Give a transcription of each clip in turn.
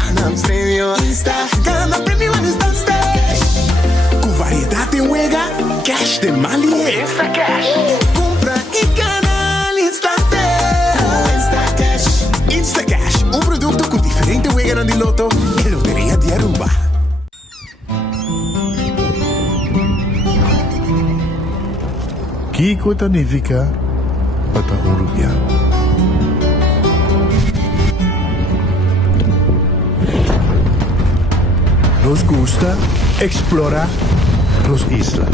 Gangnam Stadium Insta, gana premium and Insta Cash. Com variedade em Wega, cash de Mali. Insta Cash. Compra e gana instante. Insta Cash. Insta Cash, produto com diferente Wega di Lotto e Loteria di Aruba. Kiko significa Patahurubiano. Nos gusta explorar los islas.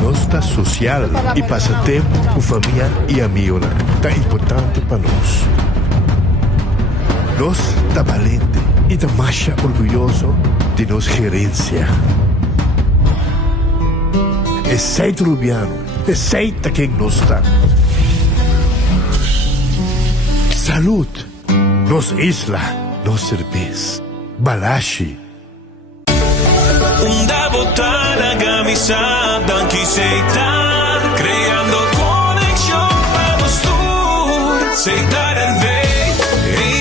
Nossa social e passatempo com família e amigos é importante para nós. Nós está valente e está mais orgulhoso de nossa gerência. É seito rubiano, é seita quem nós está. Saúde, nos isla, nos cerveza, balashi. Una botana camisada que aceitar, creando conexión para los tour. Aceitar el ve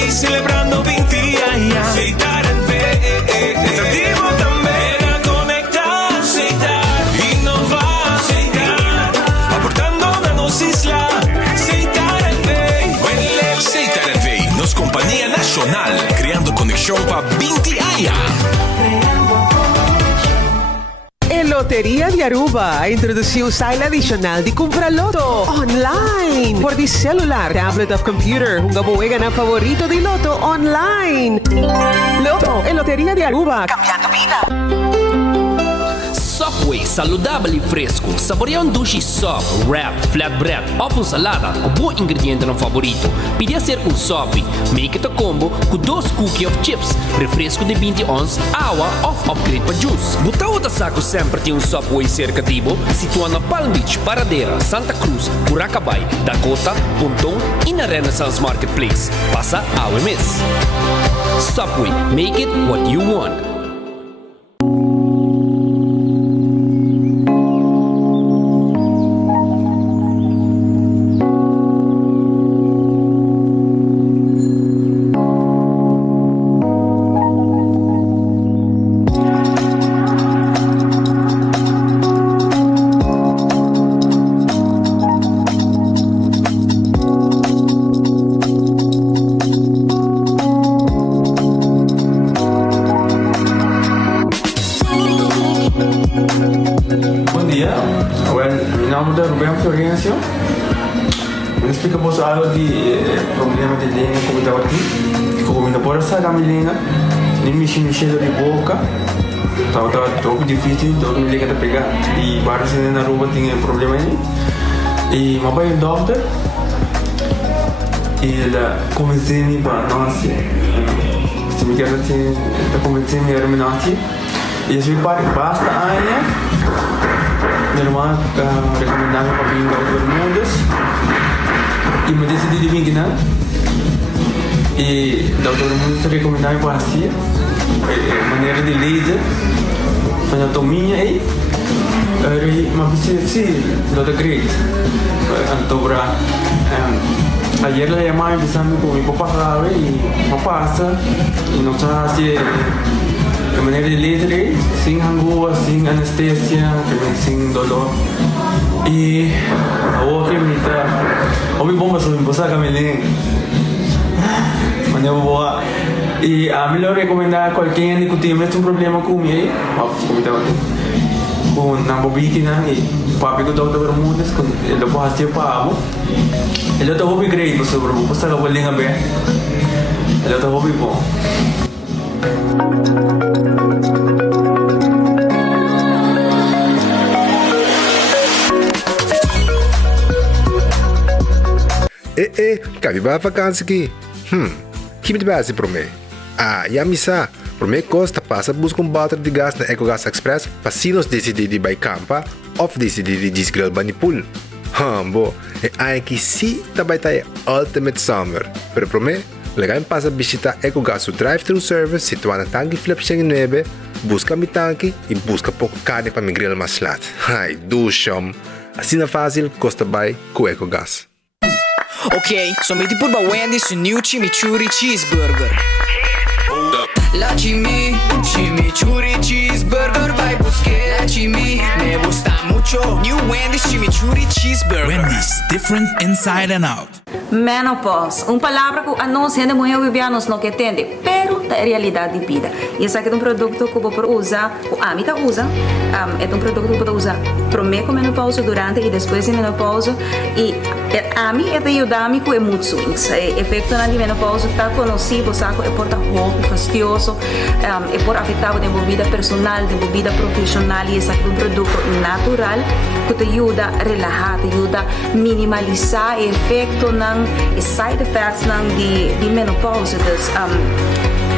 y celebrando 20 años. Aceitar el ve, atractivo también. Era conectar, aceitar, innovar, aceitar, aportando a nos isla. Aceitar el ve, huele aceitar el ve. Nos compañía nacional, creando conexión para 20 años. Loteria de Aruba introduziu o style adicional de comprar loto online por de celular, tablet of computer. Un gabuega na favorito de loto online. Loto e Loteria de Aruba, cambiando vida. Subway, saudável e fresco. Saboreia um sushi sub, wrap, flatbread ou uma salada com bom ingrediente no favorito. Pide ser um sub, make it a combo com 2 cookies of chips, refresco de 20 ons, água ou upgrade para juice. Buta outra saco sempre tem um Subway cerca de Ibo, situado na Palm Beach, Paradera, Santa Cruz, Curacabai, Dakota, Pontão e na Renaissance Marketplace. Passa a OMS. Subway, make it what you want. Explicamos algo de problema de língua como estava aqui. Como por essa caminha, nem me cheiro de boca. Estava todo difícil, todo me liga de pegar. E vários na rua tinha problema aí. E meu pai é doutor. E ele convenceu-me para nós. Se me quer assim, ele convenceu-me para nós. E eu fui para basta aia. Minha irmã recomendava para vir para os mundos. E me decidi de vir aqui, e o doutor muito recomendava para assim, maneira de laser, anatomia aí, mas sim, doutor Great, então para ayer le llamaba empezando con mi papá grave y no pasa y nos hace de manera de laser, sin angúa, sin anestesia, sin dolor. E a outra que me está, homem bom para subir, você caminhando, mas eu vou lá. E a melhor recomendar qualquer que tenha um problema com ele, como estava com na bobina e papi que estava para muitas, ele pode fazer para ele está hobby great, você está com ele bem, ele está hobby bom. Cabe para vacança aqui. Que me base para mim? E a missa, para mim costa passa buscar balde de gás na EcoGas Express para se nós decidir de ir campa ou decidir de desgrill banipul. Bom, aqui sim também está Ultimate Summer. Pero para mim, legal passa visitar EcoGas o drive-thru service situado na tanque Flip 9, busca mi tanque e busca pouco carne para mi grill mais lat. Ai, ducham. Assim é fácil, costa bem com EcoGas. Ok, somiti pur ba Wendy's un new chimichurri cheeseburger. La chimichurri cheeseburger vai buscar. La me gusta mucho. New Wendy's chimichurri cheeseburger. Wendy's, different inside and out. Menopause, palavra que a nós ainda mulher vivianos não que entende, pero é realidade de vida. E esse aqui é produto que você usa, a Amita usa, é produto que você usa para menopausa, durante e depois de menopausa. E a mim é de ajudar-me com mood swings. O efeito na menopausa está conhecido, sabe? É por roupa fastidioso, é por afetar a vida personal, a vida profissional. E esse aqui é produto natural que te ajuda a relaxar, te ajuda a minimalizar o efeito na side effects de menopausa.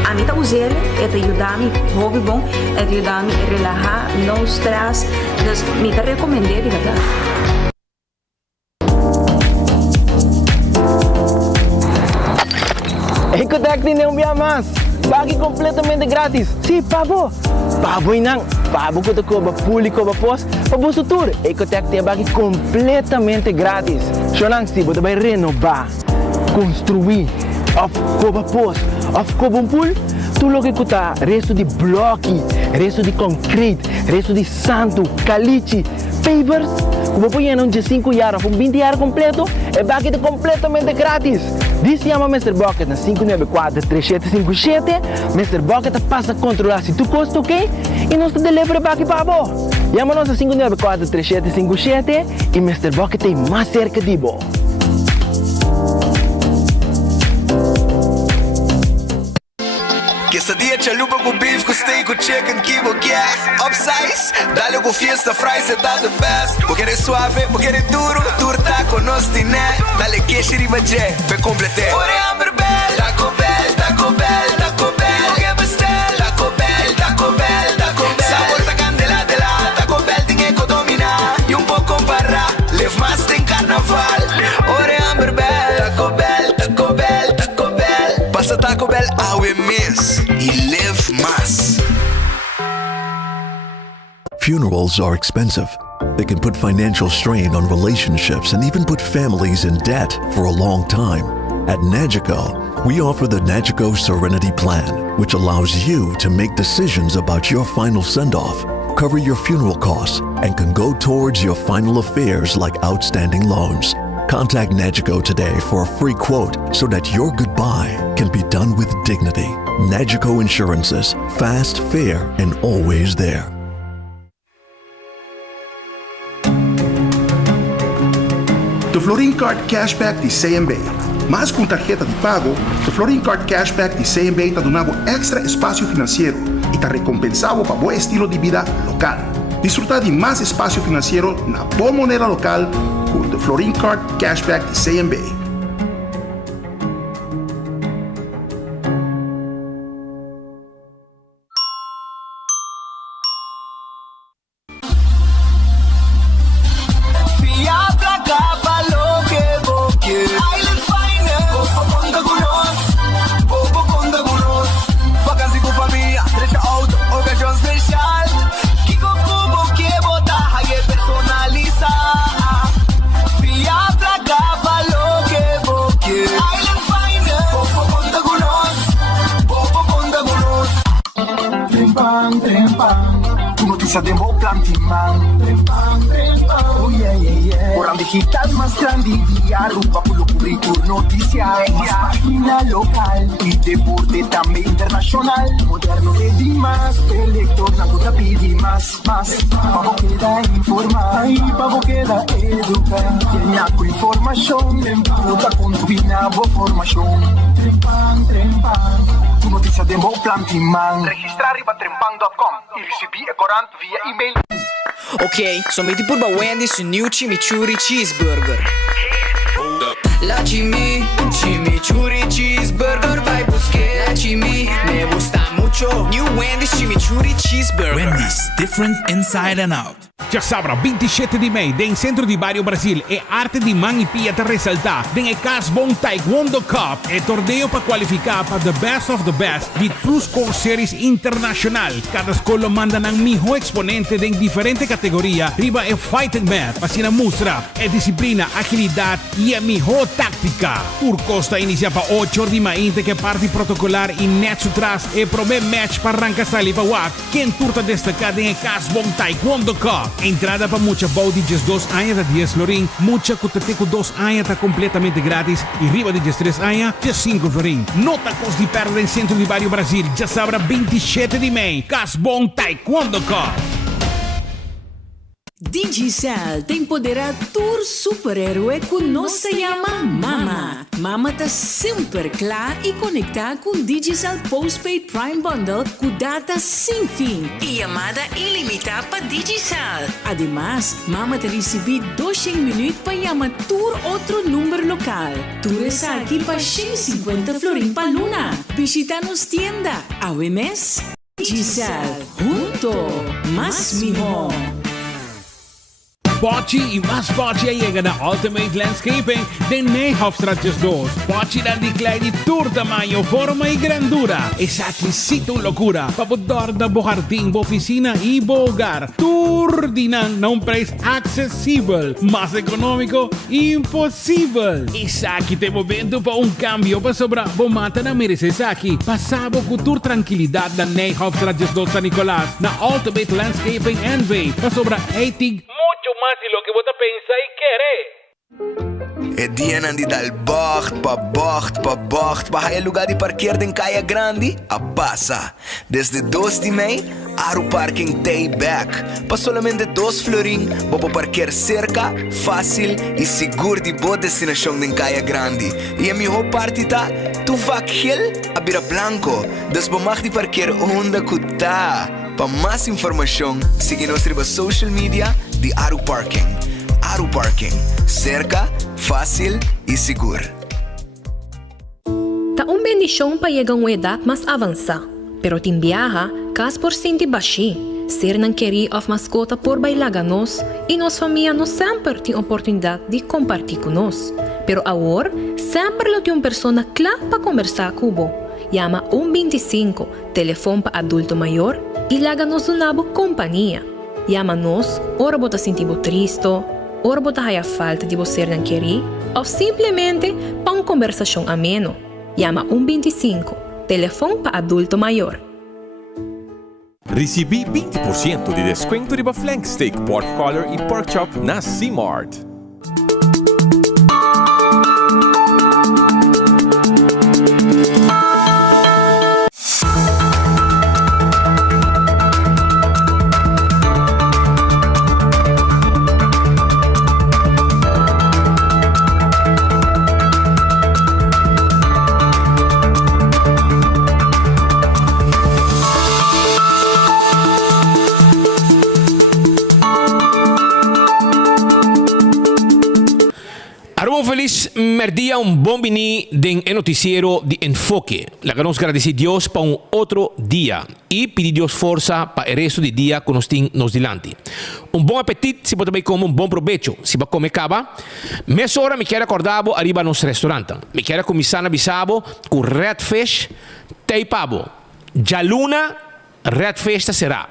A mim tá usando, é te ajudar-me, hobby bom, é te ajudar-me a relaxar, não stress. Então, me te recomendei de verdade. Ecotec tem um dia mais, pague completamente grátis. Sim, pabo. Pabo não, pabo que te cobra público, cobra pós, pabo futuro. Ecotec tem pague completamente grátis. Chonang se você vai renovar, construir, of cobra pós, of cobra pool, tu lo que custa resto de bloque, resto de concreto, resto de santo, caliche, pavers. Como põe em de 5 anos, um 20 anos completo, é pague completamente grátis. Diz chama Mr. Bucket na 594-3757. Mr. Bucket passa a controlar se tu custa, ok? E nós te delivery back para você. Chama-nos a 594-3757 e Mr. Bucket tem mais cerca de você. Quesadilla, chalupa com beef, com steak, com chicken, que vou quer. Upsize, dá-lhe com fiesta, fries, é da the best. Vou querer suave, vou querer duro, turta com nós tiné. Dá-lhe queixe, ribajé, pe completé. Ore Amber Bell, Taco Bell, Taco Bell, Taco Bell. Vou que bestel, Taco Bell, Taco Bell, Taco Bell. Sabor da candela de la, Taco Bell tem que dominar. E pouco para, leve mais tem carnaval. Ore Amber Bell, Taco Bell, Taco Bell, Taco Bell. Passa Taco Bell, we miss. Live Mas. Funerals are expensive. They can put financial strain on relationships and even put families in debt for a long time. At Nagico, we offer the Nagico Serenity Plan, which allows you to make decisions about your final send-off, cover your funeral costs, and can go towards your final affairs like outstanding loans. Contact Nagico today for a free quote so that your goodbye can be done with dignity. Nagico Insurances. Fast, fair, and always there. The Florin Card Cashback de CMB. Mas com tarjeta de pago, the Florin Card Cashback de CMB está dando extra espaço financeiro e está recompensado para bom estilo de vida local. Disfrutar de mais espaço financeiro na boa moneda local com the Florin Card Cashback de CMB. Demo plantiman. Oh yeah, yeah, yeah. Orang digital más grande día rumba por lo currículum noticias. Más página local y deporte también internacional. Moderno de más, elector, nada pide más. Pago queda informar y pago queda educar. Tenía con información, puta con tu binabo formación. Trempan. Tu noticia demo plantiman. Registrar riba trempan.com y recibir corant via email. Ok, somiti pur ba Wendy's un new chimichurri cheeseburger. La chimichurri cheeseburger vai buscar. La me gusta mucho. New Wendy's chimichurri chimichurri cheeseburger. Wendy's, different inside and out. Já sabra, 27 de maio, em centro de Bairro Brasil, é arte de mãe e pia te ressaltar. Tem Casbon Taekwondo Cup, é torneio para qualificar para the best of the best de True Score Series Internacional. Cada escola manda ng miho exponente em diferente categoria. Riba é fighting mat, para mostra é disciplina, agilidade e a miho tática. Por costa inicia para 8 de maio, que parte protocolar e net sutras é prome match para arrancar sali para wak. Quem turta destacada em Casbon Taekwondo Cup. Entrada para mucha body de 2 anos a 10 florin, mucha cutateco 2 anos está completamente grátis e riba de 3 anos de 5 florin. Nota cos de perda em centro de Bairro Brasil, já sabra 27 de maio, Casbon Taekwondo Cup. Digicel tem poderado tur super-herói que nos se chama Mama. Mama tá super clara e conectada com Digicel Postpaid Prime Bundle com data sem fim e chamada ilimitada para Digicel. Ademais, Mama te recebe 200 minutos para chamar tur outro número local. Tur essa aqui para 150 florin para luna. Visita nos tienda. AWMS Digicel. Junto. Más mejor. Pochi e mais Pochi chega na Ultimate Landscaping de Nijhoffstraat 2. Pochi dan die kleine tour tamanho, forma e grandura. Essa aqui sito loucura. Papador da bo jardim, bo oficina e bo hogar. Tour dinan não preço acessível, mais econômico e impossível. Essa aqui tem momento para cambio para sobrar bo mata na merece essa aqui. Passava com tour tranquilidade da Nijhoffstraat 2 San Nicolás na Ultimate Landscaping NV para sobrar 80 mucho más de lo que vos pensa e querer. É dia de dar bocht pa bocht para o lugar de parquear em Caia Grande a passa. Desde 2 de maio, Aru Parking Day Back. Para somente 2 florin, vou parquear cerca, fácil e seguro de boa destinação em Caia Grande. E a minha parte tá, tu vai a Bira Blanco. Des bomag de parquear onde que tá. Para mais informação, siga nossa social media de Aru Parking. Aru Parking, cerca, fácil e seguro. Tá bendição para chegar a uma idade mais avançada, pero tem viaja, cas por senti baixi, ser não querer of mascota por bailar nós e nossa família não sempre tem oportunidade de compartilhar com nós. Pero agora, sempre tem uma pessoa clara para conversar com você. Llama 125, telefone para adulto maior e laga-nos uma companhia. Llama-nos, ora bota sentir triste, ora bota a falta de você não querer, ou simplesmente para uma conversação ameno. Llama 125, telefone para adulto maior. Recebi 20% de desconto de flank steak, pork collar e pork chop na C-Mart. Feliz merdia bom bini den noticiero de Enfoque. La que nos agradece Dios para outro dia e pedir Deus força para o resto do dia que nós temos nos delante. Bom apetite, se pode também comer bom provecho. Se vai comer caba, meia hora me quero acordar arriba nos restaurante. Me quero começar a bisabo com red fish, tei pavo. Já luna, red fish será.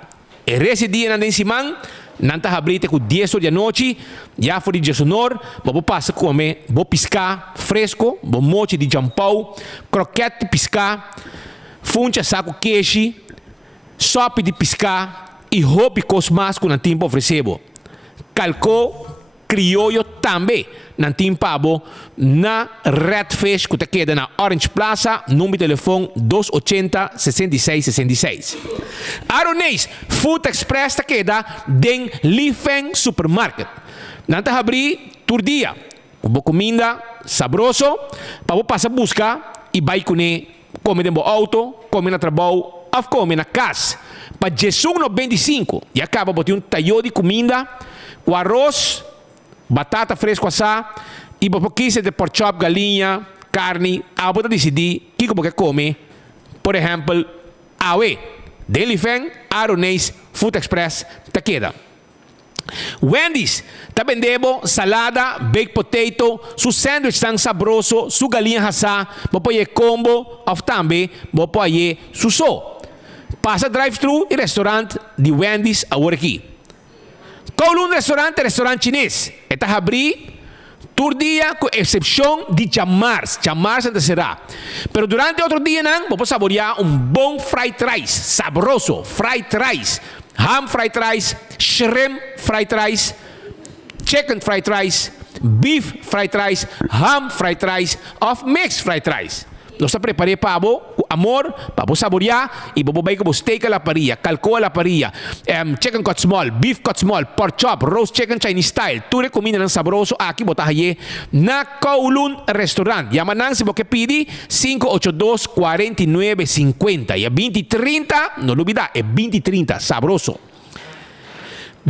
E esse dia na semana nanta abrite com 10 horas da noite, já foi de sonor, vou passar a comer, vou piscar fresco, vou mochi de jampau, croquete de piscar, funcha saco queixe, sopa de piscar e roupa cosmas com o tempo oferecebo. Calcou, criollo também, não tem pavo, na Red Fish que queda na Orange Plaza, número de telefone 280-6666. Aronês, Food Express queda den Lifeng Supermarket. Nanta abrir tur dia, boa comida, sabroso, para passar a buscar e vai comer no auto, comer no trabalho, ou comer na casa. Para Jesus no 25, e acaba botando talho de comida, o arroz, batata fresca assada e pouquinho de pork chop, galinha, carne. A pode decidir que como que come. Por exemplo, awe, Daily Fang, Aronese, Food Express, Takeda. Wendy's, tá vendendo salada, baked potato, su sandwich tão sabroso, su galinha assada, bopoye combo, of também, bopoye suso. Passa drive-thru e restaurante de Wendy's agora aqui. Kowloon restaurante chinês. Está a abrir todo dia, com exceção de Jamars. Jamars ainda será. Pero durante outro dia, não, vamos saborear bom fried rice, sabroso, fried rice. Ham fried rice, shrimp fried rice, chicken fried rice, beef fried rice, ham fried rice, of mixed fried rice. Nós preparei para com amor, para saborear e vamos com steak à la parrilla, calco à la parrilla, chicken cut small, beef cut small, pork chop, roast chicken Chinese style. Tudo comida ng sabroso aqui botahaye na Kowloon Restaurant. Yamanang se você pedir 582-4950 e 2030, não olvida, é 2030, sabroso.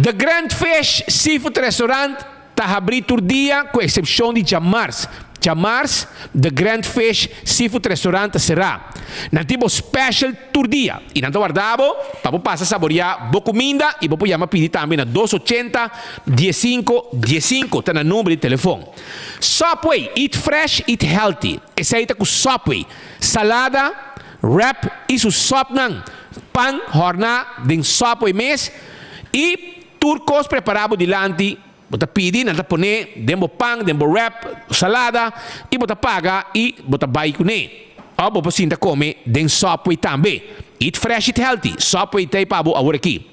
The Grand Fish Seafood Restaurant está abrindo todo dia, com exceção de Jamars. Jamars, The Grand Fish Seafood Restaurant será. Nantibo special todo dia. E nanto guardavo, para passar a saborear boa comida e vou chamar pedir também na 280-15-15. Está no número de telefone. Subway, eat fresh, eat healthy. Essa aí está com Subway. Salada, wrap e su sop nang. Pan, horna, din Subway mes. E turcos preparado dilante. Bota pidi, nanta pone, dembo pang, dembo wrap, salada, e bota paga, e bota bai kune. O bota sinta come, den Subway também. Eat fresh, eat healthy. Subway tay pabo agora aqui.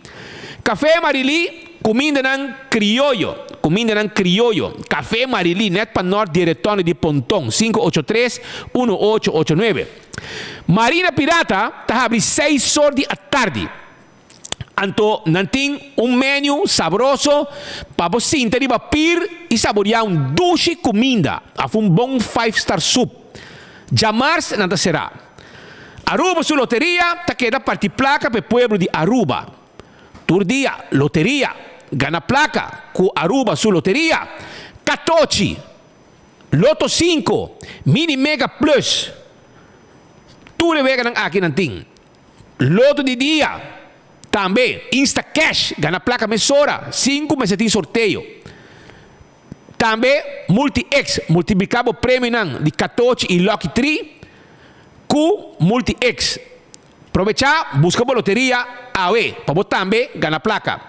Café Marili, comida ng criollo. Comida ng criollo. Café Marili, net pa North Diretone de Pontong, 583-1889. Marina Pirata, tá abre 6 horas da tarde. Anto nanting menu sabroso para você interagir e saborear duche comida, a bom 5-star soup. Jamars nada será. Aruba su loteria, ta queda parti placa para pueblo de Aruba. Turdia loteria, gana placa com Aruba su loteria. 14, Loto 5, Mini Mega Plus. Tudo vega nang aqui nanting. Loto de dia. Também, Insta Cash, gana placa mesora, 5 meses de sorteio. Também, Multi-X, multiplicado prêmio de 14 e Lucky 3, com Multi-X. Aproveitar, busca a loteria, AOE, para você também gana placa.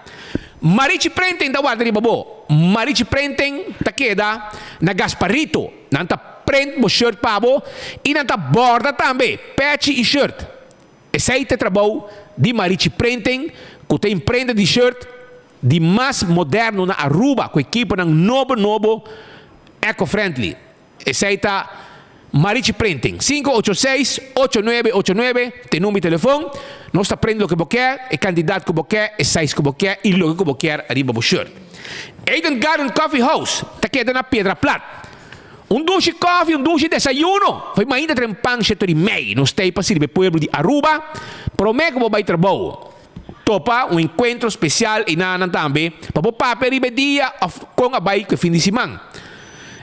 Marichi Prenten, da guarda de babo. Marichi Prenten, ta queda na Gasparito, nanta print o shirt para você, e nanta borda também, patch e shirt. Esse aí te trabalho de Marichi Printing, que tem prenda de shirt de mais moderno na Aruba, com equipe ng novo, eco-friendly. Esse aí está Marichi Printing, 586-8989, tem número de telefone, nós está prendendo o que você quer, é candidato que você quer, é size que você quer, e logo que você quer, arriba o shirt. Eden Garden Coffee House, está queda na Pedra Plata. Duche coffee, duche desayuno. Foi ainda trempang siya de May. Nos tayo pa sirve pueblo de Aruba. Prometo mo ba trabaho. Topa, encontro especial inanan tambe. Papapaperi dia kung abay ko fin de semana.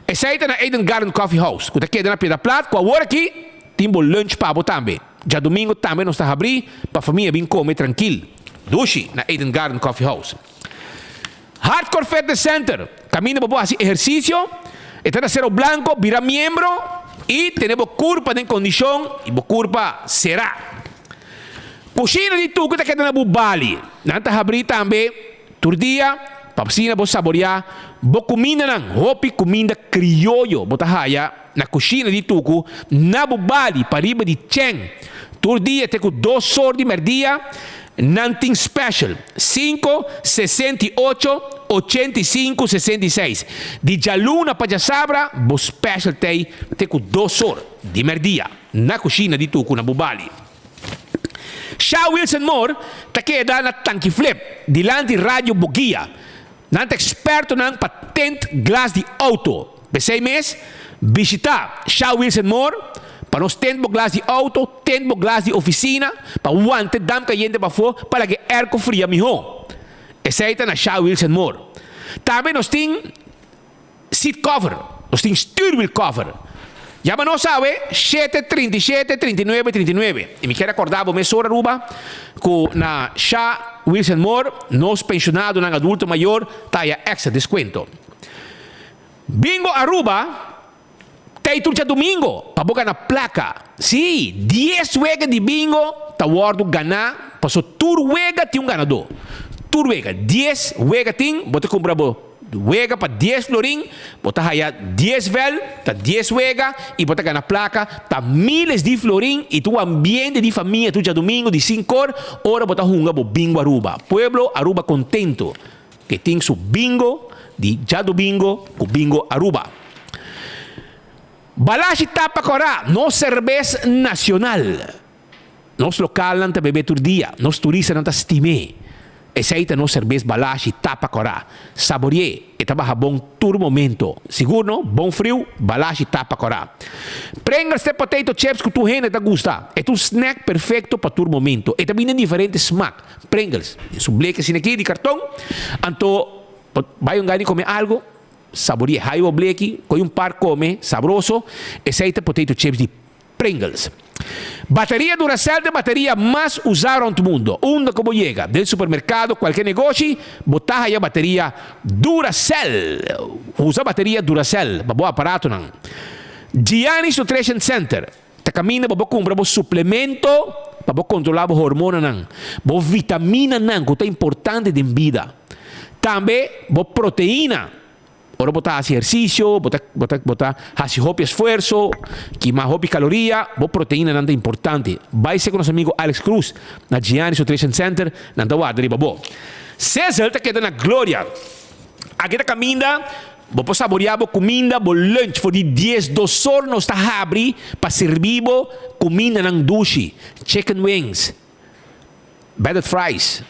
Esa ita na Eden Garden Coffee House. Kung queda na Pedra Plata, com a hora aqui, timbo lunch pabo tambe. Já domingo tambe nos está abrir, para família bem comer tranquilo. Duche na Eden Garden Coffee House. Hardcore Fitness Center. Camino po assim exercício. Está na Cerro Blanco, vira miembro e temos curva de condição e a curva será. Cocina de tuco está na Bubali. Nanta abrir também, todo dia, para você saborear, boa comida não, hopi comida criollo, bota haya na cocina de tuco, na Bubali, para riba de Cheng. Todo dia tem 2 horas de merdia, Nanting Special, 5-68-85-66. De Jaluna para Sabra, bo special tem com 2 horas de merdia na cozinha de Tuco, na Bubali. Shaw Wilson Moore, ta queda na Tanki Flip, dilante Radio Bogia. Nanta experto ng patent glass de auto. Por 6 meses, visita Shaw Wilson Moore, para nós temos glass de auto, temos glass de oficina, para o ante dam caliente para fora, para que airco fria melhor. Essa aí está na Shaw Wilson Moore. Também nós temos seat cover, nós temos steering wheel cover. Llámanos, sabe, 737-3939. Y me quiero acordar, me sobra Aruba, que na Shah Wilson Moore, nos pensionado, un adulto mayor, talla extra descuento. Bingo Aruba, tem turja domingo, para boca na placa. Sim, 10 wegas de bingo, tá guardo ganhar, passou tur wega tem ganador. Tur wega, 10 wega tem, bota comprar wega para 10 florin, bota haya 10 vel, tá 10 wega, e bota ganhar placa, tá miles de florin, e tu ambiente de família, turja domingo, de 5 horas, ora bota hunga bo bingo Aruba. Pueblo Aruba contento, que tem su bingo, de já domingo, com bingo Aruba. Balashi Tapacora, no cerveza nacional. Nos local não bebe todo dia, nos turistas não estimé. Essa no cerveza Balashi Tapacora. Saboreie, e trabalha bom todo momento. Seguro, bom frio, Balashi Tapacora. Pringles de potato chips que tu rende te gusta. É um snack perfeito para todo momento. E também tem diferentes smack. Pringles, isso bleque assim aqui de cartão. Então, vai comer algo. Saboreie, raiva bleque, com par come, sabroso, aceita potato chips de Pringles. Bateria Duracell de bateria mais usada no mundo. Onda como chega, del supermercado, qualquer negócio, botar aí a bateria Duracell. Usa bateria Duracell, bom aparato não. Giannis Nutrition Center. Te caminha para comprar suplemento, para controlar os hormonas não. Bo vitamina não, que é importante de vida. Também bo proteína. Ora botar exercício, botar hacer hobby esfuerzo, queimar hobby caloria, botar proteína nada importante. Vai ser com nosso amigo Alex Cruz, na Giannis Nutrition Center, nada guarda, babo. César te queda na glória. Aqui tá caminha, vou saborear a comida, o lunch, for de 10 horas nós está abri para servir comida na dushi, chicken wings, battered fries,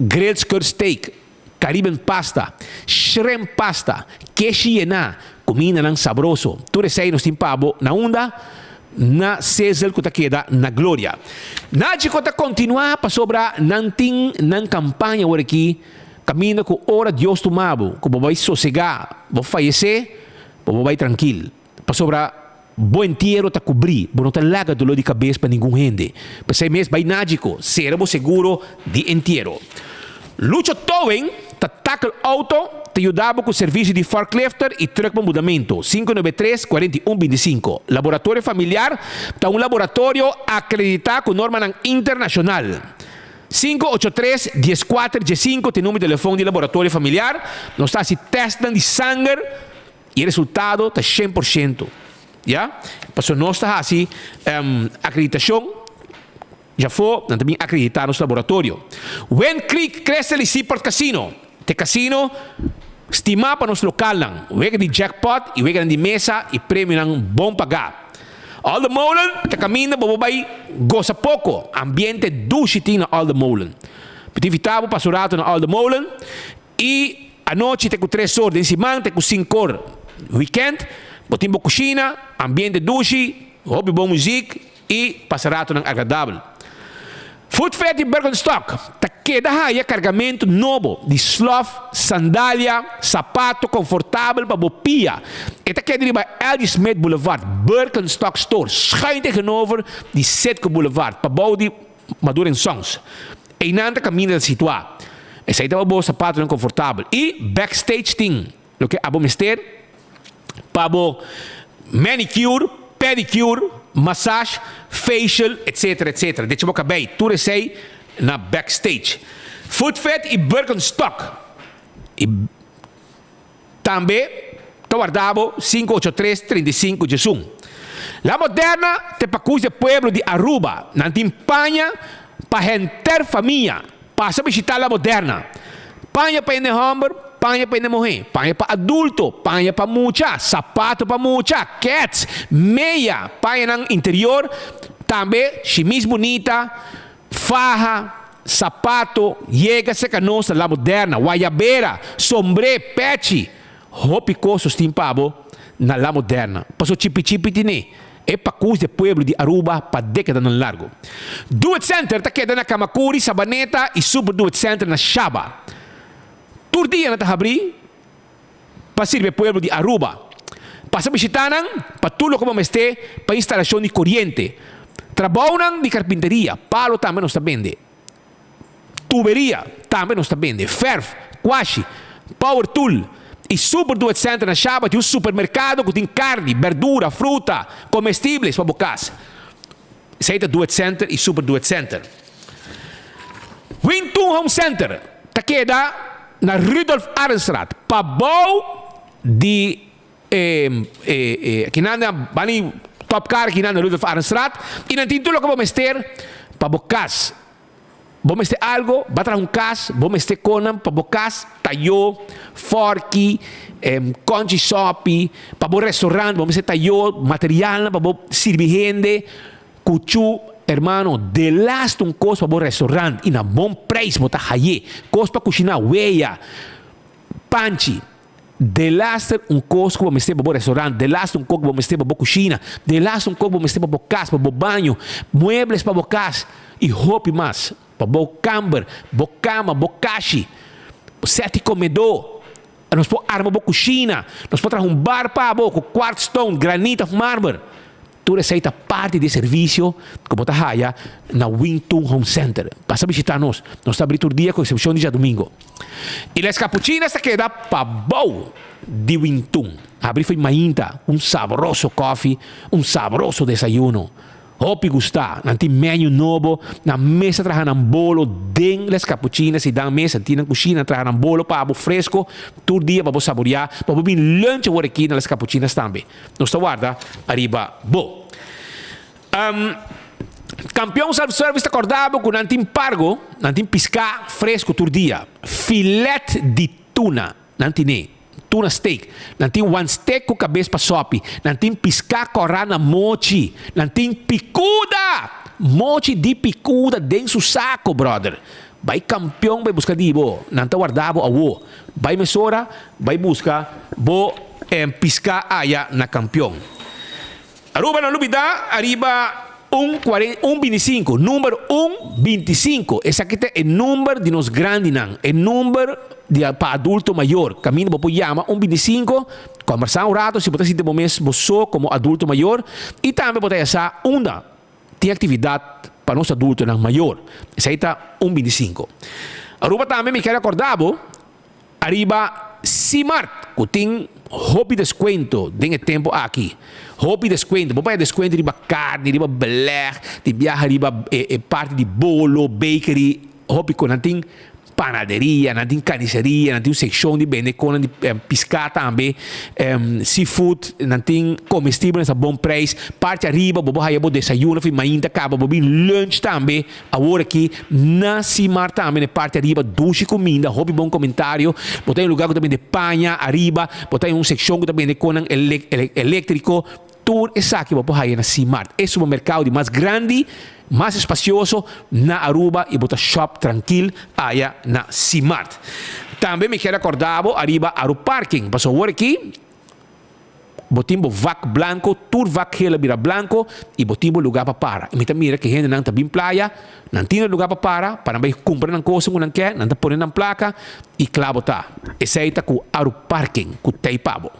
grilled skirt steak, Caribbean pasta, shrimp pasta, queijo llena, comida nang sabroso. Tu resei nos timpabo na onda, na César que ta queda na glória. Nadie que ta continua para sobra nanting nan campanha por aqui, caminho com hora Deus tomabo, que vai sossegar, vai fallecer, vai tranquilo. Para sobra bom inteiro ta cobrir, não ta laga dolor de cabeça para ninguém rende. Para ser mesmo vai nádico, serbo seguro de inteiro. Lucho Towing, ta tackle auto, te ajudava com o serviço de forklifter e truck para mudamento. 593-4125. Laboratório familiar, ta laboratório acreditado com norma internacional. 583-14-15, tem número de telefone de laboratório familiar. Nós está se testando de sangue e o resultado está 100%. Já? Passou nós está assim, acreditação. Já foi, também acreditar no laboratório. When Creek Crystal e Seaport Casino. Te casino, estima para nos local lang. Wega de jackpot, e wega de mesa, e prêmio lang bom pagar. All the Molen, te camina, bababay, goza pouco. Ambiente duchiting na All the Molen. Pitivitabo, pasurato na All the Molen. E a noite te com 3 horas, de semana te com 5 horas. Weekend, botimbo cozinha, ambiente duchi, hobby bom música, e pasarato ng agradável. Food Fete Birkenstock, ta queda aí cargamento novo de sloth, sandália, sapato confortável para bopia. E ta queda bij L.G. Smith Boulevard, Birkenstock Store, schuin tegenover die Setke Boulevard, para bouw die Maduro em Sons. E nanta caminho da situar. E sai tava bom sapato não confortável. E backstage thing, lo que abo mister, para manicure, pedicure, massage, facial, etc, etc. Dit je ook bij. Toen is hij naar backstage. Footfet e Birkenstock. Também, te guardavo 583-35 Jesum. La Moderna, te pacus de pueblo de Aruba. Na timpanha, para gente família. Passa a visitar La Moderna. Panha para ir hamburger, panha para ir morrer, panha para adulto, panha para mucha, sapato para mucha, cats, meia, panha no interior, também chemise bonita, faja, sapato, llega-se canosa La Moderna, guayabera, sombre, pete, ropicosos timpabo na La Moderna. Passou chipi-chipi tine. É para cus de pueblo de Aruba para década no largo. Do It Center está quedando na Kamakuri, Sabaneta e Super Do It Center na Shaba. Tur dia na abrir para servir pueblo de Aruba. Passa visitanan, patulo como este, para instalação de corriente. Trabalham de carpinteria, palo também não está vende. Tuberia também não está vende. Ferro, quashi, power tool. E super do center na chave de um supermercado que tem carne, verdura, fruta, comestíveis para bocas. Seita do center e super do center. Winton Home Center, tá queda na Rudolf Arenstraat, pabou de que nada bani top car que nada Rudolf Arenstraat e não tem tudo que vamos ter para bocas. Vamos ter algo, vai trazer cas, vamos ter conam para bocas, tayo, forky, conchi shopping, para o restaurante, vamos ter tayo, material para servir gente, cuchu. Hermano, de last un costo para o restaurante e na bom preço botar haye, costo para cozinhar, weia, panchi. De last un costo para meter para o restaurante, de last un costo para meter para a cozinha, de last un costo para meter para a casa, para o banho, muebles para a casa e roupa mais, para o camber, para a cama, para o caixa, sete comedor. Nós podemos armar para a cozinha, nós podemos trazer bar para o quartz stone, granite of marble. Tudo essa parte de serviço como está aí na Winton Home Center. Passa a visitar nós. Nós estamos abrindo o dia com exceção de dia domingo. E as capuchinas se queda para bom de Winton. Abrir foi mainta, saboroso coffee, saboroso desayuno. Hopi gostar, não tem menu novo, na mesa trabalhando um bolo, dentro das capuchinas e da mesa, tem na cozinha trabalhando um bolo para fresco, todo dia para saborear, para vir lunch agora aqui nas capuchinas também. Nós guarda arriba, bom. Campeão self-service acordado com não tem pargo, não tem piscar fresco todo dia, filete de tuna, não tem tuna steak, não tem one steak com cabeça para sopi, não tem piscar corana mochi, não tem picuda, mochi de picuda dentro do saco, brother. Vai campeão, vai buscar dibo, não está guardado a wo. Vai mesora, vai buscar, bo piscar aya na campeão. Aruba na lubida, arriba 1,25, número 1,25. Esse aqui é o número de nós grandes, é o número para adulto maior. Caminho para chama 1,25, conversar um rato, se você se momento você como adulto maior, e também pode ser uma tem atividade para nosso adulto maior. Esse aí está 1,25. Aruba também me quero acordar, arriba Simart, que tem hobby desconto dentro tempo aqui. Hobby desconto, vou pagar desconto de carne, de black, de viajar, de parte de bolo, bakery, hobby com não tem panaderia, não tem carniceria, não tem seção de vender com de pescar também, seafood, não tem comestíveis a bom preço, parte arriba, vou pagar o desayuno, fui mainta, acaba, vou vir lunch também, agora aqui, na Simar também, parte arriba, duche comida, hobby bom comentário, vou ter um lugar que também de panha, arriba, vou ter uma seção que também de com elétrico, tudo isso aqui vou pagar na Simar. É um mercado mais grande, mais espacioso na Aruba e botar shop tranquilo aí na Simart. Também me quero acordar, arriba Aruba Parking. Passou agora aqui, botimos vac blanco, tur vac hela vira blanco e botimos lugar para parar. E me mira que gente não está bem praia, não tem lugar para não vai comprar uma coisa que não quer, não está ponendo na placa e claro tá. Esse aí está com Aruba Parking, com Teipabo.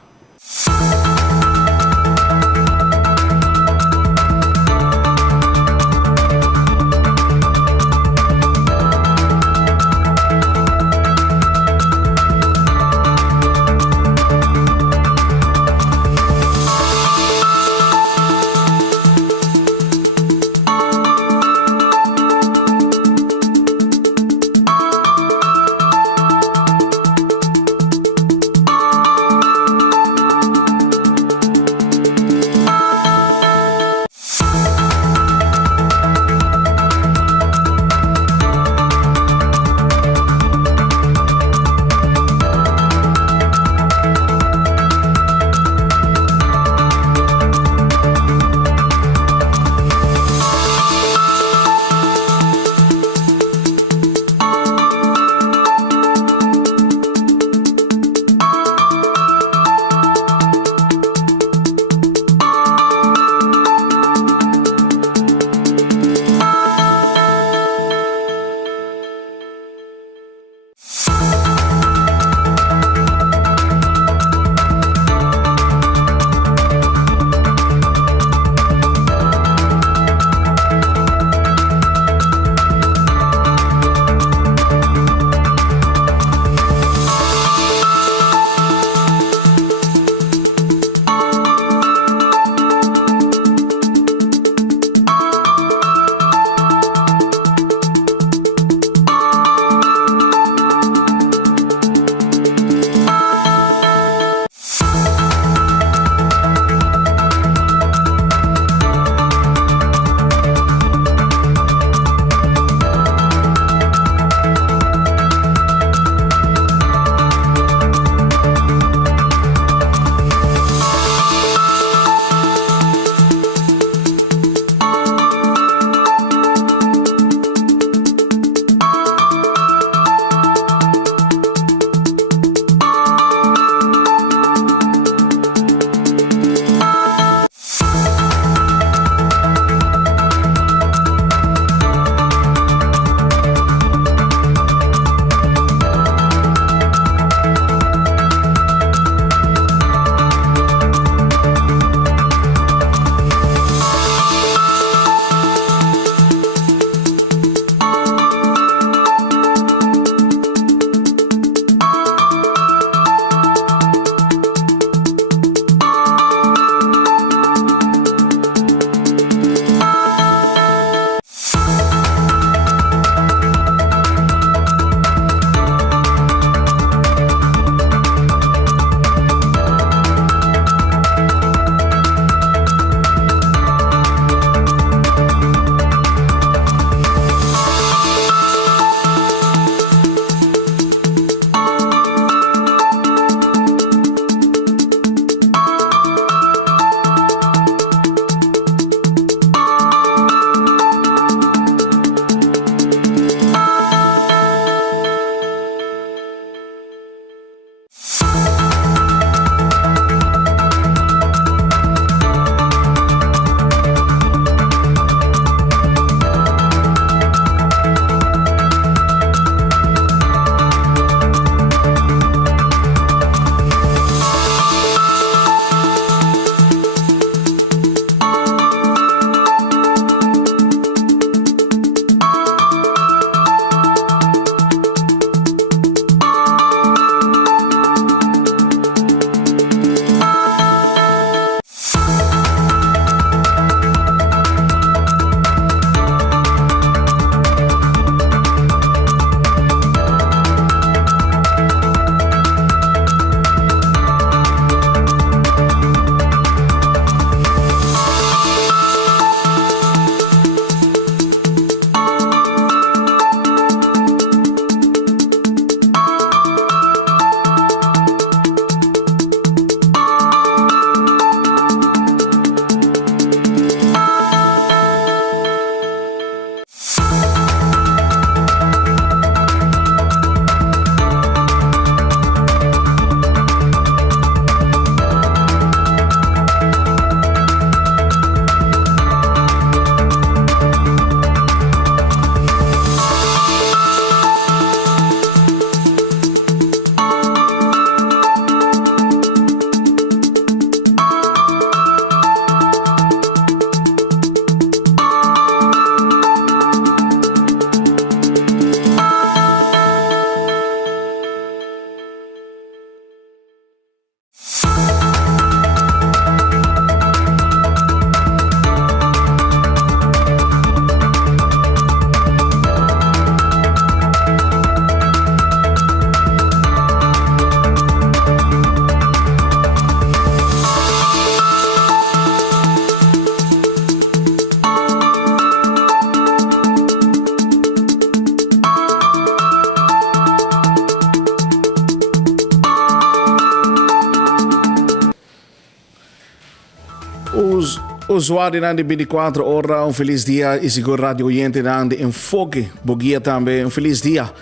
usuário de 24 horas, feliz dia e seguro rádio oyente de Enfoque. Bogia também, feliz dia.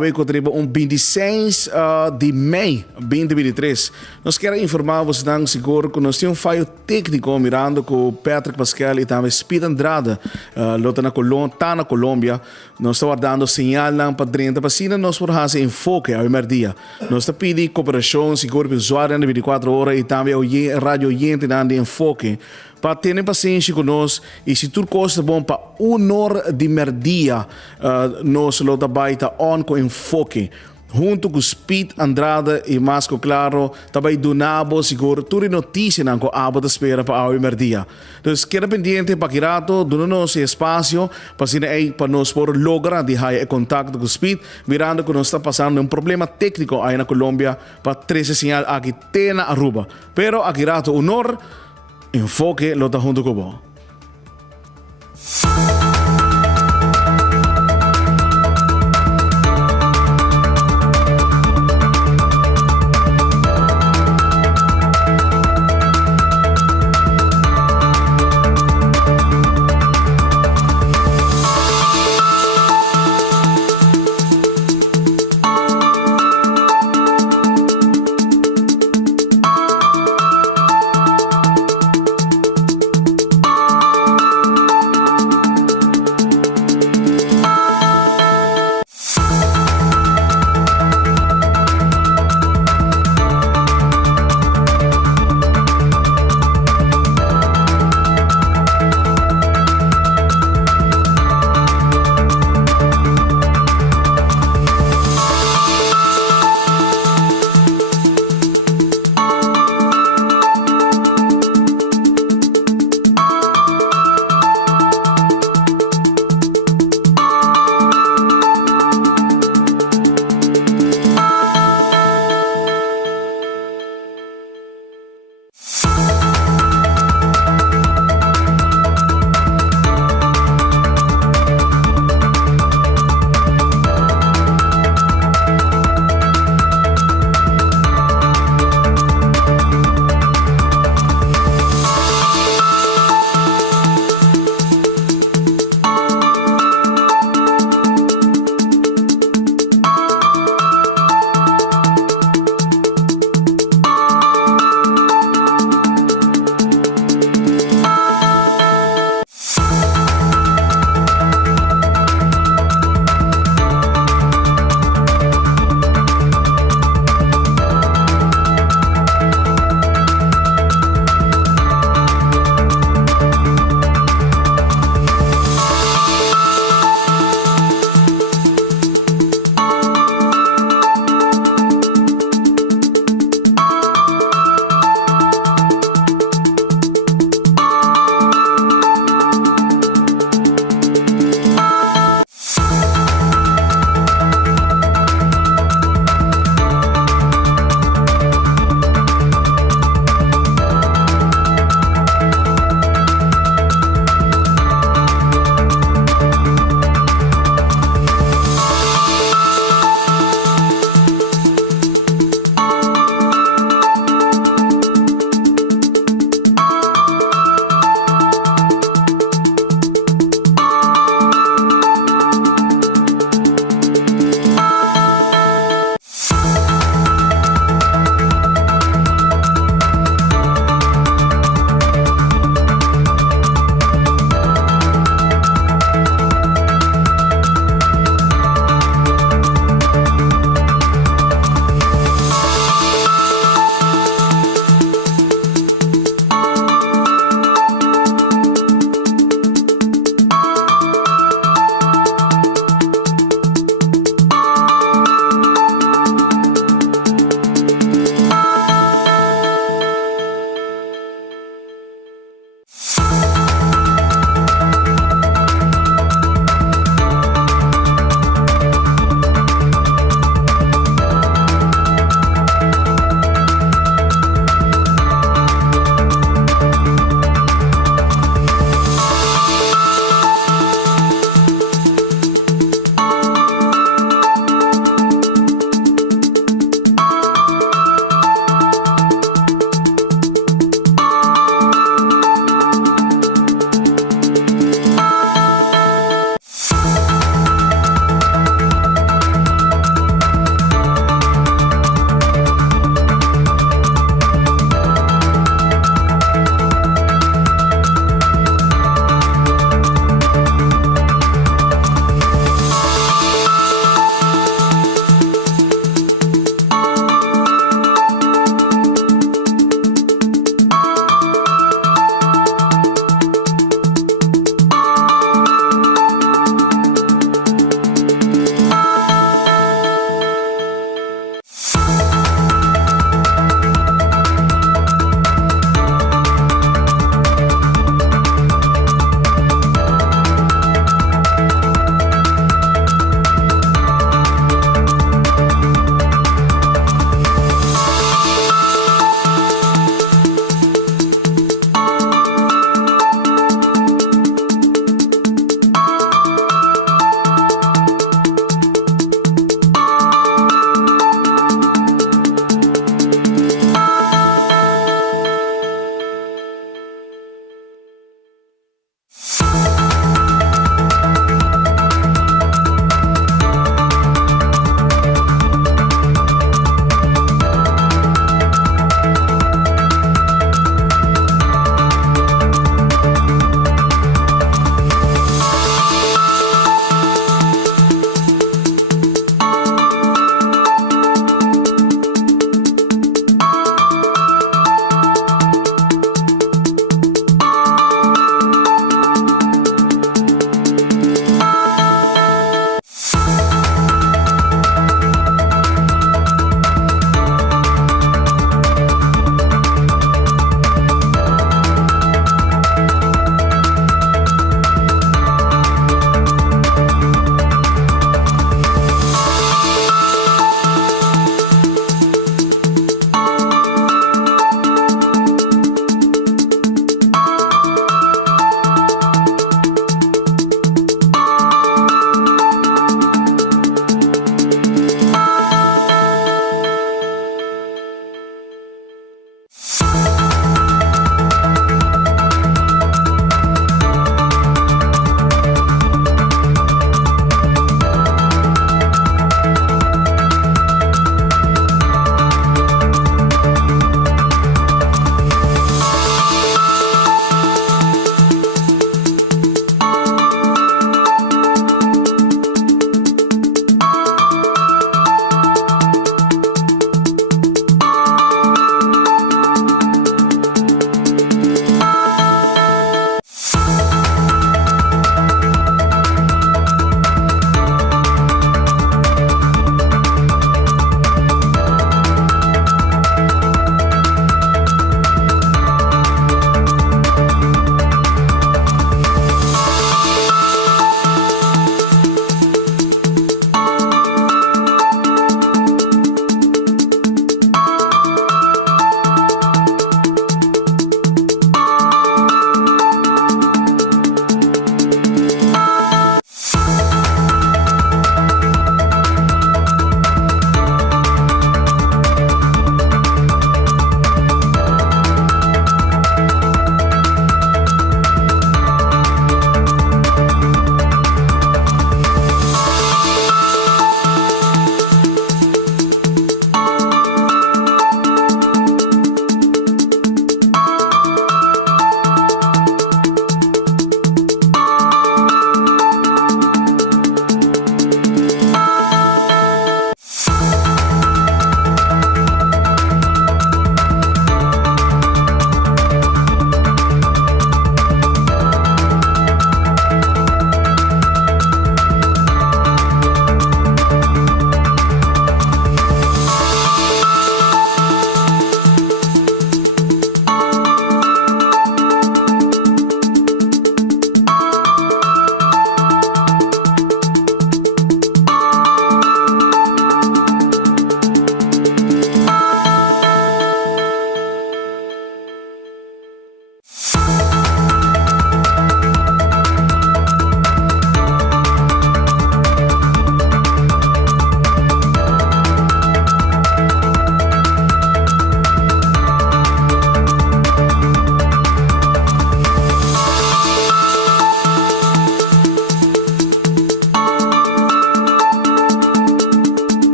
We contribuem 26 de maio 2023. Nós queremos informar vocês dan seguro que nós temos falho técnico mirando com Patrick Pascal e também Speed Andrade, lota na Colômbia. Nós estamos dando sinal lang para 30 pasina nós por fazer enfoque ao primeiro dia. Nós estamos pedindo cooperação seguro para o usuário de 24 horas e também a rádio oyente de enfoque. Para ter paciência conosco e se tudo costa bom para 1 hora de merdia, nós lota baita on com enfoque. Junto com Speed Andrade e Masco Claro, também donamos seguro tudo notícia não com abo de espera para o merdia. Então, queda pendente para que rato, donamos espaço para nós por lograr de contato com Speed, mirando que nós está passando problema técnico aí na Colômbia para 13 sinal aqui tem na Aruba. Pero aqui rato, honor, enfoque lo está junto con vos.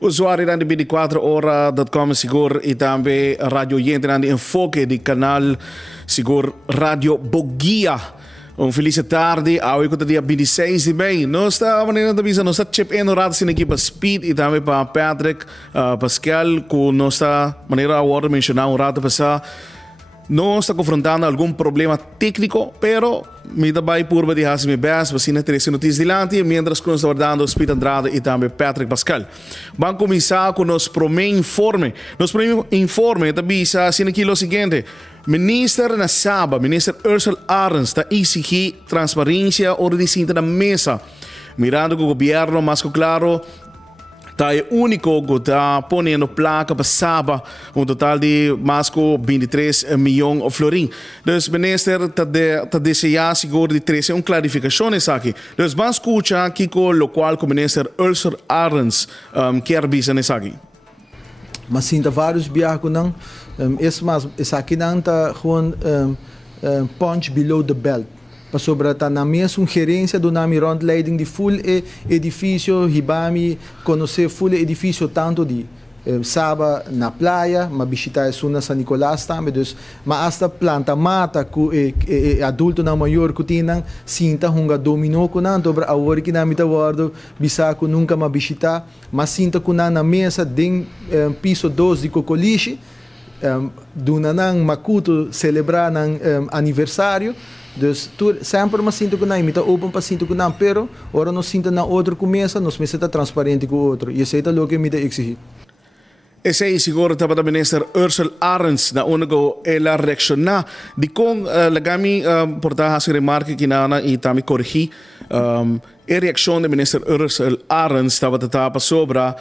Usuário de 24hora.com siguro e também Radio Yente de Enfoque de canal siguro Radio Bogia. Felice tarde, hoje é dia 26 de maio. Nós estamos chip in rato sin equipa Speed e também para Patrick Pascal, que nós está maneira agora mencionar rato passar. Não está confrontando algum problema técnico, pero me também por de fazer meu best, para não ter esse notícias delante, mientras que nós estamos dando Speed Andrade e também Patrick Pascal. Vamos começar com nosso primeiro informe. Nosso primeiro informe também está assim aqui o seguinte. Minister na Saba, Minister Ursula Arens, está exigir transparência ou distinta na mesa. Mirando que o governo, mais claro, está é único que está ponendo placa para Saba, total de mais de 23 milhões de florins. Então, o minister está desejando seguro de trazer uma clarificação nessa aqui. Então, vamos escutar aqui com o qual o minister Ursula Arens quer dizer nessa aqui. Mas sinta vários biacos não, esse aqui não está com punch below the belt. Para sobre estar na mesma gerência do nome rondleiding de full edifício, Hibami, conhecer full edifício tanto de Saba na praia, mas visitar a Suna San Nicolás também, mas hasta planta mata que adulto na maior que tinham sinta hunga dominou com não sobre a hora que na mita guardo bisaco nunca mais visitar, mas sinta com na mesa de piso 2 de cocoliche, do nanang makuto celebrar aniversário. Dus sempre me sinto que não, me está open para sinto que não, pero ora não sinto na outro começa, nós me está transparente com o outro, e isso é o que me está exigir. Esse é seguro que a minister Ursula Arens na único ela reaccionar de com lagami portar a remarca que nana e também corrigir a reação da minister Ursula Arens estava tratando sobre a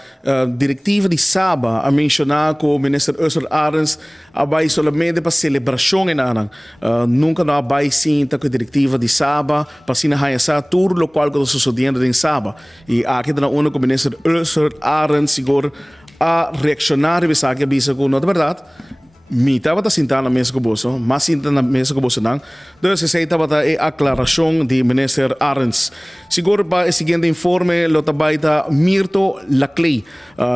diretiva de Saba a mencionar que o minister Ursula Arens abai solamente para celebração em Anang nunca não abai sinta que a diretiva de Saba para sinahaya essa tudo o qual que está sucedendo em Saba e aqui na único minister Ursula Arens seguro a reaccionar e pensar que a bisa com não é verdade. Me estava sentado na mesa com você, mas sentado na mesa com você não. Então, essa estava a aclaração de minister Arens. Seguro para o seguinte informe, lo trabalho Mirto Lacley,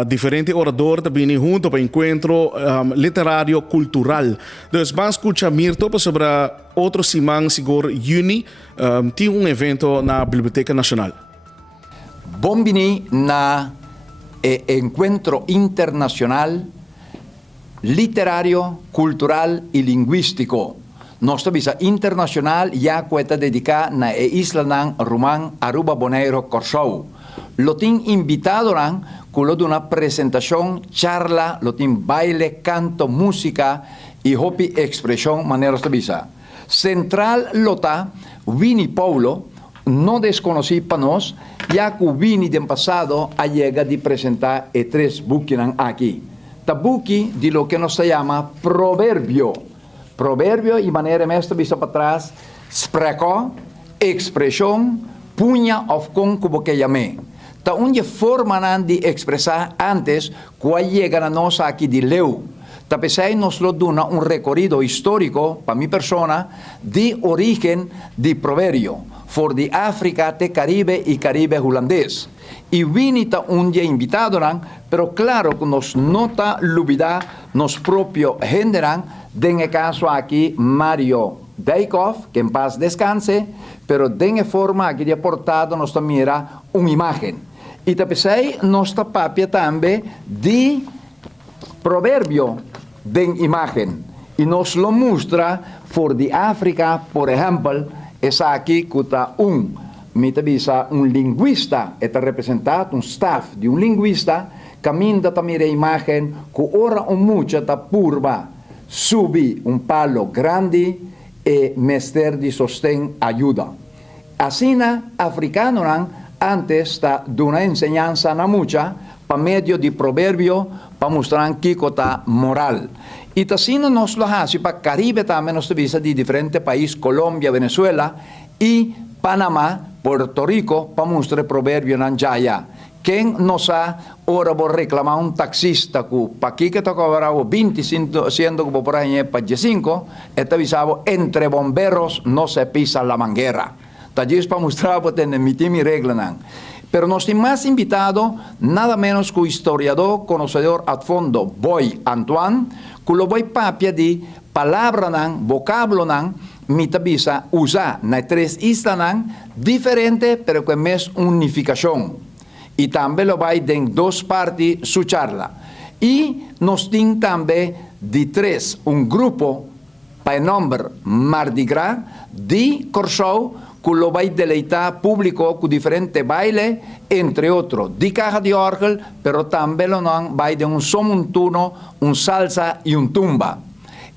diferente orador também junto para encontro literário cultural. Então, vamos escutar Mirto sobre outro semana, seguro Juni, tem evento na Biblioteca Nacional. Bombini na Encuentro Internacional Literario, Cultural y Lingüístico. Nuestra visa internacional ya cuesta dedicada na isla ng Rumang Aruba Bonaire Corsou. Lo tin invitado nan culo de una presentación, charla, lo tin baile, canto, música y hopi expresión manera esta visa. Central lota Vini Paulo no desconocí para nos, ya que vini del pasado a llegar de presentar tres buques aquí. Tabuki de lo que nos se llama proverbio. Proverbio y manera maestra vista para atrás, spreco, expresión, puña of con como que llamé. Ta una forma de expresar antes cuál llegan a nos aquí de leu. Ta pesai nos lo dona un recorrido histórico para mi persona de origen de proverbio. For de África, de Caribe y Caribe holandés. Y vinita un día invitado, pero claro que nos nota lubida, nos propio generan, en el caso aquí Mario Deikov, que en paz descanse, pero de forma aquí de aportado nos mira una imagen. Y tapesei nos papia también de proverbio de imagen. Y nos lo muestra for de África, por ejemplo, es aquí que está un linguista, está representado, un staff de un linguista, camina también la imagen, que ora un mucha está purba, subi un palo grande e mester de sostén ayuda. Así africano antes está de una enseñanza na mucha, para medio de proverbio, para mostrar que está moral. Y así nos lo hace para Caribe también nos visa de diferentes países, Colombia, Venezuela y Panamá, Puerto Rico, para mostrar proverbio en Jaya. Quien nos ha ahora por reclamar un taxista que para aquí que toca ahora 20 siendo como por ahí para 5, está avisado entre bomberos no se pisa la manguera. Allí es para mostrar que tienen mi regla. Pero nos tem más invitado nada menos que o historiador, conocedor a fondo, Boy Antoine, que lo voy papia de palabra nan, vocablo nan, mitabisa usa na 3 islas nan, diferente pero con más unificación. Y también lo va en 2 partes su charla. Y nos tem también de 3 un grupo para el nombre Mardi Gras de Corsou, que lo va a deleitar público con diferentes bailes, entre otros, de caja de orgel, pero también lo va de un somontuno, un salsa y un tumba.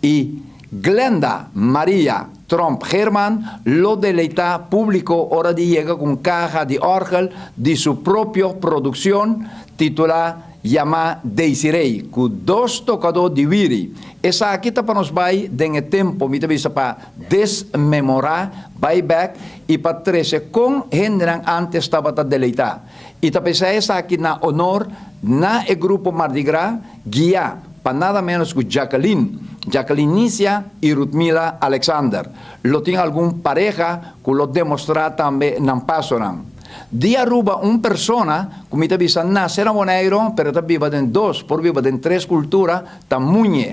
Y Glenda María Trump Herman lo deleita público ahora de llega con caja de orgel de su propia producción titulada llama Desiree, con 2 tocadores de viri. Esa aquí para nos va en el tiempo, me avisa para desmemorar, back y para 13 con gente antes estaba a deleitar. Y también esa aquí na honor na el grupo Mardi Gras guía para nada menos que Jacqueline Nicia y Rutmila Alexander. Lo tiene algún pareja que lo demuestra también en Pasoran. De Aruba, una persona, como te avisa, nace en Bonaire, pero está viva en 2, por viva en 3 culturas, está muy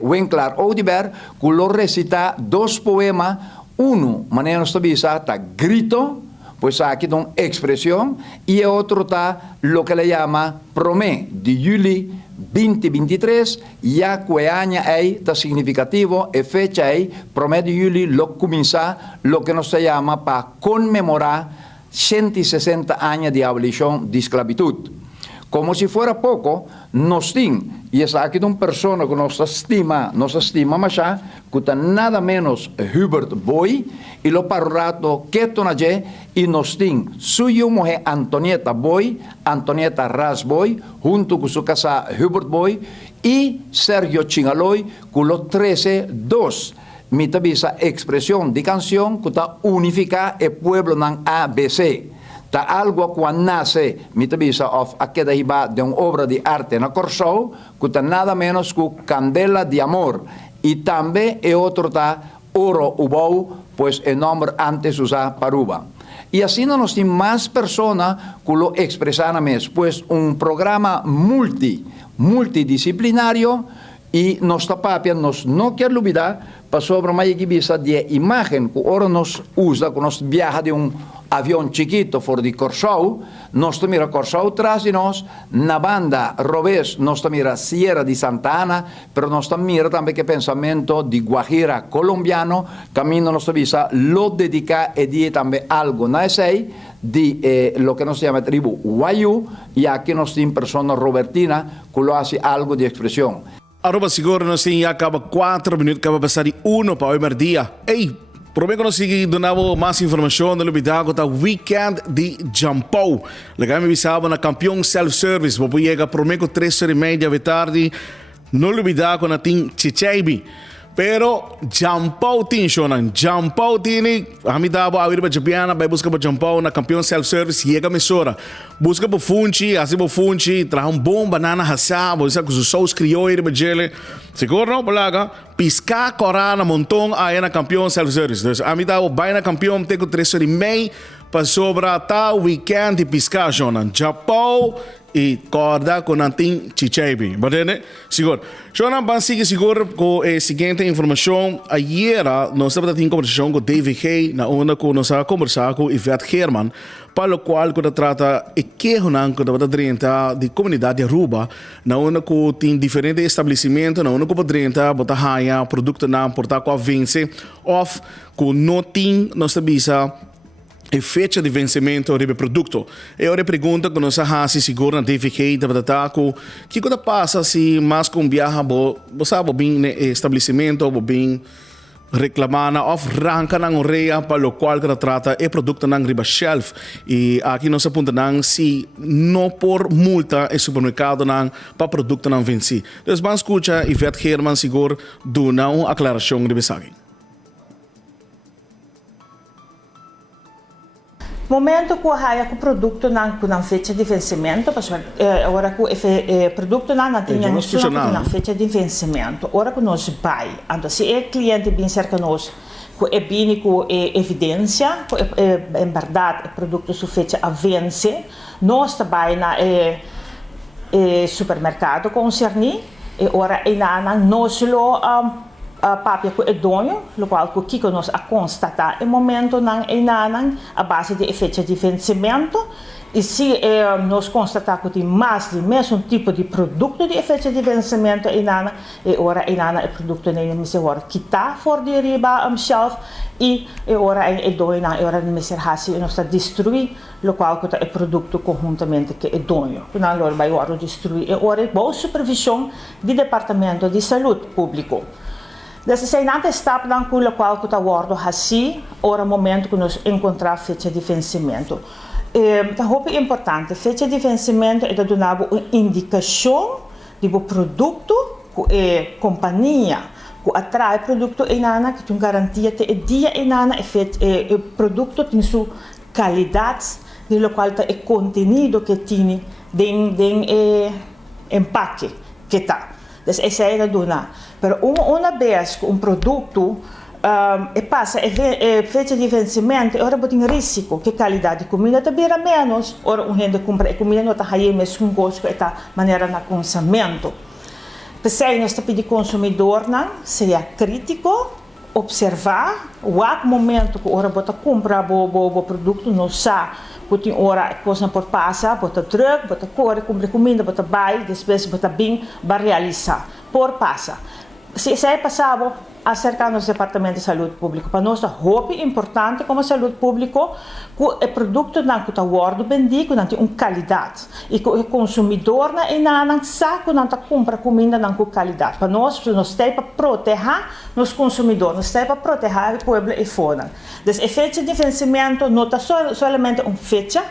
Winkler Odiber, que lo recita 2 poemas, uno, manera está avisa, está grito, pues aquí da una expresión, y el otro está lo que le llama Promé, de julio 2023, ya que año está significativo, y fecha Promé de julio, lo comienza lo que nos se llama para conmemorar 160 años de abolición de esclavitud. Como si fuera poco, nos tiene, y es aquí de una persona que nos estima más que está nada menos Hubert Boy, y lo para rato que tonaje, y nos tiene suya mujer Antonieta Boy, Antonieta Ras Boy, junto con su casa Hubert Boy, y Sergio Chingaloy, con los 13-2. Mi tabisa expresión de canción que está unifica el pueblo en ABC. Ta algo cuando nace, mi tabisa of aquella iba de una obra de arte en Corsou, que está nada menos que Candela de Amor. Y también el otro está Oro Ubou, pues el nombre antes usaba Paruba. Y así no nos tiene más personas que lo expresan mes, pues un programa multidisciplinario. Y nuestra papia nos no quiere olvidar para sobre una exhibición de imagen que ahora nos usa cuando nos viaja de un avión chiquito por de Corsou, nos mira Corsou tras de nos, na banda Robés nos mira Sierra de Santa Ana, pero nos mira también que pensamiento de Guajira colombiano, camino nos avisa lo dedica y di también algo na ese de lo que nos llama tribu Wayu, y aquí nos tiene persona Robertina que lo hace algo de expresión. Aruba siguro nos tem acaba 4 minutos, acaba passar de 1 para o primeiro dia. Ei, prometo que nós seguimos donando mais informação no Lubidago da Weekend de Jampou. Legal, me avisava na campeão self-service, vou chegar prometo 3h30 da tarde no Lubidago na tem Chichaibi. Pero Jampou tem shonan, Jampou tem, a mim dava a ir para Japiana, vai buscar para Jampou na campeão self-service, chega mesora. Busca para funchi, assim para funchi, traz bom banana assado, você com os sous criou ir para gele. Seguro não, balaga, piscar corana montão aí na campeão self-service. Então, a mim dava vai na campeão, tem com 3h30 para sobrar tal weekend de piscar shonan, Jampou e corda com nantin Chichaibi. Entende? Seguro. Shonan van seguir seguro com a seguinte informação. Ayer nós estávamos em conversação com David Hay, na onde nós estávamos conversando com Yvette Herman, para o qual nós trata e que nós estamos dentro de comunidade de Aruba, na onde tem diferentes estabelecimentos, na onde nós botar raia, produto na portar com a vence, off, com não tem, nós estamos e fecha de vencimento do produto. E ora pergunta que nós fazemos seguro na DVK da Batataco, que quando passa se mais com viaja, você bem no estabelecimento, bem reclamar ou arranca na orelha para o qual que trata o produto na riba shelf. E aqui nós apontamos se não por multa o supermercado não para produto não vencer. Então vamos escutar Yvette Herman seguro do não aclaração de mensagem. Momento que há o produto com fecha de vencimento, agora que o produto não tem fecha de vencimento, agora que nós vai, então se é cliente bem cerca nós, que é bem com evidência, em verdade, o produto su fecha a vence. Nós também na supermercado concerni, e ora não só papel que é dono, o qual que nós a constatar em momento a base de fecha de vencimento. E se nós constatar que tem mais de mesmo tipo de produto de fecha de vencimento e ora o produto nem se ora quitar fora de riba shelf e ora dono ora não se hasi nós destruir o qual que é produto conjuntamente que é dono. Então agora vai ora destruir e ora boa supervisão do departamento de saúde público. Dessa seguinte etapa dan com o qual que está ora assim ora momento que nós encontrar fecha de vencimento. É importante, a fecha de vencimento é dar uma indicação do produto que a companhia que atrai produto inana, que tem garantia de dia inana, o produto tem sua qualidade, do qual é o conteúdo que tem dentro empaque que está. Então, essa é a dona. Mas uma vez que produto passa a fecha de vencimento, ora tem risco que a qualidade de comida também é menos, ora gente compra comida não está aí mesmo com gosto que está maneira na consumo. Pensei nós pedir consumidor seria crítico, observar o momento que ora bota comprar o produto não sabe, porque ora coisa por passar, bota truck, bota cor, compra comida, bota buy, depois bota bem, vai realizar por passa. Se é passado acercar-nos ao Departamento de Saúde Pública. Para nós é importante como saúde pública que o produto não está guardado bem, que não tem uma qualidade. E que o consumidor não sabe que não compra comida com qualidade. Para nós temos para proteger os consumidores, nós temos para proteger o povo e fora. Então, a fecha de vencimento não está somente uma fecha,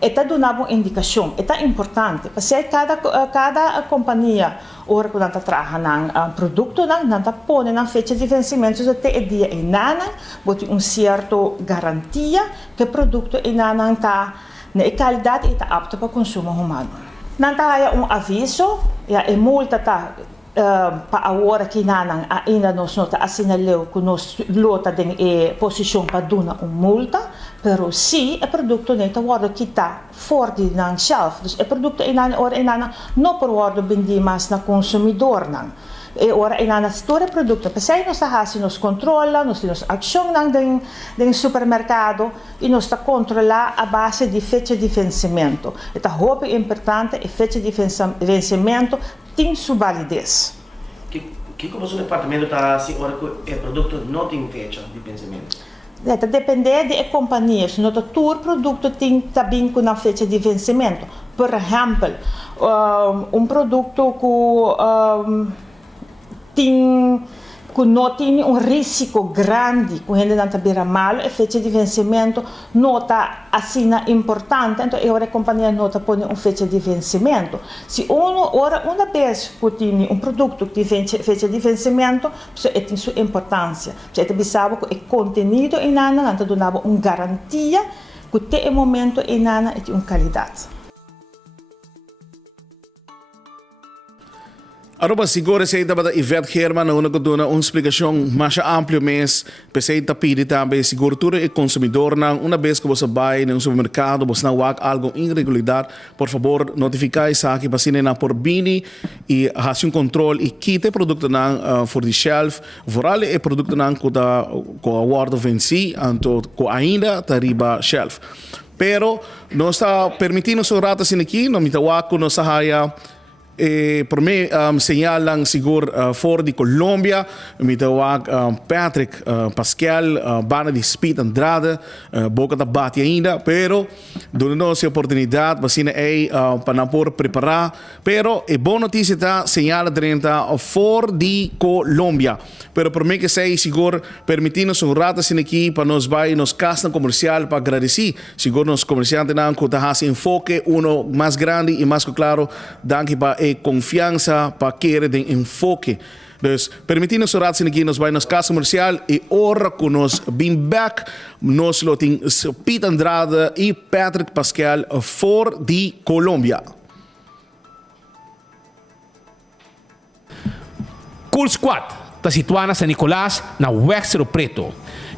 está dando uma indicação, é importante, porque cada companhia, ora quando está trabalhando um produto, não está pondo na fecha de vencimento, até o dia inana, bote uma certa garantia que o produto inana está na qualidade e está apto para o consumo humano. Não está um aviso, e multa está para a hora que ainda nós não assinalou que nós lota em posição para dar uma multa, mas se o produto não está que está fora de shelf, então o produto não pode vender mais na consumidor. E ora todo o produto, porque nós nós controla, nós temos ação no supermercado e nós controla a base de fecha de vencimento. Então é importante a fecha de vencimento tem sua validez. Que como o departamento está assim, ora que o produto não tem fecha de vencimento? Depende da companhia, se não todo o produto tem também com a fecha de vencimento. Por exemplo, produto que não tem risco grande, que ainda não está mal, a fecha de vencimento não está assim importante, então a companhia não está pondo uma fecha de vencimento. Se uma vez que tem produto que tem fecha de vencimento, tem sua importância. Você sabe que o conteúdo não está dando uma garantia que até o momento não tem uma qualidade. Aruba siguro sa ita bata Yvette Herman na una ko doon una explicação mais ampla mes pesa ita pidi também siguro tudo e consumidor na una vez que você vai no supermercado você não wak algo irregularidade por favor notificai sa aqui para na por bini e hace controle e quite produto na for the shelf vooral e produto na ko award venci anto ko ainda tariba shelf pero não está permitindo so rata sin aqui no mitawako no sahaya por mim, señal lang siguro for de Colômbia, me tawag Patrick Pascal, bana de Speed Andrade, boca da bate ainda, pero dando-nos a oportunidade, vacina para por preparar, pero é boa notícia tá señal de for de Colômbia, pero por mim que sei seguro permitindo um rata assim aqui para nos vai nos casa comercial para agradecer, seguro nos comerciantes não que tá enfoque uno mais grande e mais claro, danke para confiança para querer de enfoque. Dus permitindo os ratos aqui nos vai nos casa comercial e ora que nos bem back nos lo tem Pete Andrade e Patrick Pascal for de Colômbia. Cool Squad está situada na San Nicolás, na Wexero Preto.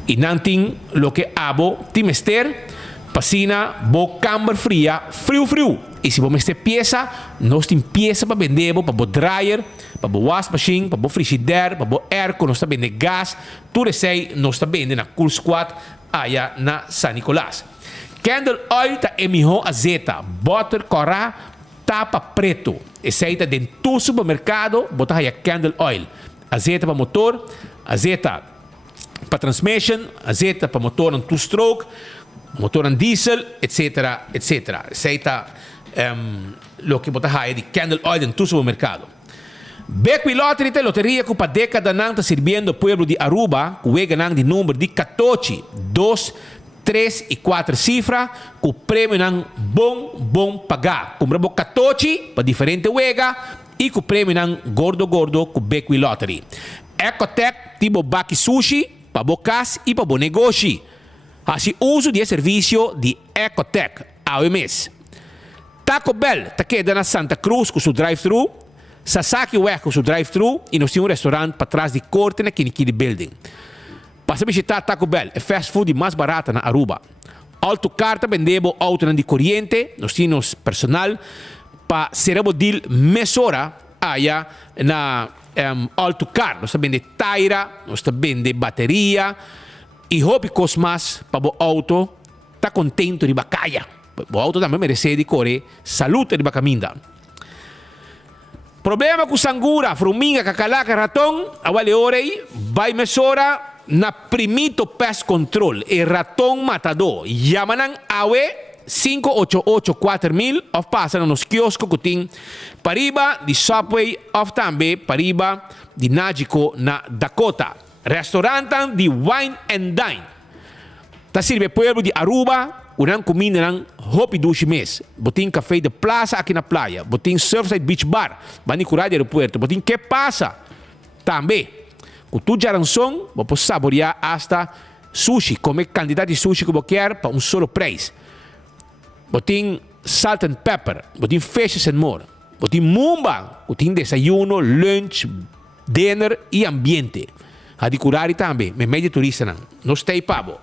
E nanting lo que abo timester, pasina bo camber fria, frio. E se você pieza, nós tem pieza para vender, para bo dryer, para bo wash machine, para bo frigidaire, para bo airco, nós também vende gas, tudo isso aí nós também vende na Cool Squad, aí na San Nicolás. Candle oil tá emiho azeta, butter corá, tapa preto. Esse aí tá dentro do supermercado, botar aí candle oil. Azeta para motor, azeta para transmission, azeta para motor em two-stroke, motor em diesel, etc. Esse aí tá lo que botar aí de candle oil em todo supermercado. Bequi Lottery, loteria que para década não está servindo o povo de Aruba, que o ganham de número de 14, 2, 3 e 4 cifras, que o prêmio não bom pagar. Compramos 14 para diferente uega e que o prêmio não gordo com Bequi Lottery. Ecotec, tipo baki sushi, para bocas e para negócio. Assim, uso de serviço de Ecotec, AOMS. Taco Bell, está queda na Santa Cruz com o drive-thru. Sasaki Weg com o drive-thru e nós temos restaurante para trás de corte na Kinikini Building. Para visitar Taco Bell, é fast food mais barata na Aruba. Alto carta vendemos auto de corriente, nós temos personal para ser deal mesora allá na Alto Car. Nós também de taira, nós também de bateria e hobby cosmas para o auto está contento de bacalha. O auto também merece de correr, saúde de bacaminda. Problema com sangura, fruminga, cacalaca, ratão, awale orei, vai mesora na primito pest control, e ratão matador. Yamanang awe 588-4000 of passa nos quioscos que tem pariba de Subway of também pariba de Nagico na Dakota. Restaurante de Wine and Dine. Ta sirve pueblo de Aruba, unang comida ng hopi dushi mes. Boting café de plaza aqui na playa. Boting Surfside Beach Bar. Bani curado de aeropuerto. Boting que pasa? Também. Kung tu jaranson, vou saborear hasta sushi. Comer quantidade de sushi que você quer para solo preço. Boting salt and pepper. Boting fishes and more. Boting mumba. Boting desayuno, lunch, dinner e ambiente. Hadi curari também. Me media turista não. No stay pabo.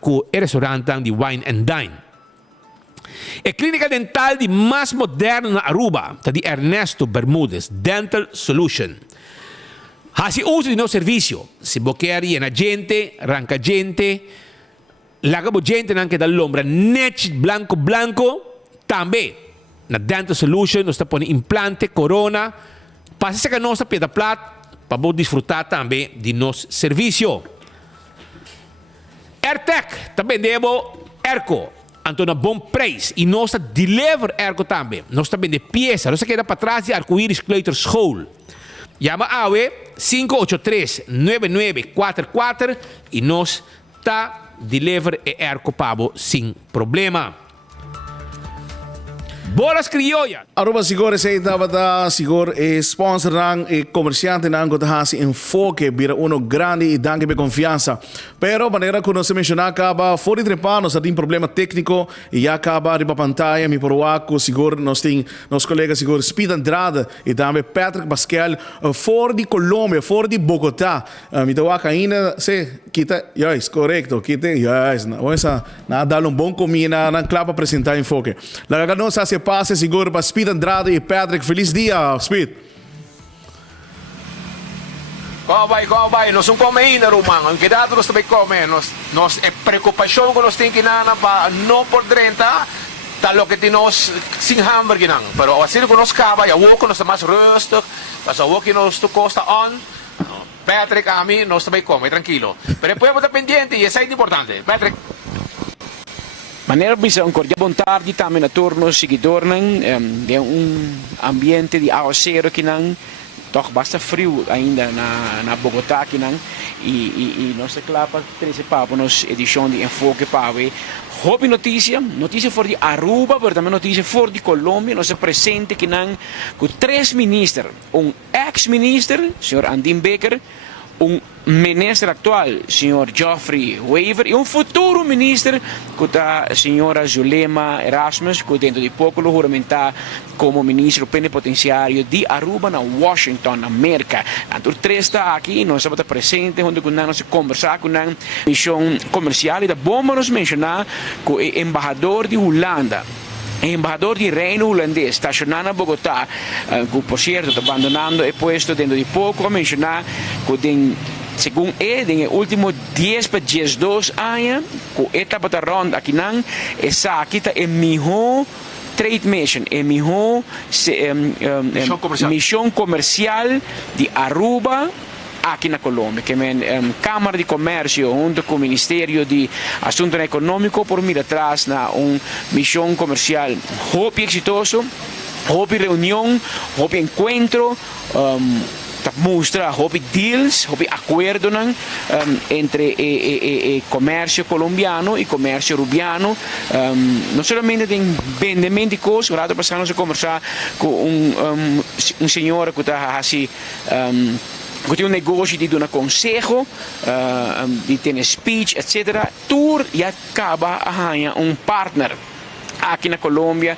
Com o restaurante de Wine and Dine. A clínica dental de mais moderna na Aruba, de Ernesto Bermúdez Dental Solution. Hasi uso de nosso serviço. Se você quer ir na gente, arranca gente, lagabo gente anche dall'ombra, net blanco, também. Na Dental Solution, nós estamos pondo implante, corona, para que a nossa peda plat, para você desfrutar também de nosso serviço. AirTech, também devo Erco, então a bom preço. E nós deliver Erco também. Nós também de peça. Nós queda para trás de Arco-Íris Kleuter School. Chama AWE 583-9944 e nós deliver Erco Pabo sem problema. Bolas criollas. Aruba siguro sa itaba siguro sponsor ng comerciante ng Gotahasi Enfoque bira uno grande e danke be confiança. Pero maneira que nós mencionar acaba fora de panos tem problema técnico e acaba riba pantalla mi provaco siguro nós tem nos colega siguro Speed Andrade e também Patrick Pascal fora de Colômbia, fora de Bogotá. Mi tawaka ainda se kita yes correcto kita yes na dar bom comida na clapa apresentar Enfoque. La ganosa se passa seguro para Speed Andrade e Patrick. Feliz dia, Speed. Como vai? Nós não comemos ainda, Romão. Ang cuidado nós também comemos. Nós é preocupação que nós temos que na para não por dentro, tal que temos sem hambúrguer não. Pero assim que nós acaba, a walk nós mais rusto, mas a walk nós tu costa on. Patrick, a mim nós também comemos, tranquilo. Pero depois estar pendiente e isso é importante. Patrick. Maneira bisa un cordial buon tardi também na turno seguidornen de ambiente de aguacero que não toch basta frio ainda na Bogotá que não e nossa clapa 13 papo nos edição de Enfoque Pave. Hobby notícia for de Aruba, mas também notícia for de Colômbia, nossa presente que não com 3 ministros, ex-ministro, senhor Andin Becker, ministro atual, senhor Geoffrey Weaver, e futuro ministro, que a senhora Zulema Erasmus, que dentro de pouco lo juramentar como ministro plenipotenciário de Aruba na Washington, América. Então, três está aqui, nós estamos presentes, onde nós conversar com a missão comercial, e da bomba nos mencionar com o embaixador de Holanda. Embaixador di Reino holandês, estacionado em Bogotá, que, por certo, está abandonando o posto dentro de pouco, a mencionar que, segundo ele, nos últimos 10 para 12 anos, que a etapa da ronda aqui, essa aqui está a melhor trade mission, a melhor missão comercial de Aruba, aqui na Colômbia, que é a Câmara de Comércio, junto com o Ministério de Assuntos Econômicos, por mim atrás, na missão comercial muito exitoso, muito reunião, muito encontro, mostra muito deals, muito acordos entre o comércio colombiano e o comércio rubiano, não somente tem vendimento de coisas, agora passamos a conversar com senhor que está assim, que tem negócio de dar conselho, de ter speech, etc. Tour e acaba a partner aqui na Colômbia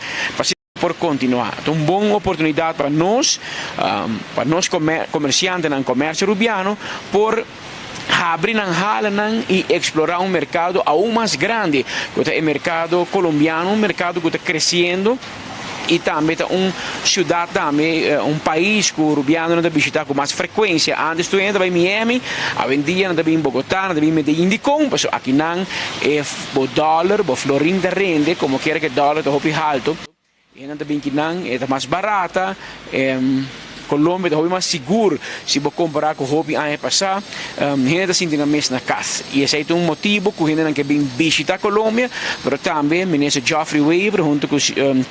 por continuar. Então, uma boa oportunidade para nós comerciantes no comércio rubiano, por abrir e explorar um mercado aún mais grande, que é o mercado colombiano, um mercado que está crescendo. E também ciudad, país que o rubiano não visita com mais frequência. Antes tu entra em Miami, hoje em dia não em Bogotá, não em Medellín, mas aqui não é o dólar, o florim de rende, como quer que o dólar esteja alto, e não também que não é mais barata. Colômbia é mais seguro se você comparar com o hobby ano passado, a gente está sentindo mais na casa. E esse é um motivo que a gente não quer visitar a Colômbia, mas também o ministro Geoffrey Weaver, junto com a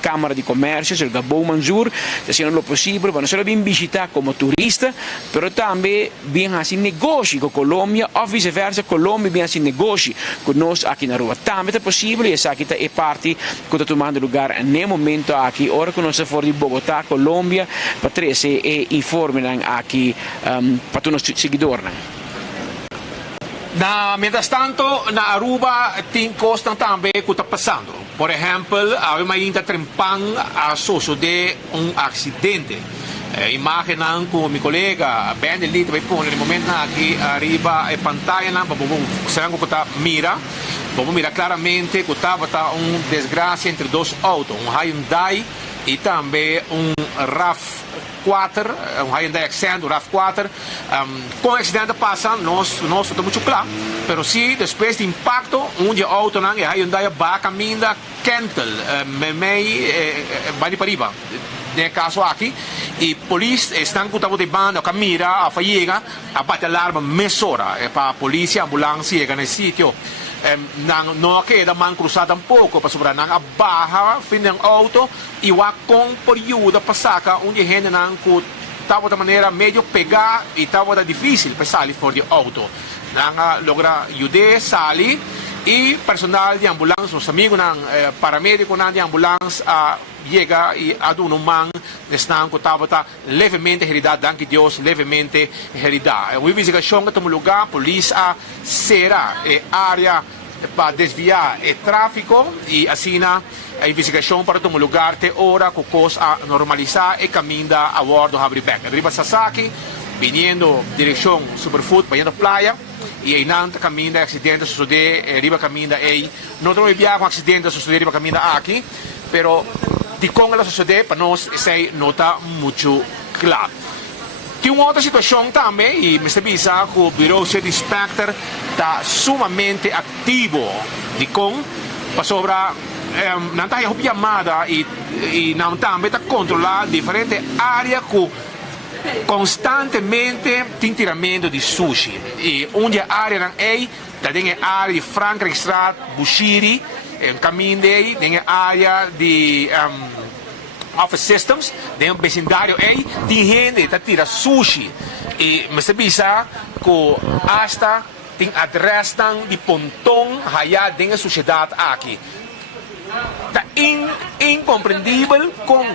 Câmara de Comércio, o Gabo Manzur, está fazendo o possível para não só visitar como turista, mas também vir fazer negócio com a Colômbia, ou vice-versa, a Colômbia vir fazer negócio com nós aqui na rua. Também é possível, e essa aqui é parte que está tomando lugar no momento aqui, hora que nós estamos de Bogotá, Colômbia, para trazer informe aqui para todos os seguidores. Mientras tanto, na Aruba tem coisas também que está passando. Por exemplo, há uma trempang a suceder acidente. Imaginam com meu colega Ben Elite vai pôr no momento aqui arriba a pantalla na será que está mira, vamos mirar claramente que estava desgraça entre dois autos, Hyundai e também RAV4, Hyundai Accent, RAV4. Com o acidente passa, nós estamos muito claro, mas se depois do impacto, auto e Hyundai vai caminhar Kentel, vai para riba. No caso aqui, e a polícia está de banda, a mira, a falliga, a bate alarma mesora, para a polícia, a ambulância chega no sítio. Não queda man cruzada pouco para sobrar a barra, fim do auto, e o com por ajuda para sacar onde a gente não estava de maneira meio pegar e estava difícil para sair fora do auto. Não logra ajudar, sair, e personal de ambulância, os amigos, paramédicos de ambulância, chega e aduna um man estão que estava levemente herido, danke Deus, levemente herido. Uma investigação que toma lugar, a polícia será a área para desviar o tráfego e assim a investigação para tomar lugar até hora que coisa normalizar e caminho a bordo do Habribeck. Arriba Sasaki, vindo direção Superfood, para a praia, e aí não caminho de acidente suceder, arriba caminho aí. Não estou enviando acidente suceder arriba caminho aqui, pero de como ela sucede para nós essa nota muito clara. Tem uma outra situação também, e me avisa que o Bureau City Inspector está sumamente ativo de como para sobre não está chamada e não também está controlar diferentes áreas que constantemente tem tiramento de sushi. E onde a área não é, tem a área de Frankrijkstraat, Bushiri, caminho daí, tem a área de Office Systems, tem um vecindário aí, tem gente que tira sushi. E me avisa que hasta tem adrestan de pontão aí dentro da sociedade aqui. Está incompreendível com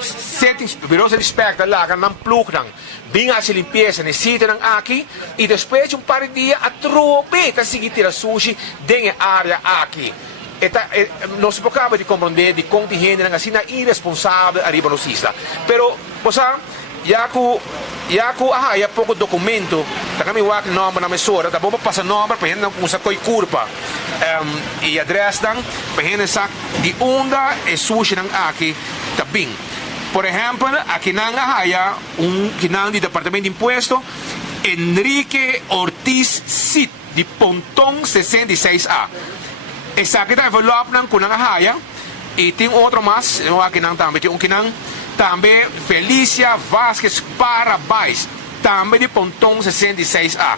settings, bureaus de specta lá, que não plugam, bem a limpeza, necessita aqui, e depois de par de dias, a trope, tá seguir tirar sushi, dentro da área aqui. Nós acabamos de compreender de contingente assim irresponsável arriba nos isla. Pero, você, já há pouco documento, tá kami wak nome na mesura, tá bom passa nome para gente não usar coi curva e address dan, para gente sa de onda e sushi nang aqui tá bem. Por exemplo, aqui nang haya kinang de departamento de imposto Enrique Ortiz Cid de Pontong 66A. Essa aqui está envelope ng kunang haya e tem outro mais, aqui nang também tem kinang também Felícia Vasquez Parabéns, também de Pontong 66A.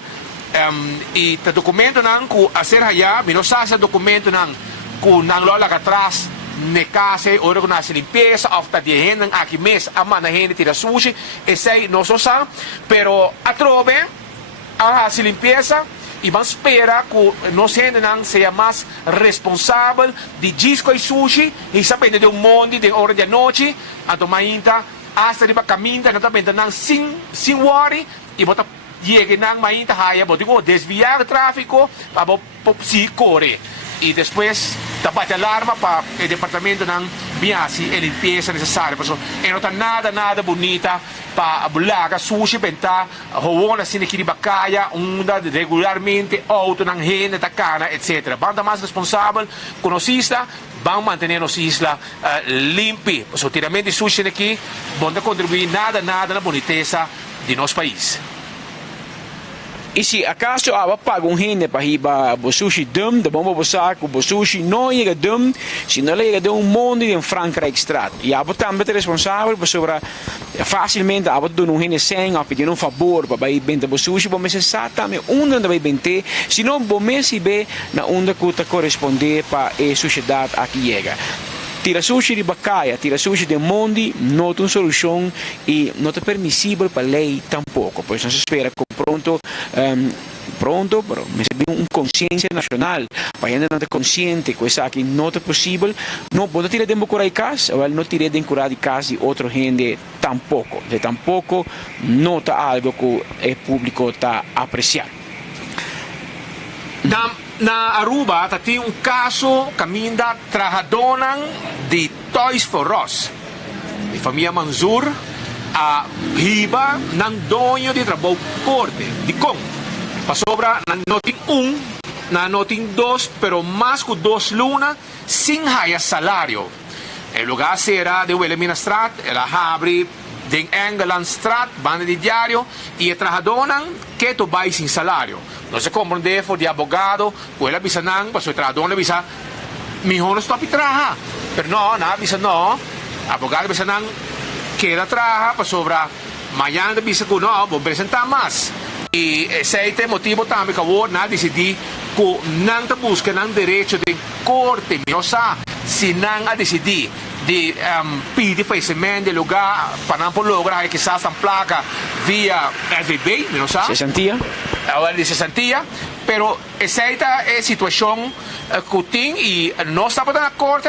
E o documento não que a ser haya, não sabe se documento não que não lola que atrás ne case ora com a limpeza of ta die hen aqui mês a mana hen tira sushi e sei não só sabe, pero a trove a limpeza e vamos esperar que nós não seja mais responsável de disco e sushi e sabendo de monte de hora de noite a tomar ainda hasta de caminho não também não sem worry e bota chega não ainda haya bota desviar o tráfego para se correr e depois dapat alarma para o departamento ng biasi e limpeza necessária. E não está nada bonita para bulaga, sushi, benta, hoona sinikiribakaya, onda regularmente, auto ng hene, takana, etc. Banda mais responsável, conocista, vão manter nos isla limpi. So, tiramente sushi aqui, banda contribuir nada na boniteza de nosso país. E se acaso aba paga hene para riba o sushi dum, da bomba bosac, o sushi não chega dum, se não chega de mundo em Frankrijk straat. E aba também responsável por sobre facilmente aba do hene sem a pedir favor para ir bem o sushi, bom mas também onde vai bem se não bom mas be na onda que corresponde para a sociedade aqui chega. Tira sushi de bacaia, tira sushi de mundo, não tem solução e não é permissível para a lei tampouco. Pois nós espera que pronto, pero me sembra consciência nacional, para a gente não estar consciente que isso aqui não é possível, não pode tirar de curar de casa, ou não tirar de curar de casa de outra gente tampouco. De tampouco não está algo que o público está apreciando. Na Aruba, tem caso caminda trahadona de Toys for Us. A família Manzur, a riba ng dono de trabalho corte, de com. Pasobra na noting na noting dos, pero mais que 2 lunas, sem haya salário. El lugar será de Wilhelmina Straat, ela abre de Engeland Straat, banda de diário, e a trahadona que tu vai sem salário. Não se compreende for de abogado, puela bisa nang, paso o trahadona bisa, mijo no stop traha. Pero no, bisa no, abogado bisa nang, queda traha, pasobra, mañana bisa ko no, vou apresentar mais. E esse é o motivo também que eu não decidi que não busca o direito de corte, se não a decidir de pedir falecimento de lugar para não lograr que quizás a placa via FB, não sabe? Cesantia. Agora de cesantia, pero essa é a situação que tem e nós estamos na corte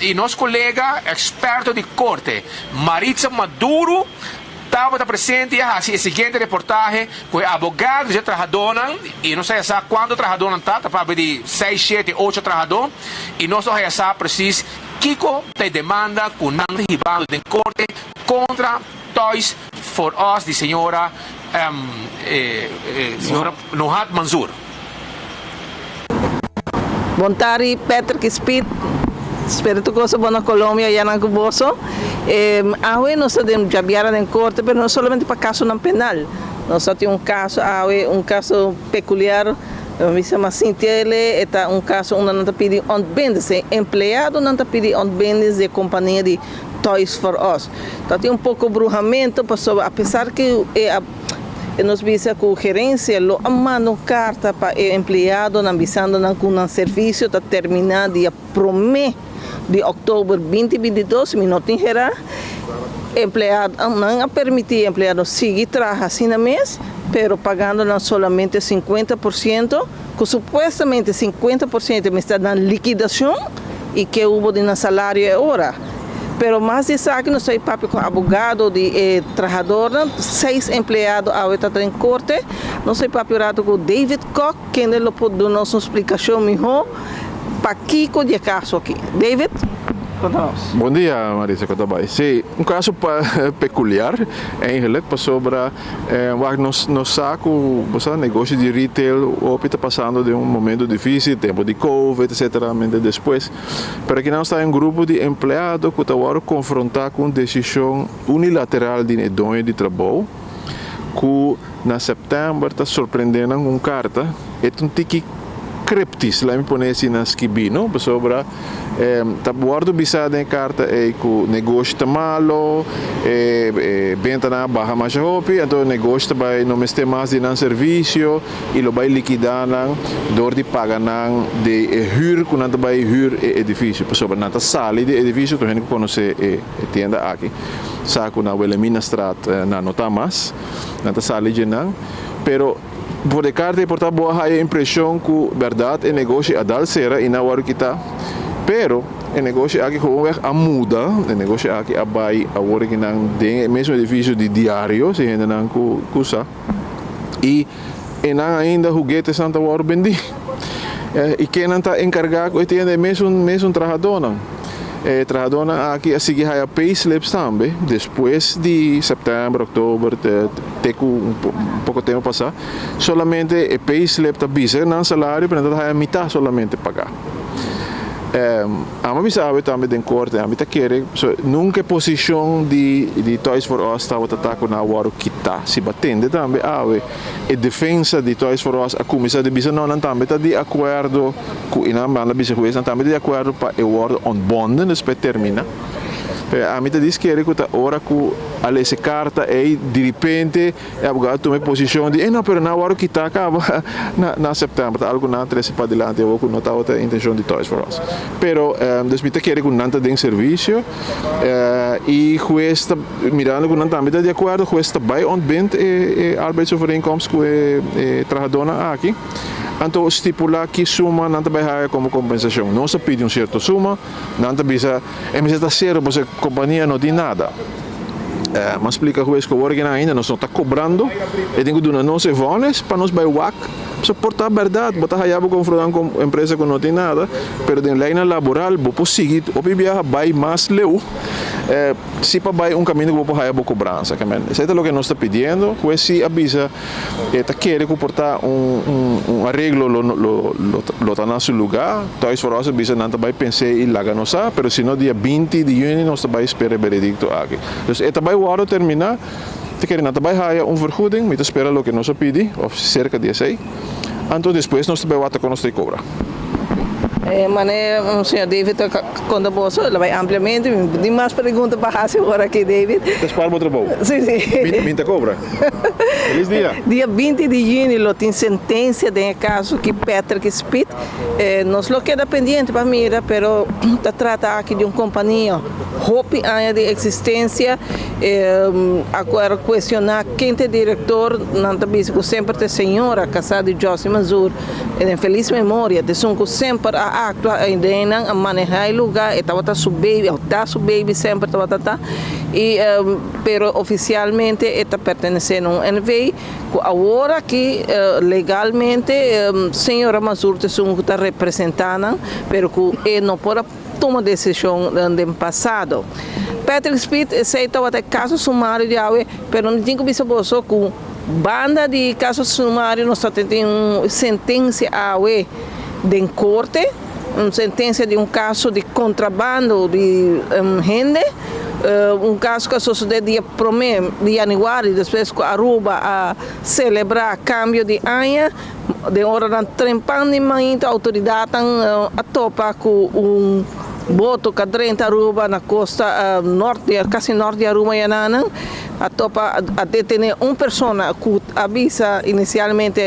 e nosso colega experto de corte, Maritza Maduro, estava presente assim a seguinte reportagem com abogados de trahadona e não sei quando trahadona está para de 6, 7, 8 trahador e nós já sabe preciso Kiko te demanda com não ribado de corte contra Toys for Us de senhora Nohat Manzur. Bontari Peter Kispit, espírito coisa boa na Colômbia e na Cuboso. Hoje nós temos jabiara em corte, mas não somente para caso não penal. Nós temos um caso peculiar. Me chama Sintele, é um caso onde não está pedindo onde empregado não está pedindo onde de companhia de Toys for Us. Então tem um pouco de brujamento, apesar que nós vimos que a gerência lo manda carta para o empregado, avisando que o serviço está terminado dia 1 de outubro de 2022, não tem geral. Empregado não permitir empregado seguir trabalhando assim no mês, pero pagando não solamente 50%, que supostamente 50% me está dando liquidação e que houve de salário agora. pero mais de saque não sei papo com abogado de trabalhador, 6 empregados a outra em corte, não sei papo com David Koch, que ele pode dar nossa explicação melhor para Kiko de caso aqui. David? Bom dia, Marisa Cotabay. Sim, um caso peculiar, eigenlijk, sobre waar nos saco, negócio de retail, está passando de momento difícil, tempo de Covid, etc. Depois, para que não está um grupo de empregados que está confrontar com decisão unilateral de dono de trabalho, que na setembro está surpreendendo com carta, tiki cryptis, lá me põe assim na skibino, sobre tá guardo bisada em carta que o negócio está malo, venda na barra mais rápido, então o negócio vai não ter mais de serviço e lo vai liquidar dor de pagar de huur quando não vai huur edifício, sobre não sala de edifício, tu gente que conhece tienda aqui, saco na Wilhelmina Straat na Notamas, não sala de não, pero por de carta e portar boa a impressão que verdade é negócio a dar será e na hora que está, pero o negócio aqui com a muda, o negócio aqui a vai a hora que não tem mesmo edifício de diário, se ainda não usa e não ainda joguete Santa hora vendi e quem não está encarregado tem mesmo trabalhador não. Trabalhador aqui a seguir a payslips também, depois de setembro, outubro, um pouco tempo passar, solamente o payslip está bisa não salário, para não a metade solamente pagar. A minha visão também tem corte, a minha querer, nunca posição de Toys for Us estava atacando na hora que está, se batendo também, a defesa de Toys for Us, a comissão de bisa não também está de acordo com a banda bisa juiz, também de acordo para o word on bond, depois termina. A mim diz que a hora que a essa carta e de repente o abogado toma posição de não, pero na hora que está acaba na setembro, algo não trouxe para adiante, eu não estava a intenção de Toys for Us. Pero depois quer que não tem serviço e juiz está mirando que não também está de acordo, juiz está bem ontbindt arbeidsovereenkomst com o trabalhador aqui. Então estipular que suma não vai haver como compensação. Não se pede certa suma, não bisa está zero, porque a companhia não tem nada. Mas explica o que o órgão ainda nós não está cobrando, e tem que dar nossas vones para nós vai WAC, suportar a verdade, botar a jabo confrontar com empresa que não tem nada, mas em linha laboral, vou seguir, o PBA vai mais leu, se para vai caminho que vou para a cobrança, isso é o que nós está pedindo, o se avisa, está querendo comportar arreglo lo está no seu lugar, Toys for Us avisa não vai pensar em laga nossa, mas se não dia 20 de junho nós vai esperar veredicto aqui. Então vai o ano terminar, te querem não vai haver vergoeding, mas espera lo que nós pedi, ou cerca de 6. Então depois nós vai o que nós cobra. O senhor David conta bolso, ele vai ampliamente. Tem mais perguntas para fazer agora aqui, David. Despair o trabalho? Sim, sim. Minta cobra. Feliz dia. Dia 20 de junho, tem sentença de caso que Patrick Spit. Nós lo queda pendiente para mira, pero está trata aqui de uma companhia Hope anos de existência. Agora questionar quem é diretor, não está visto sempre a senhora casada de Josie Mazur, em feliz memória, de que sempre a actua ainda a manejar o lugar, estava su baby sempre estava e pero oficialmente está pertencendo a um NVI, agora que legalmente senhora Mazur está representando, pero que não pode tomar decisão no passado. Patrick Spit aceita até caso sumário de AUE, mas não tem que ver com banda de caso sumário, nós temos uma sentença AUE de corte, uma sentença de um caso de contrabando de gente, caso que sucedeu dia 1 de janeiro, depois que Aruba a celebrar cambio de ano, de hora na trempando de manhã, a autoridade a topa com boto que 30 Aruba na costa norte, quase norte de Aruba, a topa a detener uma pessoa que avisa inicialmente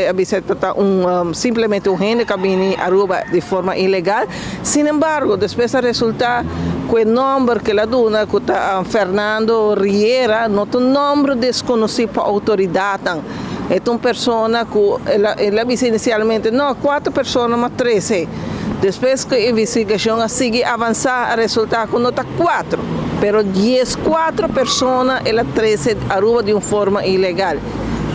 simplesmente gente que vem a Aruba de forma ilegal. Sin embargo, depois resulta que o nome que ela dona, que está Fernando Riera, não tem nome desconhecido para a autoridade. É uma pessoa que ela avisa inicialmente, não, 4 pessoas, mas 13. Depois que a investigação sigue avançar, resulta que não está 4. pero 14 personas ela 13 Aruba de uma forma ilegal.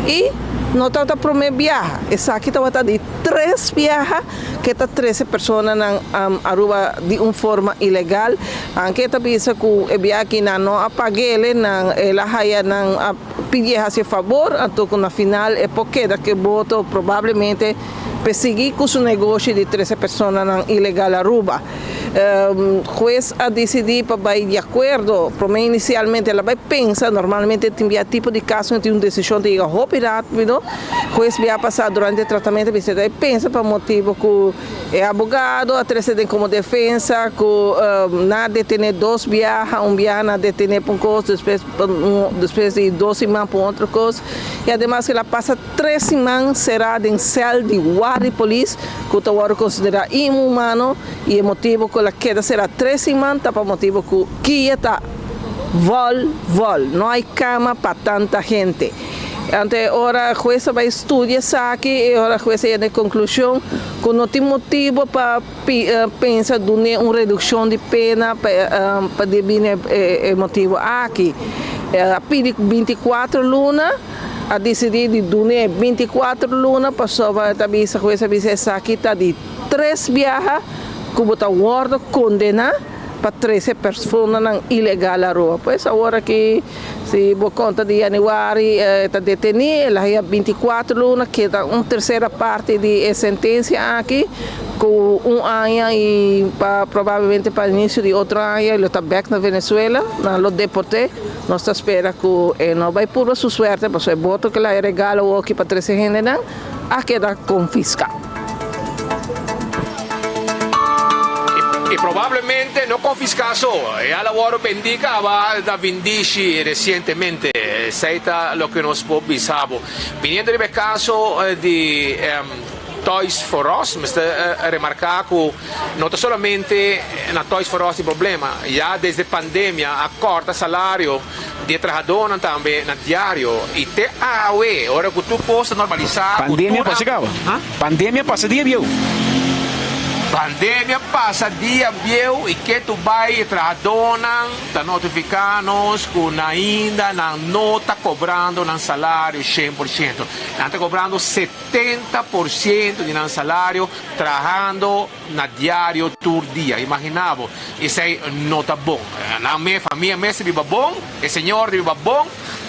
E não está o primeiro viagem. Essa aqui está de 3 viagens que está 13 pessoas na Aruba de uma forma ilegal. Anche está bisa que o viagem não apague na ela haya não pedir a seu favor, então na final é porque da que voto provavelmente perseguir com o negócio de 13 pessoas na ilegal Aruba. Juez a decidir para vai de acordo, para inicialmente ela vai pensar, normalmente tem tipo de caso tem uma decisão de ir rápido, juez vai passar durante o tratamento, você vai pensar para motivo que é advogado, a tem como defesa, que na detener 2 viagens, viagem na detener para uma coisa, depois de 2 semanas para outra coisa, e además que ela passa 3 semanas será em cela de guarda de polícia, que o agora considera inhumano, e é motivo que a queda será 3 semanas, para motivo que está vol. Não há cama para tanta gente. Ante ora a jueza vai estudar isso aqui e ora a jueza é de conclusão que não tem motivo para pensar em uma redução de pena para definir motivo aqui. A pedir 24 lunas, a decidir de donar 24 lunas, passou para a jueza dizer aqui está de 3 viagens que está guarda condena para 13 pessoas ilegal na rua. Pois agora que se por conta de janeiro está detenido, ela é 24 lunas, que dá uma terceira parte de sentença aqui, com ano e provavelmente para o início de outro ano, ele está back na Venezuela, lo deporté. Nós esperamos que não vai por sua sorte, porque o voto que ela é regalo aqui para 13 gente, a queda confiscada. E probabilmente non confiscato e al lavoro vendicava da vindici recentemente seita lo che non può bisabo viniendo di caso di Toys for Us, mi sta remarcando non solamente na Toys for Us il problema, já desde pandemia accorta salario di trabajadores também na diário e te ora que tu possa normalizar pandemia passava pandemia passa dia viu. Pandemia passa dia viu e que tu vai tradonan tá notificanos que ainda não está cobrando um salário 100%, não está cobrando 70% de um salário trabalhando na diário tur dia. Imaginava, isso aí não está bom. Na minha família mesmo vive bom, o senhor vive bom,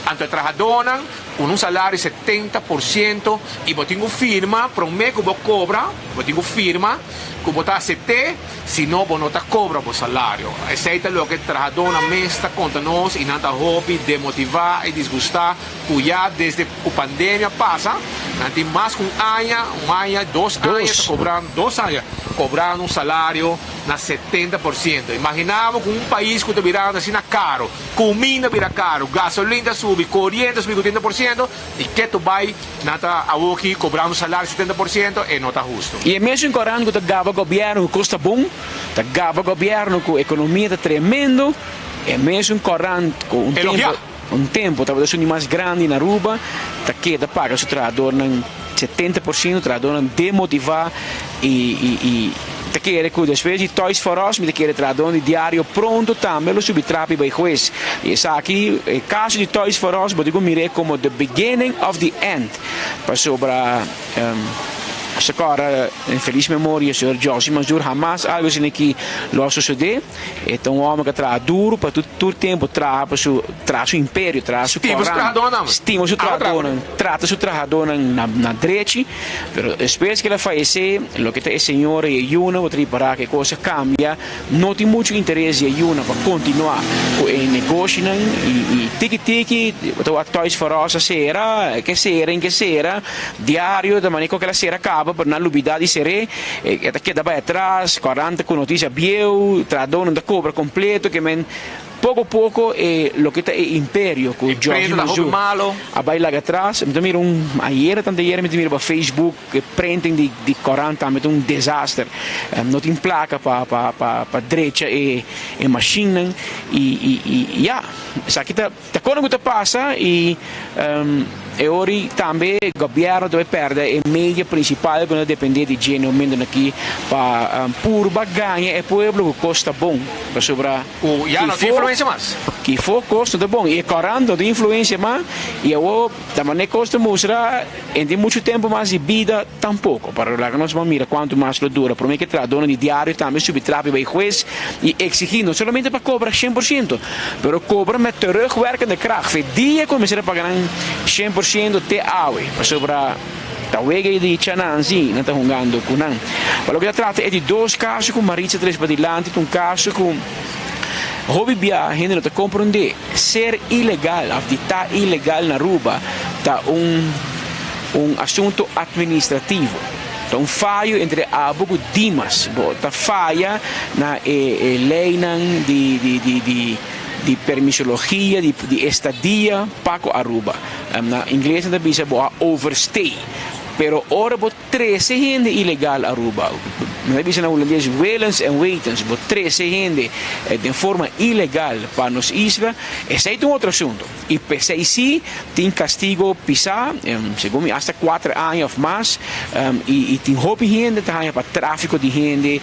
anto trabalham com um salário 70% e eu tenho firma para um mês que eu cobra, eu tenho firma que eu está 70, senão eu não está cobra o salário. Esse é o que o trabalhador mesmo conta nós e não está hobby demotivar e desgustar que já desde a pandemia passa, não tem mais que um ano, 2 anos, está cobrando 2 anos, cobrando um salário na 70%. Imaginava que um país que está virando assim caro, comida vira caro, gasolina sube, corrente sube 80%, e que tu vai aqui cobrando salário 70% e não está justo. E mesmo em Corão que o governo custa bom, o governo com a economia está tremendo, e mesmo em Corão com um tempo talvez mais grande na Aruba, que paga o trabalhador 70%, o trabalhador demotivar e te quer que depois de Toys for Us me quer trabalhar de diário pronto também lo subitrapi by juez. E essa aqui o caso de Toys for Us, eu digo mire como the beginning of the end. Para sobre agora em feliz memória o senhor Josi Manjur jamais algo assim que lo suceder. É um homem que trabalha duro para todo tempo trabalha para seu império, trabalha seu estima seu trabalhador, trata seu trabalhador na direita, mas depois que ele falece, o que o senhor e Yuna vou preparar que a coisa cambia, não tem muito interesse em Yuna para continuar com o negócio e tiki a Toys for Us sera que sera diário da maneira que ela sera acaba per na lubidade di sere e che da vai atrás 40 con notizia bieu tradon da cobra completo che men poco e lo che è imperio con Jorge Manjur a vai lá atrás me miro tante ieri mi miro pa Facebook che printing di 40 met un desastre non in placa pa direita e machine e ja sa che ta quando che passa e e ora também o governo deve perder a mídia principal quando depende de dinheiro momento aqui para puro ganha é povo que custa bom para sobrar já não tem influência mais que for custa de bom e correndo de influência mais e eu também custa mostrar em muito tempo mais de vida tampouco para lá que nós vamos mirar quanto mais lo dura por mim que tra dona de diário também subtrape para o juiz e exigir não somente para cobrar 100% pero cobra met terugwerkende kracht voor die começar a pagar 100% te awe para sobrar talvez di Chananzi não está jogando com não. Mas o que trata é de dois casos com Maritza Tres Badilante, caso com hobby bia gente não te compreende ser ilegal, está ilegal na Aruba, tá assunto administrativo. Então falho entre Abu e Dimas, tá falha na lei de permissologia, de estadia para Aruba. Na inglês não diz overstay. Pero ora bo 13 gente ilegal Aruba. Não diz na holandês Wellens and Waitens, bo 13 gente de forma ilegal para nos isla. Esse é um outro assunto. E pensei sim, tem castigo pisar, segundo hasta 4 anos ou mais, e tem hobby gente também para tráfico de gente,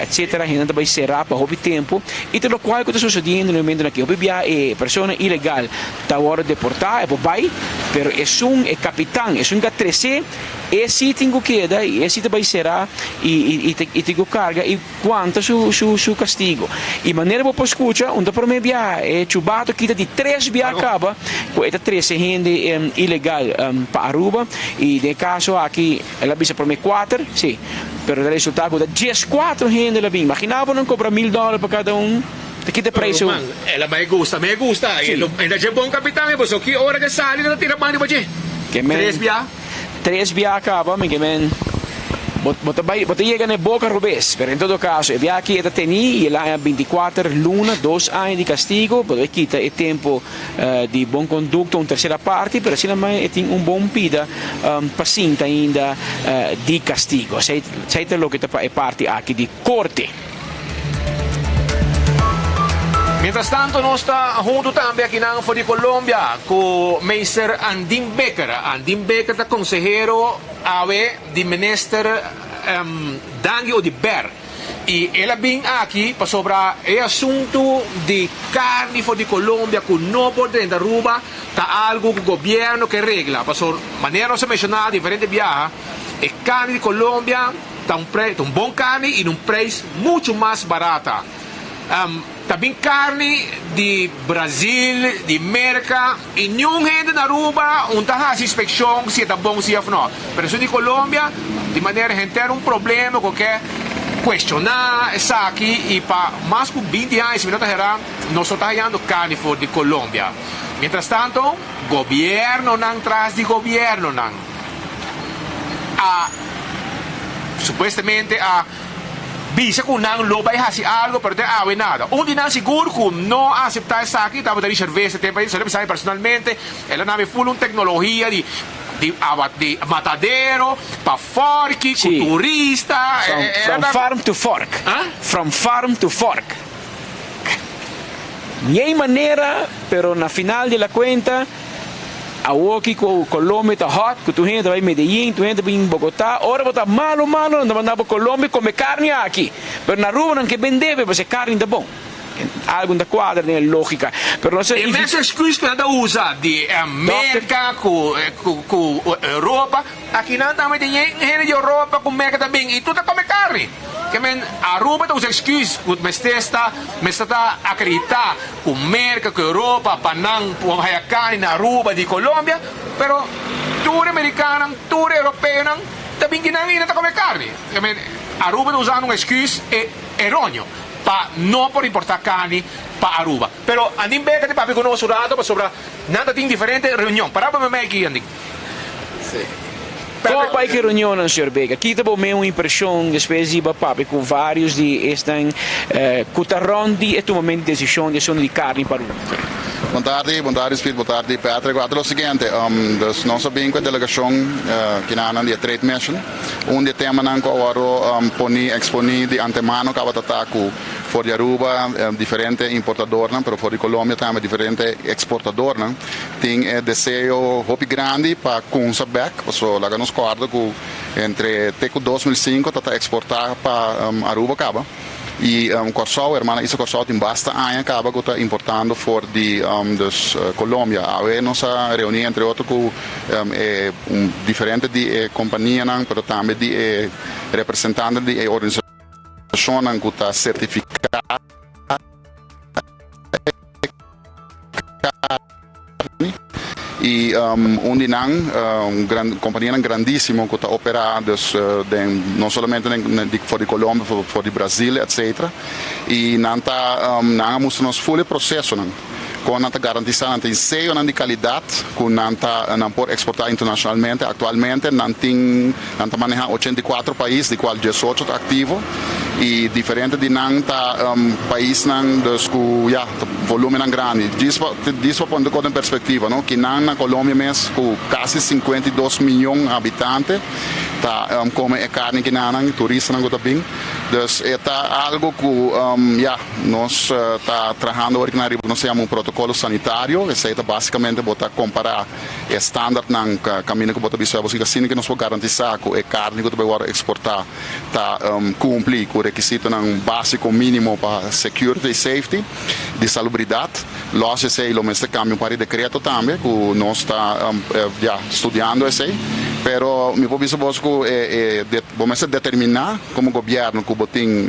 etc. Gente vai será para hobby tempo. E tudo qual que está sucedendo no momento aqui. Hobby é pessoa ilegal, está hora de deportar, é bobai, pero é capitão, é um 13. Esse tenho que dar, esse vai será e tenho carga e quanto su castigo. E maneira para escutar, onde para mim é chubato que de 3 via acaba, com esta 13 gente ilegal para Aruba e de caso aqui ela bisa para mim 4, sim, pero o resultado da 14 gente ela bem. Imaginava não cobrar $1,000 para cada Aqui de preço. Ela me gusta. Ainda é bom capitão, mas o que hora que sai ela tira mano para ti. 3 via acaba, mas que men bota chega na boca rubes, pero em todo caso, via aqui está teni e lá 24 luna, 2 anos de castigo, pode quita o tempo de bom conduto, terceira parte, pero assim também tem bom pida paciente ainda de castigo. Sei lo que é parte aqui de corte. Mientras tanto, nós está junto também aqui na Anfo de Colômbia com o Meister Andim Becker. Andim Becker é consejero de Minister Dangi ou de Ber. E ela vem aqui para sobre o assunto de carne de Colômbia que não pode entrar Aruba, está algo que o governo que regla. Para sobre maneira não se mencionar diferente viaja, e carne de Colômbia está um bom carne e um preço muito mais barata. Também carne de Brasil, de América, e nenhum gente na Aruba não está fazendo inspeção se está bom se não. Mas de Colômbia, de maneira que tem problema com que questionar isso aqui e para mais de 20 anos, nós estamos ganhando carne de Colômbia. Mientras tanto, governo não traz de governo não. Supostamente visa que não lo vai fazer algo para ter nada. Não seguro que não aceitar isso aqui, estava dando cerveja, tempo aí, sabe personalmente, ela não full tecnologia de matadeiro, para fork, com turista. From farm to fork. From farm to fork. Não maneira, pero na final de la cuenta, a aqui com Colômbia está hot, que tu gente vai em Medellín, tu gente vai em Bogotá, ora está malo, não mandar para Colômbia comer carne aqui. Mas na rua não que vender, porque carne está bom. Algo da quadra, né, lógica. E mesmo excuse que anda usa de América com Europa, aqui não também tem gente de Europa com América também, e tudo come carne. Que men Aruba tem os excuses que me está acreditar com América, com Europa, para não pôr carne na Aruba de Colômbia, pero tudo americano, tudo europeu também que não está come carne. Que men Aruba está usando excuse errôneo para não por importar carne para Aruba. Pero andim bem que te papi conosco para sobre nada tem diferente reunião. Para me aqui andim. Sim. Qual é a reunião, Sr. Becker? Aqui também uma impressão específica com vários de estão cutarondi e tomamento de decisão de carne para Aruba. Boa tarde, Speed, boa tarde, Patrick. É o seguinte, nós sabemos que a delegação que na dia Trade Mission, onde tema não agora exponer de antemano que vai tratar com voor de Aruba diferente importadores, pero voor de Colombia também diferente exportadores. Tem desejo hopi grande para Kunsabek, so lá nos acordo que entre 2005 tata exportar para Aruba acaba. E Corsau, hermana Isa Corsau tem bastante anos acaba que está importando for de Colômbia. A nós reuni entre outros com diferente de companhia, mas também de representantes de organização que está certificada. E companhia grandíssima que está operando não somente for de Colômbia, for de Brasil, etc. E não mostramos full processo, com não garantizar não tem sello de qualidade, com não pode exportar internacionalmente. Atualmente não maneja 84 países, de qual 18 está ativo. E diferente de país com volume grande. Disso ponto em perspectiva, que na Colômbia mesmo com quase 52 milhões de habitantes, tá come carne que não turista não gosta bem. Então algo que nós está trabalhando hoje na nós temos protocolo sanitário, que é basicamente botar comparar estándar no caminho que botar bispo, assim que nós vamos garantizar que a carne que vai exportar tá cumprir com o requisito básico mínimo para security e safety, de salubridade. Lógico que o mesmo cambio para o decreto também, que nós está estudando esse. Pero mi proviso vamos determinar como governo que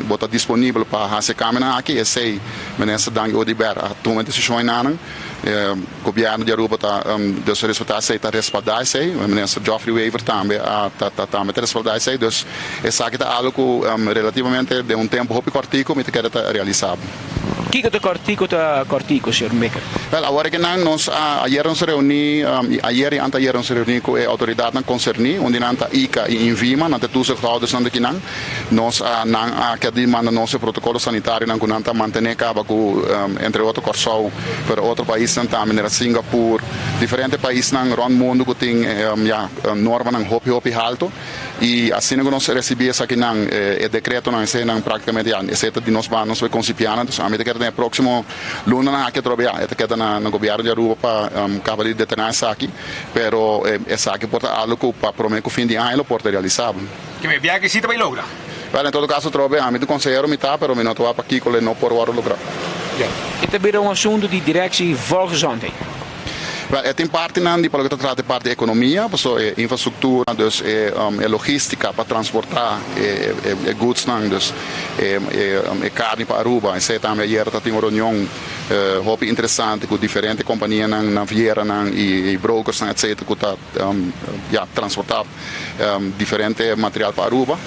bota disponível para fazer caminhar aqui e sei menessa dan odiber a tomar decisões não governo de Aruba tá de respeitar sei tá respaldar sei menessa Geoffrey Weaver também tá respaldar sei dus essa aqui tá algo que relativamente de tempo pouco cortico me quer tá realizado. Que é cortico, senhor Becker? Well, agora que nós ayer nos reuni, ayer e anteayer nos reuni com a autoridade concernida, onde nós ICA e Invima, nós temos todos nós aqui nós que demanda nosso protocolo sanitário nós nós manter cabo com entre outros Corsau para outro país também, Singapura, diferentes países no rond mundo que tem norma não hopi alto e assim que nós recebemos aqui não decreto não sei não praticamente exceto de nós vamos concipianos a medida que próximo luna aqui trabalhar até que no governo de Aruba para acabar de determinar isso aqui, pero essa aqui pode algo para prometer que fim de ano pode realizar. Que me viaje que sí te logra. Well, em todo caso trabalhar a mim do conselheiro me tá, pero me não tô para aqui que não por hora lograr. E também é assunto de direção volksgezondheid. Tem parte não de porque trata parte de economia, infraestrutura, dus logística para transportar goods não, dus carne para Aruba. Esse também ayer tem uma reunião muito interessante com diferentes companhias na Viera e brokers etc que tá transportar diferente material para Aruba.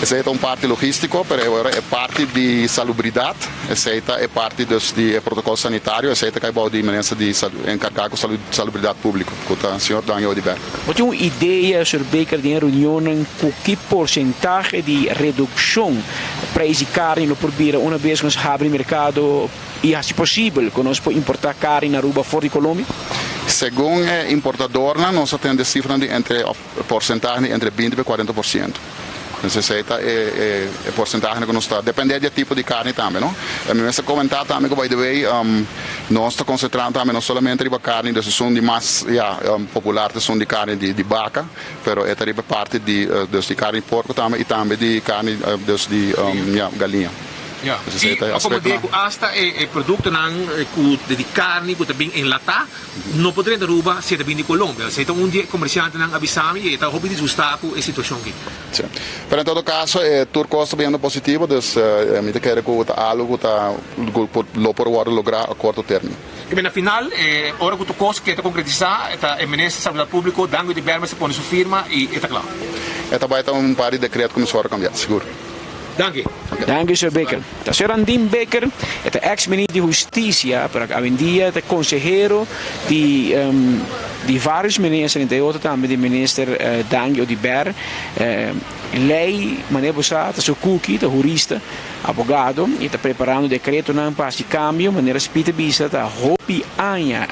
Essa é uma parte logística, mas é parte de salubridade, essa é parte do protocolo sanitário, essa é que é de maneira de encarregar com salubridade pública, com o senhor Daniel Odiber. Você tem uma ideia, Sr. Becker, de reunião com que porcentagem de redução para esse carne no porbeira uma vez que nós abrimos o mercado e, se possível, que nós podemos importar carne na Aruba fora de Colômbia? Segundo o importador, nós temos cifras entre porcentagem entre 20% e 40%. Necessita porcentagem que nós está depende do tipo de carne também, não? A minha comentar também que by the way nós está concentrando também não somente de carne de são de mais popular são de carne de vaca, pero é também parte de carne de porco também e também de carne de galinha. Ja. E como digo, hasta o produto de carne que também enlatar, não poderia na Aruba ser também de Colômbia. Então dia comerciante não avisame e está hobby de ajustar com a situação aqui. Sim. Mas em todo caso, tudo costa bem positivo, dus me quero que algo lo por lograr a curto termo. E na final, hora que tu costa que está concretizar, está o Ministério da Saúde Pública, Dango de Berma se põe sua firma e está claro. Está vai ter par de decreto que nos vai cambiar, seguro. Dank u. Dank u, Sr. Becker. O Sr. Andim Becker é ex-ministro de Justiça, hoje em dia é consejero de vários ministros, entre outros também de ministro Daniel Odiber. Lei, maneira usada, seu cookie, da jurista, advogado, e está preparando um decreto não para esse câmbio, maneira Peter Bisa, está hopi anha.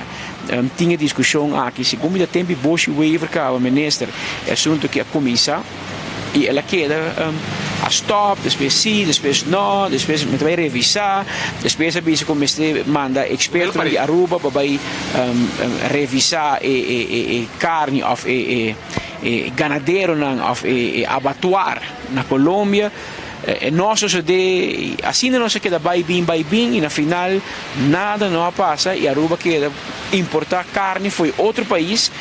Tinha discussão aqui, segundo o tempo, Bosch Weaver, que é o ministro, é assunto que a comissão, e ela queda a stop, depois sim, depois não, depois me vai revisar, depois a bisa como este manda experto de Aruba para revisar carne of ganadeiro of abattoir na Colômbia. Nós assim não se queda vai bem e na final nada não passa e Aruba queda importar carne foi outro país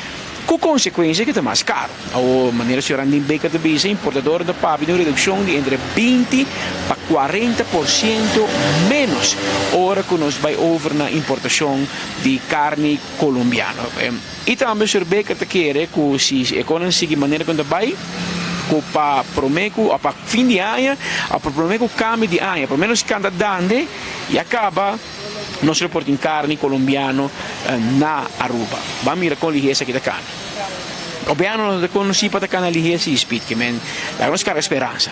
com consequência que está mais caro. A maneira que o Randim Baker de Bisa, importador de papi, tem uma redução de entre 20% para 40% menos hora que nós vai over na importação de carne colombiana. E também o Sr. Baker te quer que se a coisa siga maneira que vai para prometo para fim de ano, para prometo cambio de ano, pelo menos cada dande e acaba nós reportamos carne colombiano na Aruba. Vamos mirar com ligeça aqui da carne. Obviamente não conheci para carne ligeça e speed que men la nostra esperança.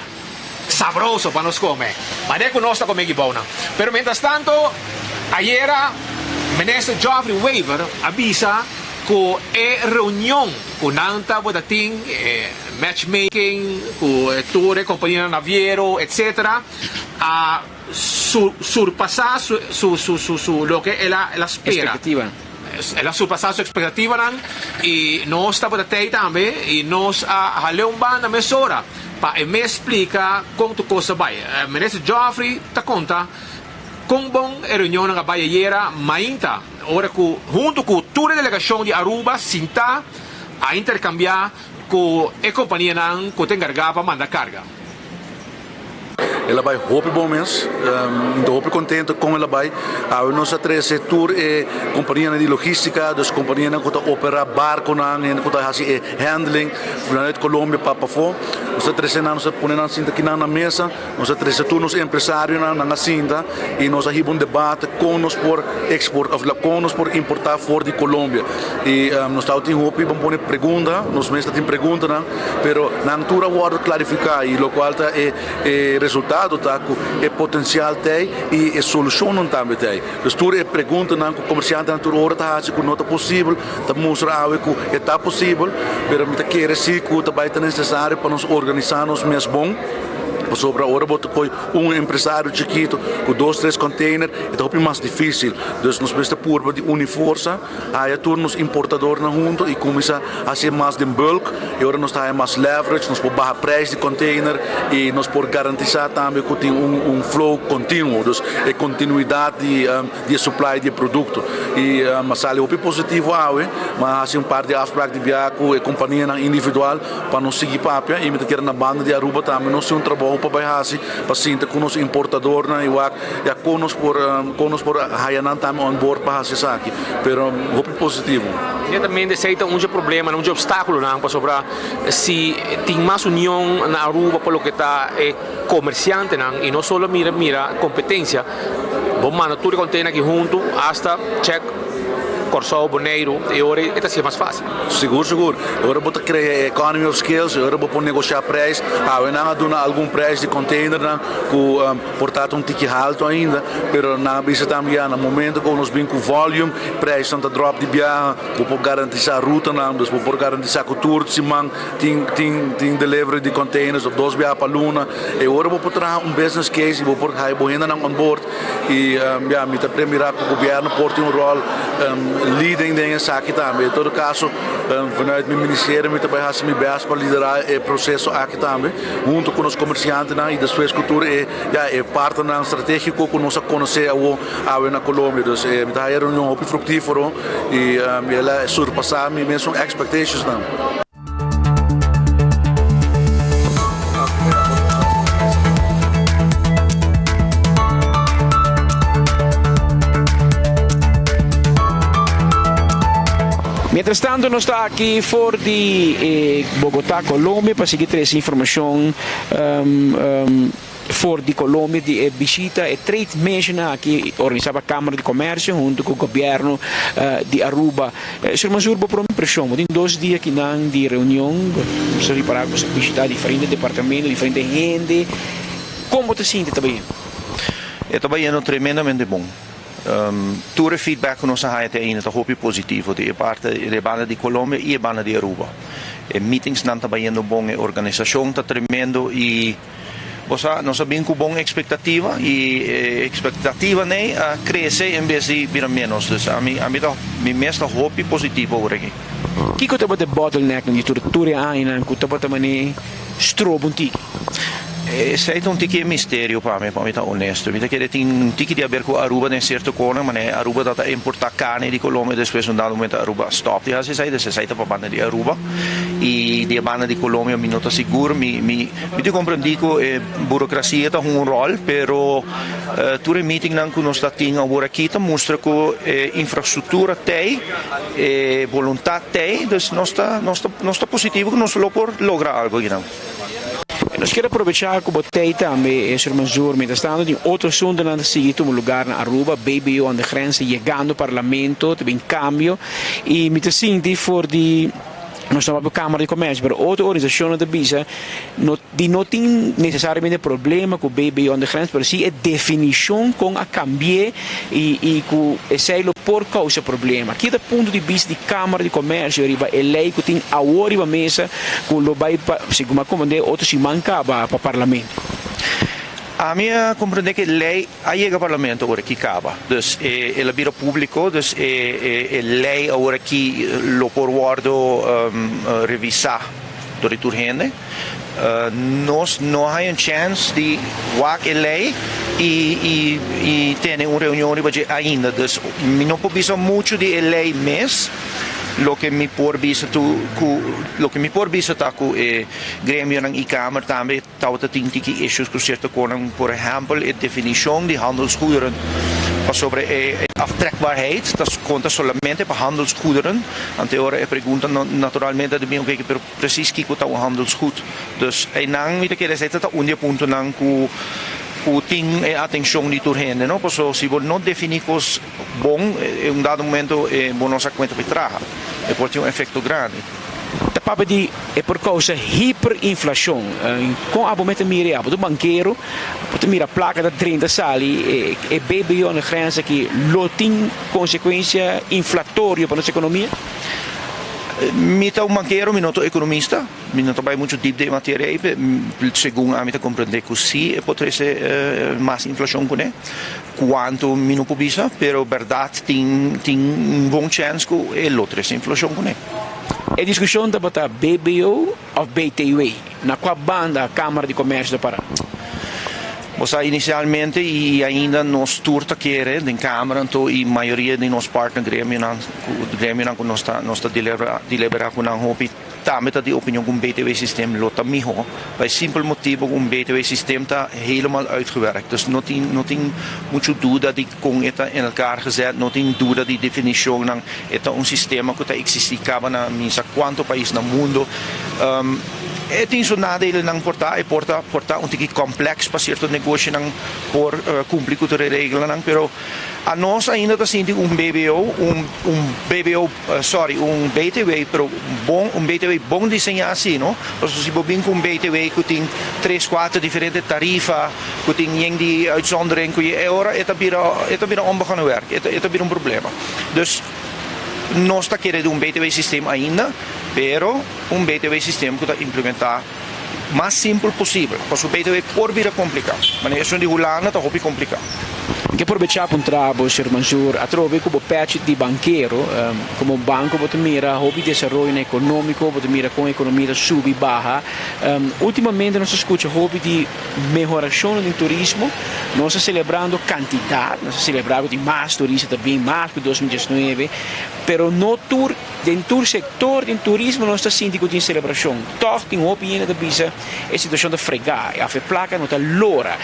Sabroso para nós comer. Mas é que nós está comendo bom. Pero mientras tanto, ayer ministro Geoffrey Weaver avisa que é reunião com Nanta Bodatin, matchmaking, com tour, companhia naviero, etc. a surpassar lo que ela espera. Ela surpassar sua expectativa e nós estamos até também e nós haleu na mesura para me explicar como tu coisa vai. O ministro Geoffrey te conta com bom a reunião na Baieira Mainta, ora que junto com toda a delegação de Aruba sinta a intercambiar com a companhia que tem encarregada para mandar carga. Ela vai roupa bom mês, estou roupa contente com ela vai. A nossa três setor é companhia de logística, das companhias que opera barco na, que faz handling, na Colômbia para fora. Nós três anos ponemos cinta aqui na mesa, nós três setores empresários na cinta e nós temos debate com nós por export, com nós por importar fora de Colômbia. E nós estamos tendo roupa, vamos pôr pergunta, nós mesmos temos pergunta, pero na altura vou clarificar e o qual é resultado é potencial tem e é solução não também tem. Então tudo é pergunta não que o comerciante na hora está a que não é possível, está mostrando que está possível, mas me quer sim que também é necessário para nós organizarmos mesmo bom. Sobre a hora um empresário chiquito com 2, 3 containers, é muito mais difícil. Então, nós precisamos por de uniforça, aí turnos importador na junto e começa a ser mais de bulk. E agora nós temos mais leverage, nós podemos baixar preço de container e nós podemos garantir também que tem flow contínuo, então é continuidade de supply de produto. E mas é muito positivo, mas assim par de afspraak de viagem e companhia individual para nós seguir papia e me querer na banda de Aruba também nós trabalho para sinta com os importador na iwak já conos por hayanan também on board para esse aqui, pero muito positivo. E também aceita problema, obstáculo não para sobrar se tem mais união na Aruba por lo que está comerciante não e não só mira competência, bom mano tudo contém aqui junto hasta check Corsol, Boneiro, e agora está sendo mais fácil. Seguro. Agora vou criar economy of scales, agora vou negociar preço. Eu não dou algum preço de container, que portanto ticket alto ainda, mas na bisa também no momento que nós vem com volume, preço não drop de viagem, vou garantir a ruta, vou garantir que o tour de semana tem delivery de containers of 2 viagens para Luna. E agora vou trazer business case, vou pôr ainda on board e me está premirar que o governo porte rol leading dessa aqui também. Em todo caso, vanuit meu ministério, eu também faço meu best para liderar o processo aqui também, junto com os comerciantes e depois cultura é parte da estratégico que nós conhecemos na Colômbia. Então, é uma reunião muito frutífera e ela surpassar minhas expectations não. Mientras tanto, nós está aqui fora de Bogotá, Colômbia, para seguir essa informação fora de Colômbia, de visita e trade mission aqui organizada a Câmara de Comércio junto com o governo de Aruba. Sr. Mazurbo, por uma impressão, tem 2 dias que não de reunião, você reparar que você visitar diferentes departamentos, diferentes gente. Como te sente também? Está indo tremendamente bom. Todo o feedback que nós temos até ainda é positivo, de parte da banda de Colômbia e da banda de Aruba. Meetings não estão indo bom, a organização está tremendo e nós sabemos que bom expectativa e expectativa né cresce em vez de vir menos. Dus a mim mesmo hope positivo por aqui. Que que você bottleneck de tortura ainda que você também strobunti? Sei um tique mistério para mim tá honesto. Me que tem um tique de ver com Aruba em certo cona, mas Aruba tá importar carne de Colômbia depois um dado momento Aruba stop. Já se sai para banda de Aruba e de banda de Colômbia minuto seguro. Me te compreendi que burocracia tá rol, pero ture meeting nan que nós tá tinha agora aqui tá mostra que infraestrutura tem, vontade tem, dus nós tá positivo que nós por lograr algo aqui não. Nós queremos aproveitar que você também, Sr. Mansour, estando em outro assunto, na seguinte um lugar na Aruba, BBO aan de grens, chegando ao parlamento, tem cambio, e me senti for de nós estamos na Câmara de Comércio, mas outra organização da BISA não tem necessariamente problema com o BBO aan de grens, mas sim a definição com a cambiar e com esse por causa do problema. Aqui do ponto de vista da Câmara de Comércio, a lei que tem a hora mesa, que o vai, segundo a comandante, outro se manca para o parlamento. A minha compreender que a lei chega ao parlamento agora que acaba, dus ela vira público, dus a lei agora que lo por guardo revisar do retorno, nós não há chance de walk a lei e ter uma reunião ainda, dus não precisa muito de a lei mesmo. Lo que me por vista tá com grêmio ng e-commerce também tauta tinti issues com certa coisa, por exemplo, a definição de handelsgoederen sobre a aftrekbaarheid, dat conta solamente para handelsgoederen. Anteora é pergunta naturalmente de mim o que precies que tá um handelsgoed. Dus não me que receita tá ponto não que tem atenção de turgente, não? Porque se você não definir coisas bom, em um dado momento, você não se conta para trás. E pode ter um efeito grande. A papo de é por causa da hiperinflação. Com a momento mira do banqueiro, pode mirar a placa da 30 sali e BBO na grens que tem consequência inflatória para a nossa economia. Mita um banqueiro, eu não sou economista, eu não trabalho muito deep de matéria, segundo a mim compreender que sim, pode ser mais inflação com ele, quanto eu não publico, mas verdade tem bom chance que ele outra inflação com ele. A discussão da BBO ou BTW, na qual banda a Câmara de Comércio do Pará? Inicialmente e ainda nós turta querer em Câmara, então e maioria de nós partners grêmio que nós está deliberar com a hopi também tá de opinião com o BTW sistema lota melhor, bij simpel motivo com o BTW sistema está helemaal uitgewerkt, dus não tem muito dúvida de com eta em elkaar gezet, não tem dúvida de definição ng eta um sistema que está existicava na misa quanto país no mundo. Tem sua nadelen ng porta um ticket complexo para certo negócio ng por cumprir com as regras, pero a nós ainda está sentindo BTW, BTW, pero um BTW bom desenhar assim, não? Porque se você vem com BTW que tem 3-4 diferentes tarifas, que tem de uitzondering, que é hora, eta vira onbegonnen werk, eta vira problema. Dus nós está querendo BTW sistema ainda, pero BTW sistema que está implementar mais simples possível, porque o BTW pode vir a complicar, mas isso de Holanda está muito complicado. Que aproveitar para um trabalho, Sr. Mansour, a trocar como patch de banqueiro, como banco, você mira o desenvolvimento econômico, você mira com a economia sub e baixa. Ultimamente, nós escutamos o de melhoração do turismo, nós estamos celebrando quantidade, nós estamos celebrando de mais turistas também, mais que 2019, mas no tour, dentro do setor do turismo, nós estamos sentindo de celebração. Toch, tem uma opinião da bisa, a situação de fregar, a placa não está lora.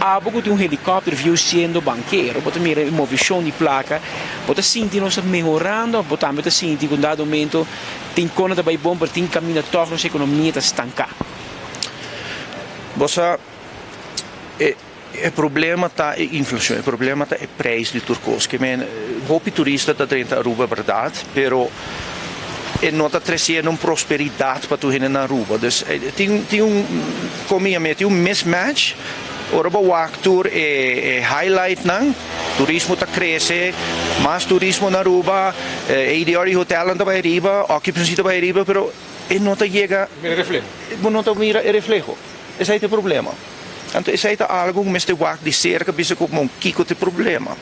Há pouco de helicóptero viu sendo banqueiro, você mira a movição de placa, você sente nós melhorando, você também sente que em dado momento tem coisa de bom, porque tem caminho de toque, nossa economia está estancada. O problema está em inflação, o problema está em preço de turcos, que o turista está dentro da Aruba, verdade, pero não está trazendo uma prosperidade para tu ir na Aruba. Tem um mismatch. Ora o tour é highlight não, turismo está crescendo, mais turismo na Aruba, ADR hotel anda para arriba, occupancy para arriba, pero não está chega, não está mira o reflejo. Esse é o problema. Então, isso é algo que me wak de cerca, bisa como um kiko de problema.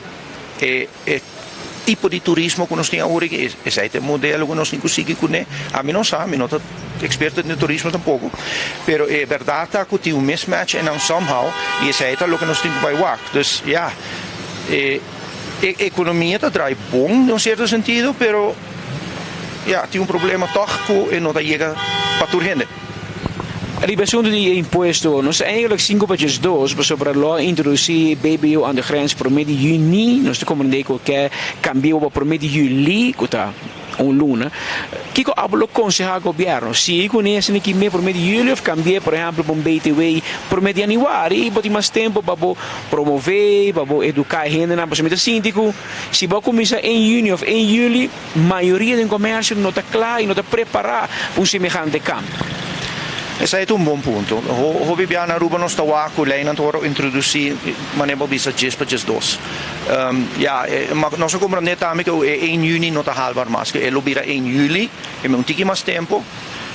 Tipo de turismo que nós temos hoje, esse é o modelo que nós temos conseguido conhecer. A mim não sabe, não sou experto no turismo tampouco, mas é verdade que tem mismatch e não somehow, e esse é o que nós temos para wak. Então, a economia está draaien bom, em certo sentido, mas tem problema toch que não chega para toda a gente. A liberação de imposto, nós eigenlijk 5.2, mas sobre lá introduzir BBO aan de grens por meio de juni, nós compreendemos que cambiou por meio de julho, que está luna. Que eu hablo aconselhar ao governo, se conhecem que me por meio de julho, cambiar, por exemplo, para um BTW por meio de januário, e botar mais tempo para promover, para educar a gente, na possibilidade síndico. Se vai começar em junho ou em julho, a maioria do comércio não está claro e não está preparado para um semejante campo. Esse é um bom ponto. O Bibiana Aruba não está lá com a lei, não está introduzir, mas não pode ser 10 para 2. Mas nós compreendemos também que em junho não está halbar mais, que ele vira em julho, é um pouquinho mais tempo,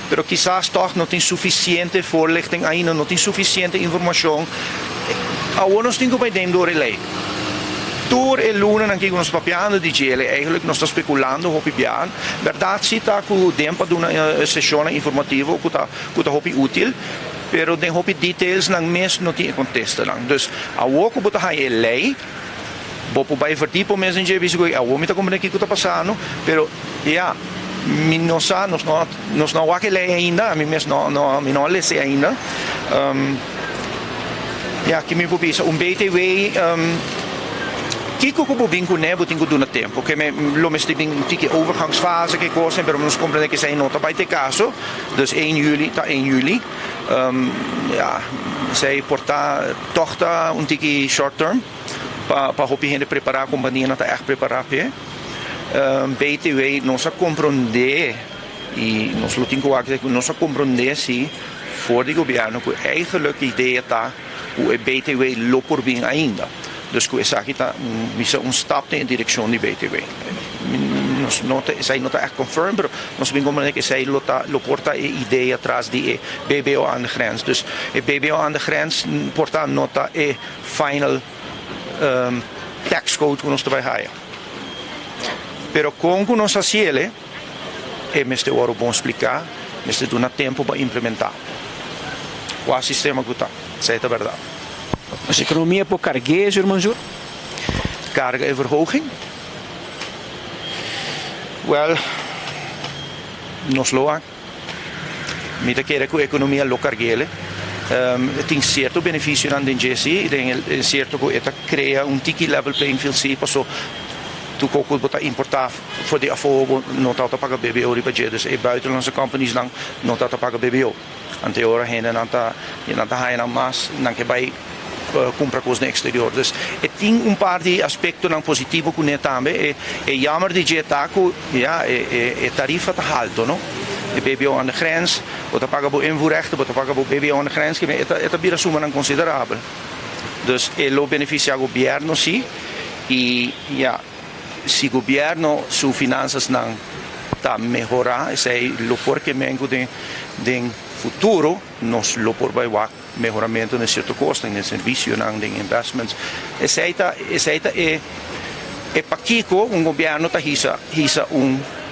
mas quizás toch não tem suficiente voorlichting ainda, não tem suficiente informação. Agora nós temos que ver door a lei. Door e luna anche con spapiando di gele, eigenlijk non sto speculando hopi bian. Verdad si ta ku tempo di una sessione informativa ku ta hopi útil, pero den hopi details nang mes no ti contesta lang. Dus awo ku buta hai lei, bopo bai vertipo messenger bisu ku awo mita como que ku ta passando, pero mi non sa, nos no wa che lei ainda, mi mes no mi non le se ainda. Que mi popisa un BTW Kiko ko bobin ko nebo tingo do na tempo, que lo me stibing tiki overgangsfase que kosten, pero nos comprende que sei nota bij te caso, dus 1 juli ta 1 juli. Sei porta tochta un tiki short term, pa hopi gente preparar a companhia nata echt preparar pe. BTW non sa comprende e nos lo tingo aqui non sa comprende si voor die governo que eigenlijk idee ta o BTW lo por bem ainda. Dus ik zeg dat we stap in de directie van de BTW. Zij nota echt confirm, maar ons ben ik zij lo porta idee atrás de BBO aan de grens. Dus de BBO aan de grens porta nota final tax code que nós vai haya. Pero com nós asiele este oro bom explicar, este dona tempo para implementar. O sistema que está, sei a verdade. Als economie op cargueiro, senhor Manjur? Carga e verhoging? Well, nos lo há. Mita quer que a economia lo carguele. Tem certo benefício na DNGC, tem certo que ela cria tiki level playing field sim, passou tu koko botar importar voor de afval não tá a pagar BBO de budget, e buitenlandse companies não tá a pagar BBO. Anteora heen não tá há mais, não que vai comprar coisas no exterior. Dus tem par de aspectos não positivo com ele também. É jammer de jetar que tarifa tá alto, não? De BBO aan de grens, wat paga bo invoerrechten, wat paga bo BBO aan de grens, que é bira suma não considerável. Dus ele beneficia o governo sim, e se o governo suas finanças não tá melhorar, sei lo porque mengo de futuro nos lo por vai melhoramento de certo custo em serviço não de investments. Essa é para Kiko governo tá hisa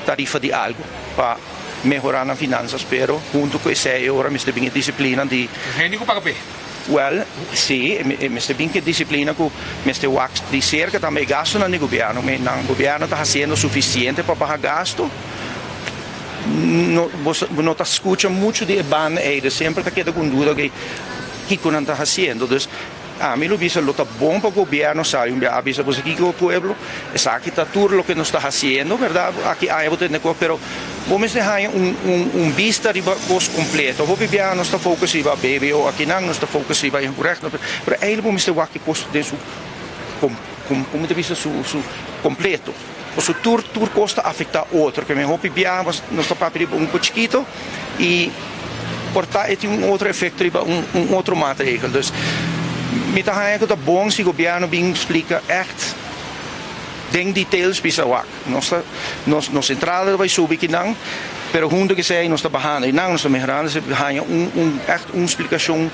tarifa de algo para melhorar nas finanças, pero junto com essa ora me bem disciplina de Henrico paga pe. Well, sim, me bem que disciplina que me wax de cerca também gasto no governo, mas o governo está fazendo suficiente para pagar gasto. Não está escutando muito de ban e sempre está quedando com dúvida que não está fazendo. Dus a mim lo visa lo tá bom para o governo, sabe? Avisa você aqui que o povo, sabe que está tudo o que nós está fazendo, verdade? Aqui há outro negócio, pero vamos deixar vista de costo completo. O governo está focusado em BBO, aqui não está focusado em correto, mas aí vamos ter o que custo de su como vista su completo. O seu tour costa afeta outro, que me hopi biamo nostro papel chiquito e portar tem outro efeito, outro maatregel. Dus met eigenlijk dat bom se o governo bem explica echt den details bisa wak. Nos entrada vai subir que não, pero junto que sei nós está barrando e não nós está melhorando, se há echt explicação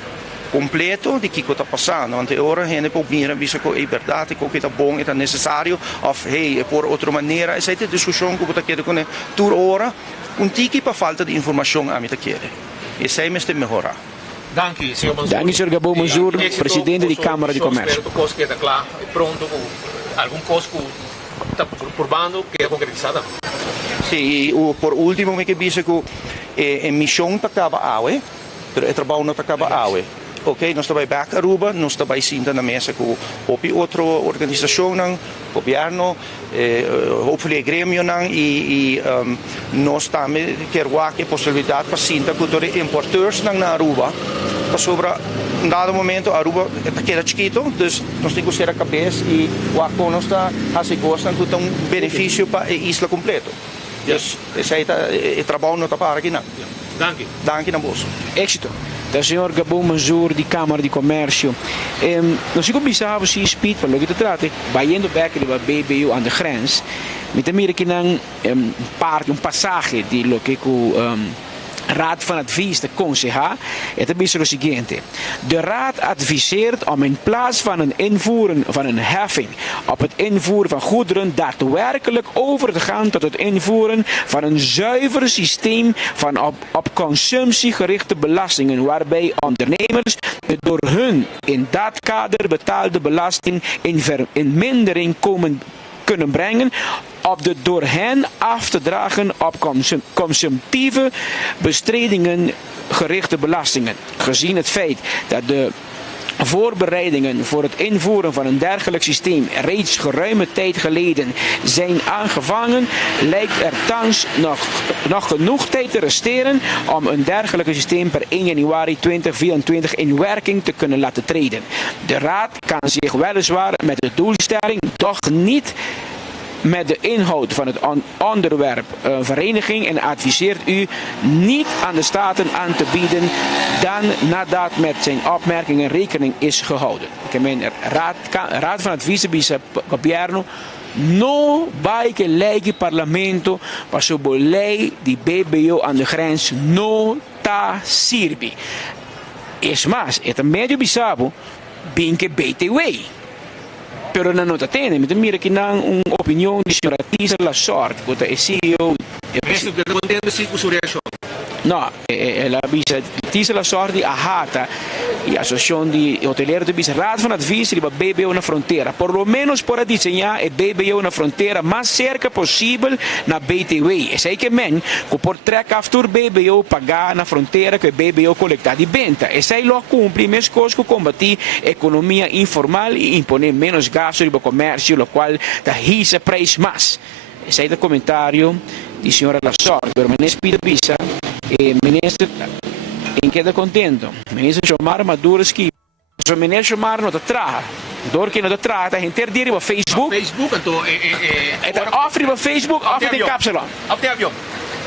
completo di chi sta passando. Want ora gente può venire visto che è verdade, che è buono, è necessario, o hey, por altra maniera. E questa discussione che sta chiedendo con tu ora, un tiki per falta di informazione a me chiede. E sei me sta migliorare. Danke, signor Mansour. Danke, signor Gabon Mansour, presidente di Camera di Commercio. Spero che sia chiaro e pronto con alcun cosa che sta provando che è concretizzata. Sì, per ultimo mi capisco che è missione toccava aue, però il lavoro non toccava aue. Ok, non sta bij Aruba, non sta bij Sinta na mesa com outra organização, governo, hopefully gremio e nós também queremos a possibilidade para Sinta com os importadores na Aruba. Para sobre um dado momento Aruba está chiquito, dus nós temos que ser a cabeça e o acordo nós está a se gostar com um benefício para a isla completo. Dus esse aí é trabalho não está para aqui não. Danke. Danke na bolsa. Éxito. Da signor Gabon Mansour di Camera di Commercio. Non si cominciava si speed, per lo che tratti, baiendo back di BBU aan de grens, met de Amerikanen een passage di lo che Raad van Advies de Conseja, het is het seguinte. De Raad adviseert om in plaats van een invoeren van een heffing op het invoeren van goederen daadwerkelijk over te gaan tot het invoeren van een zuiver systeem van op consumptie gerichte belastingen, waarbij ondernemers de door hun in dat kader betaalde belasting in mindering kunnen brengen op de door hen af te dragen op consumptieve bestedingen gerichte belastingen. Gezien het feit dat de voorbereidingen voor het invoeren van een dergelijk systeem reeds geruime tijd geleden zijn aangevangen, lijkt er thans nog genoeg tijd te resteren om een dergelijk systeem per 1 januari 2024 in werking te kunnen laten treden. De Raad kan zich weliswaar met de doelstelling toch niet met de inhoud van het onderwerp vereniging en adviseert u niet aan de staten aan te bieden dan nadat met zijn opmerkingen rekening is gehouden. Raad van Advies vice governo no vai que lei parlamento para lei di BBO aan de grens no ta sirvi. Es más, het medio bizarro binke BTW. Pero non tiene, mi mira che non un'opinione di signora Tisa la sorte, che è CEO. Questo per contento sì con sua reazione. No, la bisa Tisa la sorte a Hata, e associazione di hotelieri di bisa Raad van Advies di BBO una frontiera, por lo menos para diseñar BBO una frontiera más cerca posible na BTW. E sei che men, che por trek aftur BBO pagar na frontiera che BBO colecta di benta. E sei lo cumpri mes cos che combati economia informal e imponer menos gasto di commercio, lo qual da hisa prijs mas. E sei da commentario di signora Lasorte, per me spida bisa e ministro in che da contento. Ministro Chomar Maduro ski. So ministro Chomar no da tra. Door che no da tra, da interdire op Facebook. Facebook então e da offri op Facebook, offri de capsula. Op de avião.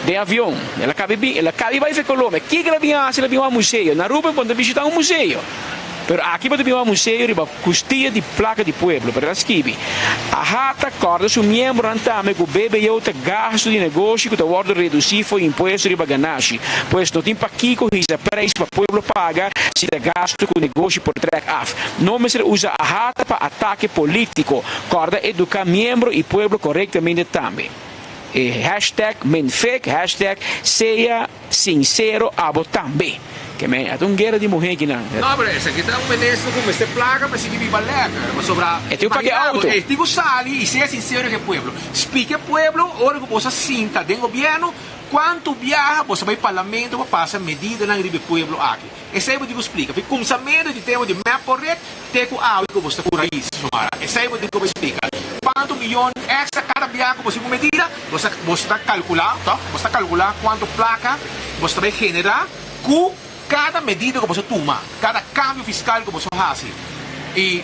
De avião. Ela cabe vai ver Colômbia. Que grabia se la un museo. Na Ruba quando visita un museo. Pero aqui abbiamo un museo di custia di placa di pueblo per la schibi. A hata corda su membro antame cu BBO te gasto di negócio que te wordo reduzido imposto di baganashi. Pues no tem pa kiko hisa preço pa pueblo paga se te gasto cu negócio por track af. No me se usa a hata pa ataque político. Corda educar membro e pueblo corretamente também. Hashtag menfek, hashtag seja sincero abo também. Che me ha un guerra di mujer che non. No, però se che da un ministro come queste plaga per si vive baller, ma sopra e tu paghi auto. E ti sali e sei sincero che pueblo. Spiega pueblo, ora che possa sinta del governo quanto viaja, possa vai parlamento para passar medida na ribe pueblo aqui. E sei eu digo explica, porque como sabendo de tema de map correto, tem que algo que você por aí, senhora. E sei eu digo explica. Quanto milhão extra cada viaje você com medida, você está calcular, tá? Você calcular quanto placa você vai generar com cada medida que você toma, cada cambio fiscal que você faz. E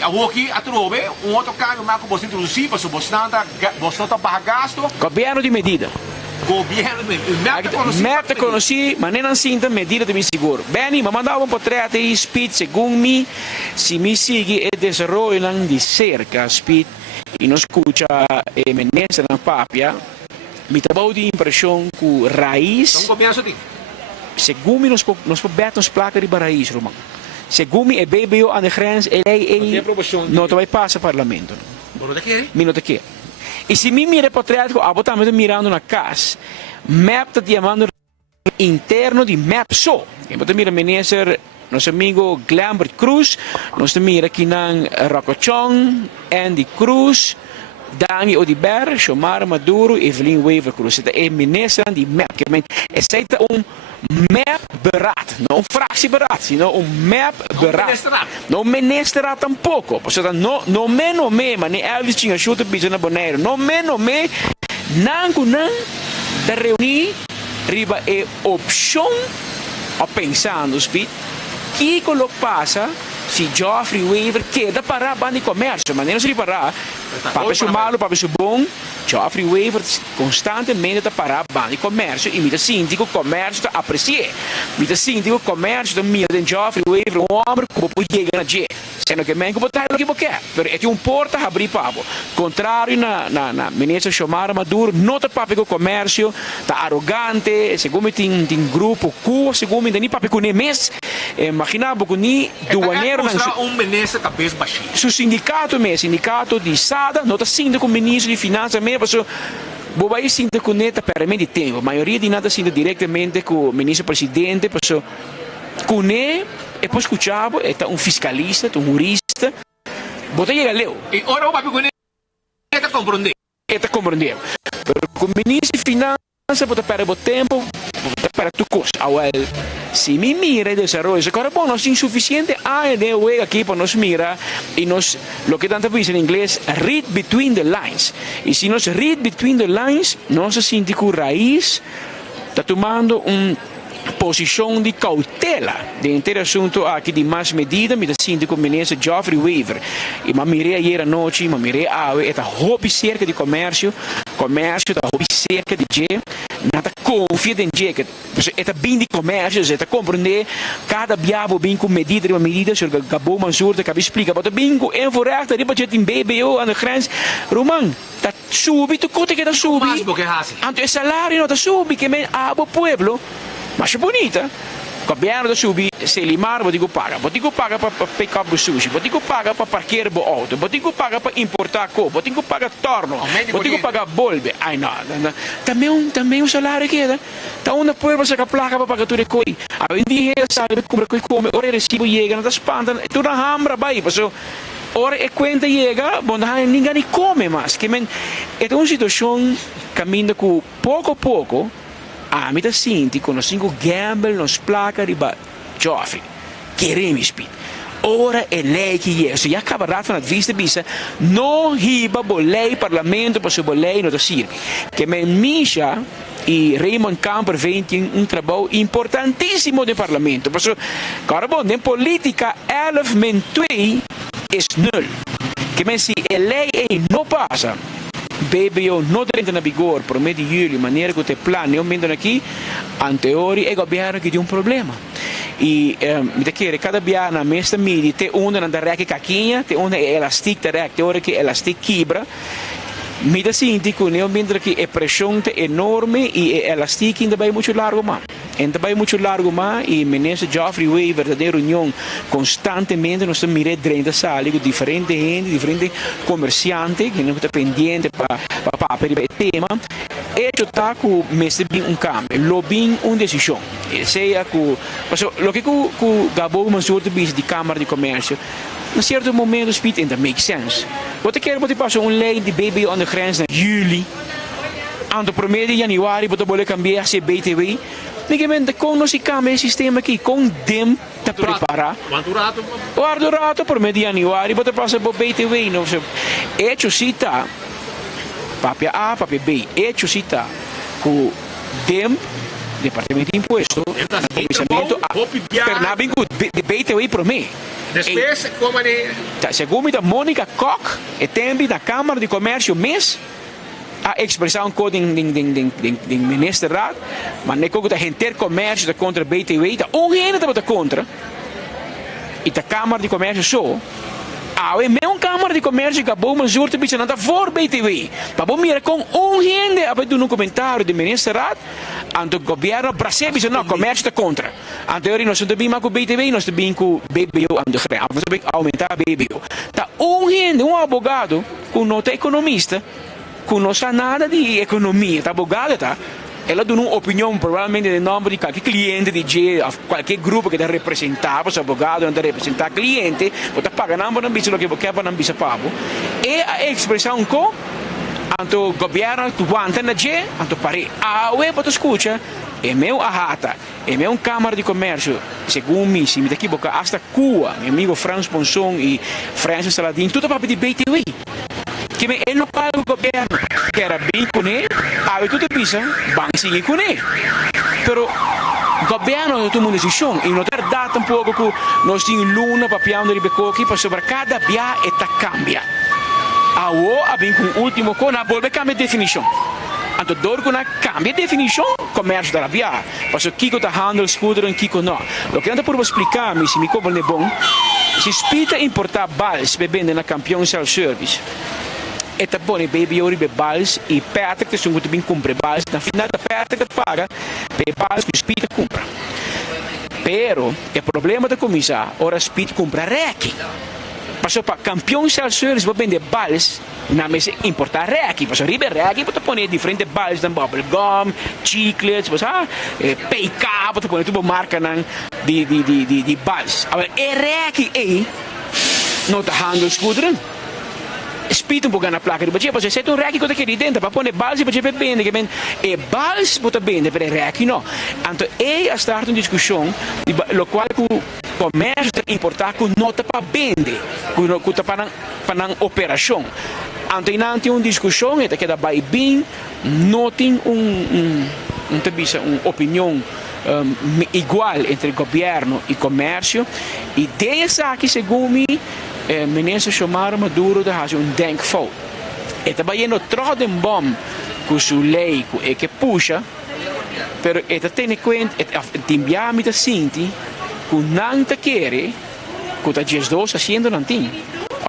aqui a trove outro cambio mais que você introduzir, para você não está para gasto. Governo di medida. Governo di medida. Meta conosci, ma non sinta medida di sicuro. Bene, ma mandavo un po' tre speed secondo me, se mi segui e desarrollan di cerca speed, e non scusa e menessa na papia. Mi trabalho de impressão com raiz. Então começa assim. Segumi nos beter nos placa de Baraís, Roman. Segumi é BBO aan de grens, ele não vai passar parlamento. Minuto que. E se me mira para trás, eu vou estar mirando na casa. Map está chamando interno de map só. Eu vou mirar minister, nosso amigo Glambert Cruz, nós mira aqui na Rocochon, Andy Cruz, Dani Odiber, Xomar Maduro, Evelyn Weaver Cruz. Esta é minister de map. Essa é map beraad, não fractie beraad, sino map beraad. Não ministerat tampouco. Portanto, não me, mas nem Elvis tinha chuta bicho na Bonaire. Não me, não te reunir, riba é opção a pensando, speed, que colo passa se Geoffrey Weaver queda para a de comércio, mas não se parar. Papai Sumalo, Papai Subom, Geoffrey Weaver constantemente está para a de comércio e me síndico comércio está aprecia. Me síndico comércio está mira de Geoffrey Weaver um homem como pode chegar na G. Sendo que men que botar o que quer, pero é um porta abrir papo. Contrário na ministra Xomar Maduro, não está papo com comércio, está arrogante, segundo tem grupo cu, segundo tem nem papo com nem mês. Imaginava que nem duaneiro ministro cabeça baixinha. Su sindicato de SADA, não está síndico ministro de finanças mesmo, porque Bobai sinta com neta permanente tempo. A maioria de nada sinta diretamente com o ministro presidente, porque com ele e poi escuchavo, è un fiscalista, un jurista, botella leo. E ora o papi con eta comprende. Eta comprendeu. Pero con ministro de finanças, bota para o tempo, bota para tu coisa. Agora, se me mira e desenvolve, agora bom, nós insuficiente A&D aqui para nos mirar e nós, lo que tanto diz em inglês, read between the lines. E se nós read between the lines, nós sentimos que a raiz está tomando posição de cautela de inteiro assunto aqui de mais medida, me síndico ministro Geoffrey Weaver. E me mirei ayer à noite, me mirei está hobby cerca de comércio está hobby cerca de G, nada confia em G, que está bem de comércio, está compreender cada biabo bem com medida, uma medida, o senhor Gabo Mansur, que explica, mas bem com enforrecta, de budget em BBO, aan de grens, Roman, está subi, tu conta que está subi, anto o salário não está subi, que me abo pueblo, mas é bonita. O governo da Subi, se limar, vou paga para pick up o sushi, vou paga para parquear o auto, vou paga para importar co, vou paga torno, vou paga bolbe. Ai não, também o salário que é, tá uma puerta para placa para pagar tudo coi. A vendi sabe como come, ora recibo chega na espanta, tu na hambra vai, passou. Ora é quando chega, bom, ninguém come mais, que é uma situação caminha com pouco a pouco. A me senti con cinco gamble nos placa riba Geoffrey. Queremos speed. Ora é lei que é. Se já acabará na vista bisa, não riba bolei parlamento para o bolei não sirve. Que me Misha e Raymond Camper vem trabalho importantíssimo no parlamento. Porque agora bom, na política 11 men 2 é nul. Que me se a lei não passa. BBO não entra na vigor por mês de julho, maneira que o plano não vem aqui, anteriori é o governo que tem problema. E me quer cada dia na mesma mídia tem na direct caquinha, tem elastic direct, tem hora que elastic quebra. Me sinto que não vem aqui é pressão enorme e elastic ainda vai muito largo mais. Ainda vai muito largo mais e o ministro Geoffrey Weaver da reunião constantemente nós estamos mirando dentro da sala com diferentes gente, diferentes comerciantes que não estão pendentes para o tema. E está com o cambio, lo bem uma decisão. Seja com, o que o Gabo Mansur diz de Câmara de Comércio, em certo momento speed ainda make sense. Você quer passar uma lei de BBO aan de grens na juli, aan de 1 de januari, você pode cambiar se BTW. Ninguém com nós cambia o sistema aqui, com DEM te preparar. Quanto rato, 1 de januari, você passa por BTW. Hecho cita, papel A, papel B, hecho cita, com DEM, Departamento de Imposto, Comissamento Pernambuco, BTW para mim. Depois, como segundo a Mônica Koch, é também da Câmara de Comércio mês, a expressão que do ministro Raad, mas nem como a gente comércio da contra BTW, da gente está contra, e da Câmara de Comércio só. É mesmo Câmara de Comércio que a Gabo Mansur está dizendo for BTW. Para bom mirar com gente a ver no comentário do ministro Raad, Anto governo Brasil dice no, commercio está contra. Anto ori nós também com BTV, nós também com BBO, anto vamos aumentar BBO. Tá um advogado com nota economista, com não sabe nada de economia, tá advogado tá. Ela dá uma opinião provavelmente de nome de qualquer cliente de qualquer grupo que está representado, o advogado não está representando cliente, você paga não para não bicho o que quer para não bicho pago. E a expressão com anto governo tu aguanta na je, anto pare. Ah, ué, você escuta? É meu ahata, é meu câmara de comércio. Segundo mim, se me equivocar, hasta Cuba, meu amigo Franz Ponson e Francis Saladin, tudo para pedir BTV. Que ele não paga o governo, que era bem com ele, aí tudo pisa, vão seguir com ele. Pero o governo tem uma decisão, e não ter data um pouco que nós temos luna, papel de ribecoque, para sobre cada viagem, eta cambia. A vem com o último, com a volta cambia de definição. Então, dor com a cambia de definição, comércio da viagem. Porque Kiko está handel, scooter, e Kiko não. O que anda por explicar, se me cobra é bom, se espita importar balas, bebendo na campeão self-service. E tá bom, baby, eu ribe balas e Patrick, se muito bem compra balas, na final da Patrick paga, balas que o Speed compra. Pero, o problema da comissão, ora Speed compra REC. Passou para campeão self-service, vou vender balas, na mesa importar REC. Passou ribe REC, vou pôr diferentes balas, bubble gum, chiclets, PK, vou pôr tudo marca de balas. Agora, REC não está handel scooter. Spita um pouco na placa de bacia, você sente REC que está aqui dentro, para pôr balas e para vender, que vem e balas para vender, para REC não. Então, está uma discussão, no qual o comércio está importar com nota para vender, com está para operação. Então, não tem uma discussão, é que da vai bem, não tem uma opinião igual entre governo e comércio, e dessa aqui, segundo mim, ministro chamaram Maduro de fazer denkfout. E também não troca um bom com sua lei que puxa, pero eta tem conta, timbiami ta sinti, que não te quer, que ta Jesus haciendo não tem,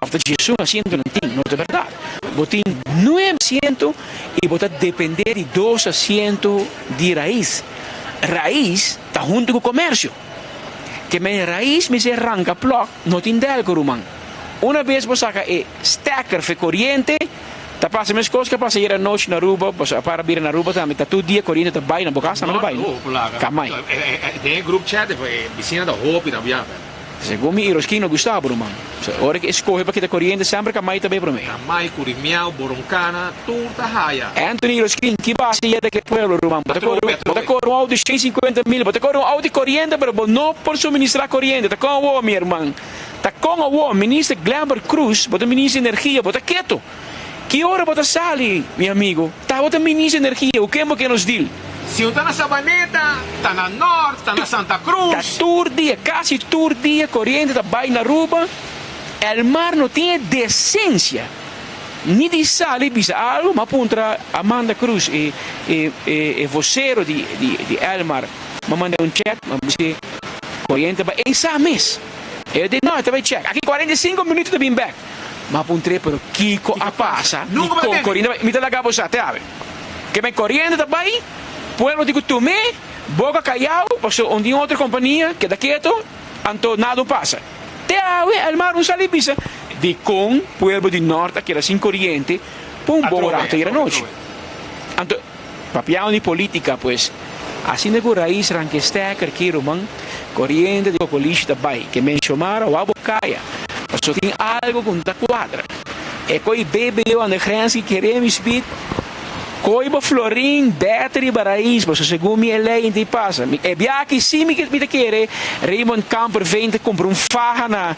ou ta Jesus haciendo não tem, não é verdade. Botin 9% e botar depender de 2% de raiz. Raiz está junto com o comércio. Que minha raiz me se arranca plug, não tem delco rumang. Uma vez você saca stacker fe corriente, tá passa minhas coisas que passa ir à noite na Aruba, você para vir na Aruba também tá todo dia corriente tá vai na boca, não vai. Camai. Tem grupo chat, vizinha da Hope também. Segundo mim, Irosquino Gustavo, irmão. Hora que escolhe para que a corriente sempre Camai também para mim. Camai, Curimiao, Boroncana, tudo raia. Anthony Irosquino, que base é daquele pueblo, irmão? Bota cor um Audi 150 mil, bota cor um Audi corriente, pero não por suministrar corriente, tá com o meu irmão. Tá com o ministro Glamber Cruz, bota ministro de energia, bota quieto. Que hora bota sali, meu amigo? Tá bota ministro de energia, o que é que nos diz? Se está na Sabaneta, está na Norte, está na Santa Cruz. Está todo dia, quase todo dia, corriente, está vai na Aruba. O mar não tem decência. Nem de sali, bisa algo, mas contra Amanda Cruz e vocero de Elmar, me manda check, mas você corriente vai em mês. Eu digo, não, eu vou check. Aqui 45 minutos de bem back. Mas apontei para o Kiko a passa. Nunca com corriente, me dá a cabo, sabe? Que vem corriente também, pueblo de Tomé, Boca Callao, passou onde outra companhia, que está quieto, então nada passa. Até o mar não sai bisa. De com pueblo de norte, que era sem corriente, pum, borato ir a noite. Então, papião de política, pues, assim de raiz, ranquestecker, que román, corriente de populista vai, que me chamaram a bocaia. Passou tem algo com da quadra. E coi bebe eu ande grens que queremos speed. Coiba florim, battery baraís, mas segundo minha lei não passa. É bem que sim me quer Raymond Camper vem comprar farra na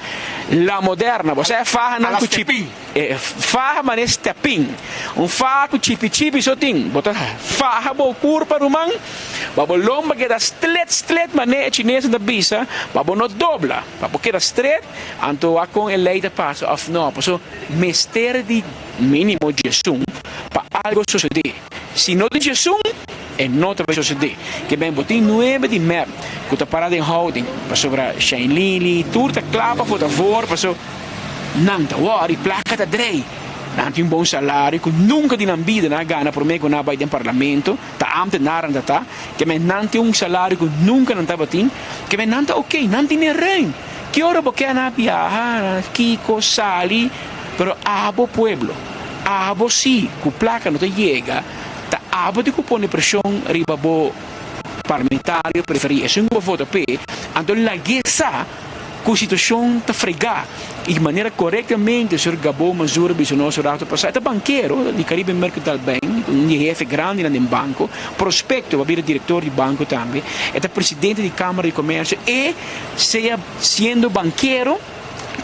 La Moderna. Você é farra na chip. Farra mas nesse tapim. Farra com chip só tem. Bota farra bo curva para o man. Babo lomba que dá straight mané chinesa da bisa. Babo não dobla. Babo que dá straight. Anto a com a lei da passa. Of não, passou mistério de mínimo de zoom para algo suceder. Se não tem Jesus, não vai suceder. Que bem, botem 9 de map, que está parado em holding, para sobre Shane Lily, tudo está claro, por favor, passou. Não, tá, e placa está drei. nanti um bom salário, que nunca de nambida na gana por mim que na vai do parlamento, tá amte naran tá, que men nanti um salário que nunca não tava tin, que men nanta ok, nanti nem rein. Que hora porque na viajar, Kiko, Sali, pero abo pueblo, abo si, que placa não te chega, tá abo de que põe pressão riba bo parlamentário preferir, é um voto p, então la guesa com a situação está fregar e de maneira corretamente o senhor Gabo Mazura bisa nosso rato passado, é banqueiro de Caribe Mercantile Bank, um chefe grande no banco, prospecto, vai vir diretor de banco também, é presidente de Câmara de Comércio e sendo banqueiro,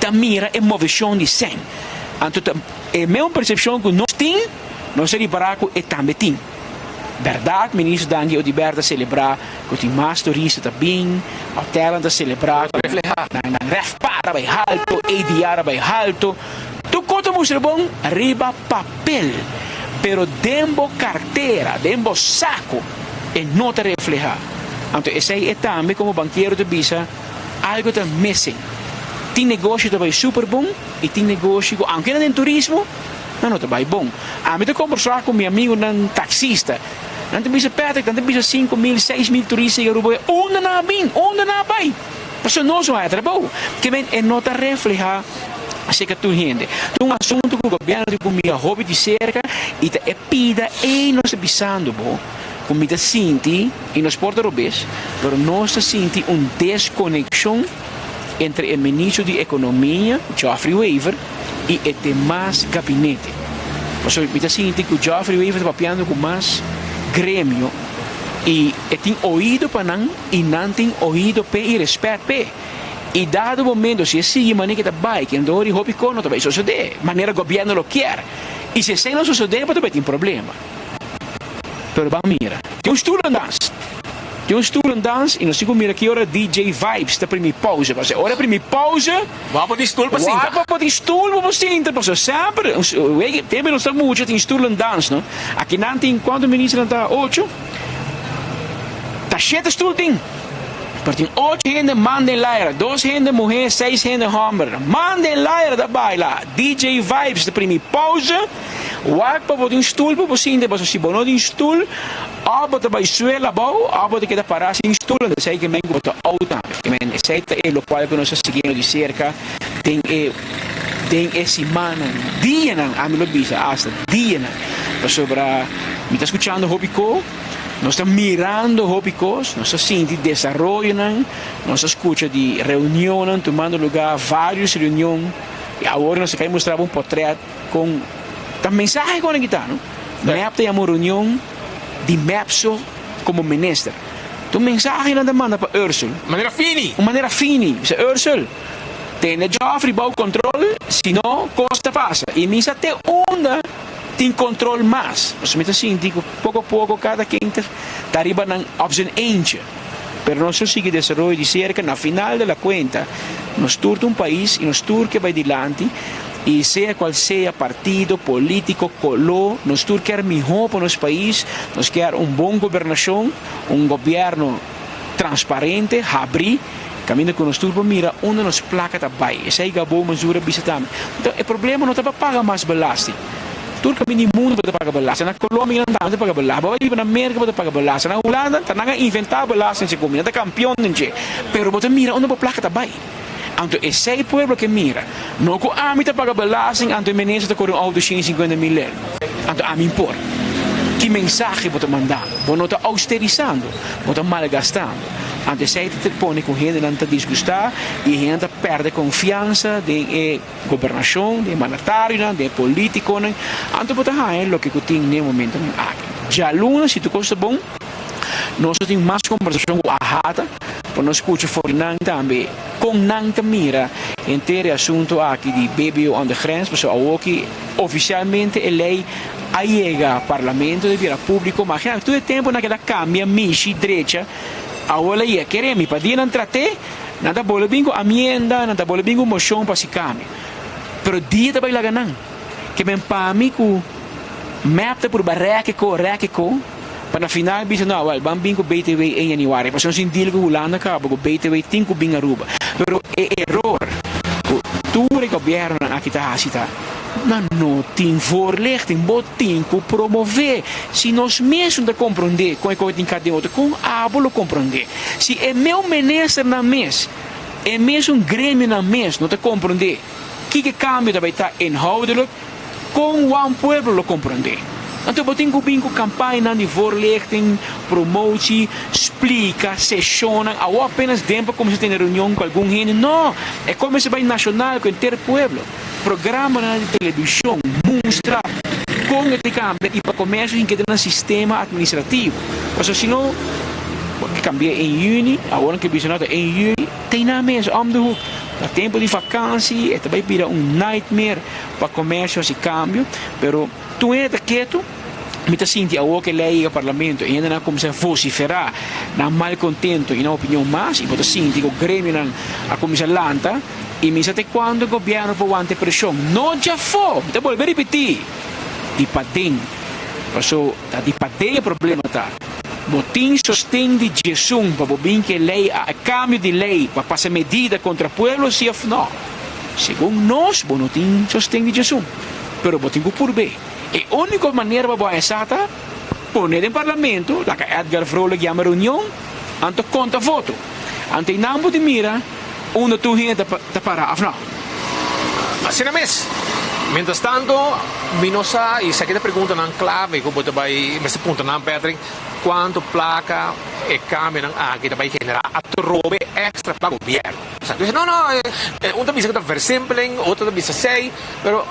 tá mira a movição de 100. Então, é a mesma percepção que nós temos, nós seria baraco e também tem. Verdade, ministro Daniel Odiberta celebrar que tem mais turistas também, hotel anda celebrar, na refpara vai alto, ADR vai alto, tu conta muito bom, riba papel, pero dembo carteira, dembo saco, e não te refleja. Então, esse aí é também como banqueiro de bisa, algo está missing. Tem negócio que vai super bom, e tem negócio que, aunque não tem turismo, não está bem bom. A mim, eu conversar com meu amigo, um taxista, nanti bisa Patrick, nanti bisa 5.000, 6.000 turistas em Uruguai. Onde na vai? Porque nós vamos trabalhar. Que vem e não está reflejar a que tu gente. Tu um assunto que o governo de comida hobby de cerca e é pida e nós bisando bom. Comida sinti e nos porta-robês, mas nós sinti desconexão entre o ministro de Economia, Geoffrey Weaver, e o demais gabinete. Porque eu sinto que o Geoffrey Weaver está papiando com mais grêmio e tem ouído para não e não tem ouído para e respeito para. E dado o momento, se assim maneira que está bem, que não houve hobby não vai suceder, maneira o governo lo quer. E se assim não suceder, também tem problema. Pero vamos mira, tem um student dance e nós temos mira que hora DJ Vibes está para mim pausa, mas hora para mim pausa. Vamos de stoel para cinta. Vamos de stoel para cinta, porque sempre, também nós estamos muito tem student dance, não? Aqui não tem quanto ministro está 8. Tá 7 stoel tem. Porque 8 gente manda em laira, 2 gente mulher, 6 gente homem. Manda em laira da baila. DJ Vibes está para mim pausa. Wak pa botin stoel pa bosin de baso si bono din stoel abo ta baisuela bao abo te queda parar sin stoel de sei que men boto auta que men aceita e lo qual que nós seguindo de cerca tem esse semana dia nan a mim lo bisa hasta dia nan sobre me está escuchando Hobico nós estamos mirando Hobicos nós senti desarrollo nan nós escuta de reunião nan tomando lugar vários reuniões e agora nós queremos mostrar portrait com a mensagem com a guitarra, não? MEP tem uma reunião de MEPSO como ministro. Então, mensagem na demanda para Ursula. Maneira fini. Se Ursula tem o Geoffrey bom controle, senão costa passa. E misa até onde tem controle mais. Nós me assim, digo, pouco a pouco, cada quem está arriba na opção 1. Pero nós seguimos desenvolvendo de cerca, na final da conta, nós turta país e nós turca que vai adiante. E seja qual seja partido político, color, nós queremos melhor para o nosso país, nós queremos boa governação, governo transparente, abrir, caminho que nós mira onde nos placa está bem. Essa é a boa mesura visitamos. Então, o problema não está para pagar mais belasting. Tudo caminho no mundo para pagar belasting. Na Colômbia não está para pagar belasting. Na América para pagar belasting. Na Holanda está a inventar belasting, está campeão, pero você mira onde a placa está bem. Então, esse é o povo que mira. Não que a mim está pagando belasting, então o ministro está com um auto de 150 mil euros. Então, a mim por. Que mensagem você está mandando? Você não está austerizando, você está malgastando. Então, esse te põe com gente que não está desgostada e a gente perde confiança de governação, de mandatário, de político. Então, você está o que tem no momento. Já luna, se tu gosta bom, nós temos mais conversação com a Hata, para nós escutar fora também, com Nanta mira, inteiro assunto aqui de baby on the grens, mas aqui oficialmente a lei chega ao parlamento de vira público, mas todo o tempo naquela cambia, michi, direita, agora ia querer me pedir não tratar, nada bola bingo amenda, nada bola bingo moção para se cambiar, pero dia também lá ganhando, que bem para mim que mapta por barreque com para na final bisa não, vamos bingo BTW em januário, para nós indígena que Holanda acaba, o BTW tem que vir Aruba, pero é error. Tu governo aqui tá hasita. Não tem voorlichting, botin, que promover. Se nós mesmos não compreender, com a coisa em cada outro, com a abolo compreender. Se é meu ministro na mesa, é mesmo um grêmio na mesa, não te compreender. Que cambio também está inhoudelijk, com o povo lo compreender. Então, botin que bingo campanha de voorlichting, promotie, explica, sessiona, ou apenas tempo como se tem reunião com algum gente. Não, é como se vai nacional com o inteiro povo. Programa na televisão mostra como este cambia e para começar em que tem um sistema administrativo. Ou seja, se não, que cambia em junho, agora que bisonata em junho, tem na mesa, om de hoek. No tempo de vacância, é também vira nightmare para começar esse cambio, pero tu é quieto, me sinto a que lei o parlamento e ainda não começa a vociferar, não mal contento e na opinião mais, e você sente que o grêmio a começar lanta, e me até quando o governo pode ante pressão, não já foi, então vou repetir, de padem, passou, de padem o problema tá. Botin sostém de Jesus para bobin que lei a cambio de lei para passar medida contra o povo se não. Segundo nós, botin sostém de Jesus, pero botin por bem. E a única maneira para essa tá poner em parlamento, lá que Edgar Vrolijk chama reunião, ante conta voto, ante nambo de mira, onde tu gente tá para não. Assim é mesmo. Mientras tanto, Minosa, e se aqui te pergunta na clave, como você vai, nesse ponto, não, Patrick, quanto placa e câmbio aqui vai generar a trobe extra para o governo. Não, uma visa que está versículo, outra visa 6, mas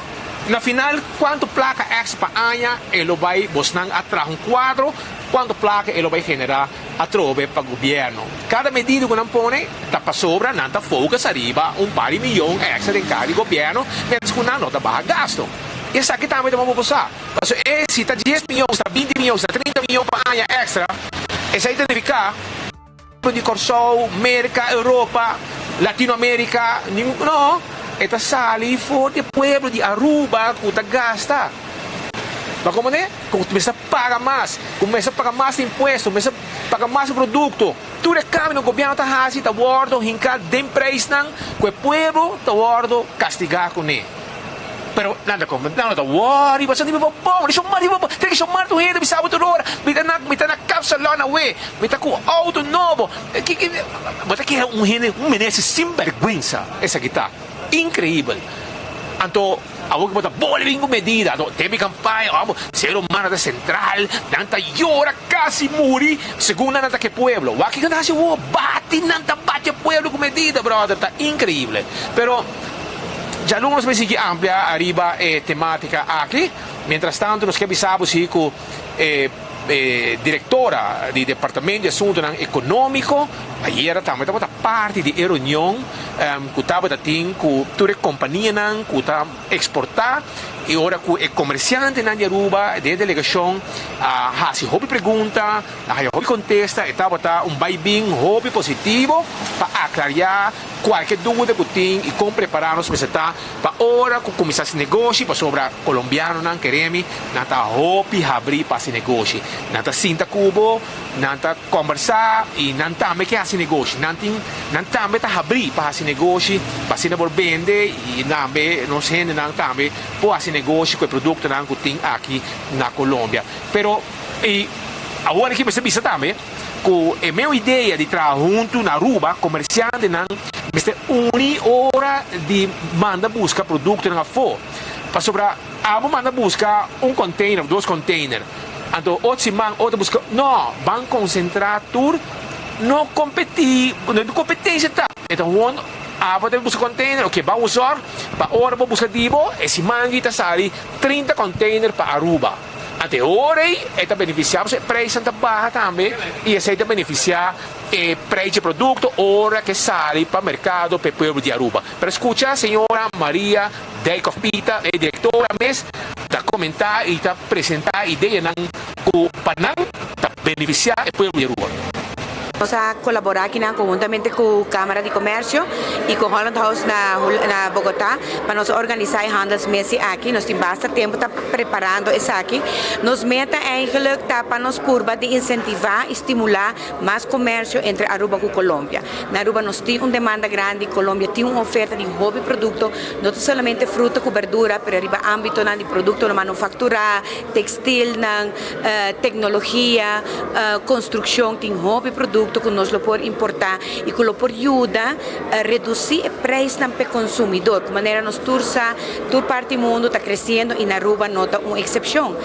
na final, quanto placa extra para aña, ele vai buscar atrás 4, quanto placa ele vai generar a trobe para o governo. Cada medida que não põe, está para sobra, não está focus arriba, par de milhões extra em cada governo, menos que não está para gasto. Isso aqui também vamos passar. Se está 10 milhões, está 20 milhões, está 30 milhões para aña extra, isso aí identificar de Corsol, América, Europa, Latinoamérica, não, está sali for de pueblo de Aruba que está gasta. Mas como é? Começa a pagar mais impostos, começa a pagar mais produto. Tudo é câmbio, o governo está assim, está guardando, hincar de empresa, que o povo está guardando, castigar com ele. Pero nada como, não está worry, você não vai bom, tem que chamar tu gente, bisa outra hora, me tá na cápsula na we, me tá com auto novo, você que é um menino sem vergonha, essa aqui tá incrível. Então, algo que bota boa com medida, teve campanha, ser humano da central, nanta llora quase muri, segundo nanta que pueblo, o aqui canta assim, bate o pueblo com medida, brother, tá incrível. Pero já não nos vai seguir amplia arriba temática aqui. Mientras tanto, nós que avisamos que diretora do Departamento de Assuntos Econômicos, ayer também estava parte de reunião que estava com toda a companhia que está exportar e agora com o comerciante na Aruba, de delegação, se houve pergunta, houve contesta, estava vai bem, houve positivo para aclarar qualquer dúvida que tem e como preparar-nos para agora começar esse negócio para sobre colombiano não queremos, não está houve abrir para esse negócio, não está sinta cubo, não está conversar e não também que esse negócio, não também está abrir para esse negócio, para se não vender e não se não também para esse negócio com o produto que tem aqui na Colômbia. Pero agora que você pensa também que a minha ideia de trabalhar junto na Aruba, comerciante, não une hora de mandar buscar produto na fora. Para sobre manda buscar container, 2 containers. Então, outra semana, outra busca. Não, vão concentrar tudo, não competir, não competência tá. Então, pode buscar container, ok, vão usar, para hora vou buscar dibo, esse mangue está sali 30 containers para Aruba. Até hora está beneficiando o preço da barra também e esse está beneficiar o preço de produto hora que sai para o mercado para o povo de Aruba. Para escutar a senhora Maria Deikov Pita, diretora mesmo, está comentar e está apresentar a ideia para beneficiar o povo de Aruba. Vamos a colaborar aqui conjuntamente com a Câmara de Comércio e com o Holland House na Bogotá para nós organizar handelsmesse aqui. Nós temos bastante tempo para preparando isso aqui. Nos meta eigenlijk para nós curva de incentivar, estimular mais comércio entre Aruba e Colômbia. Na Aruba nós temos uma demanda grande, Colômbia tem uma oferta de hobby produto, não somente fruta com verdura, mas arriba âmbito de produto na manufatura, textil, tecnologia, construção, tem hobby produto que nós podemos importar e que pode ajudar a reduzir o preço para o consumidor. De maneira nós toda parte do mundo está crescendo e na Aruba nota uma exceção.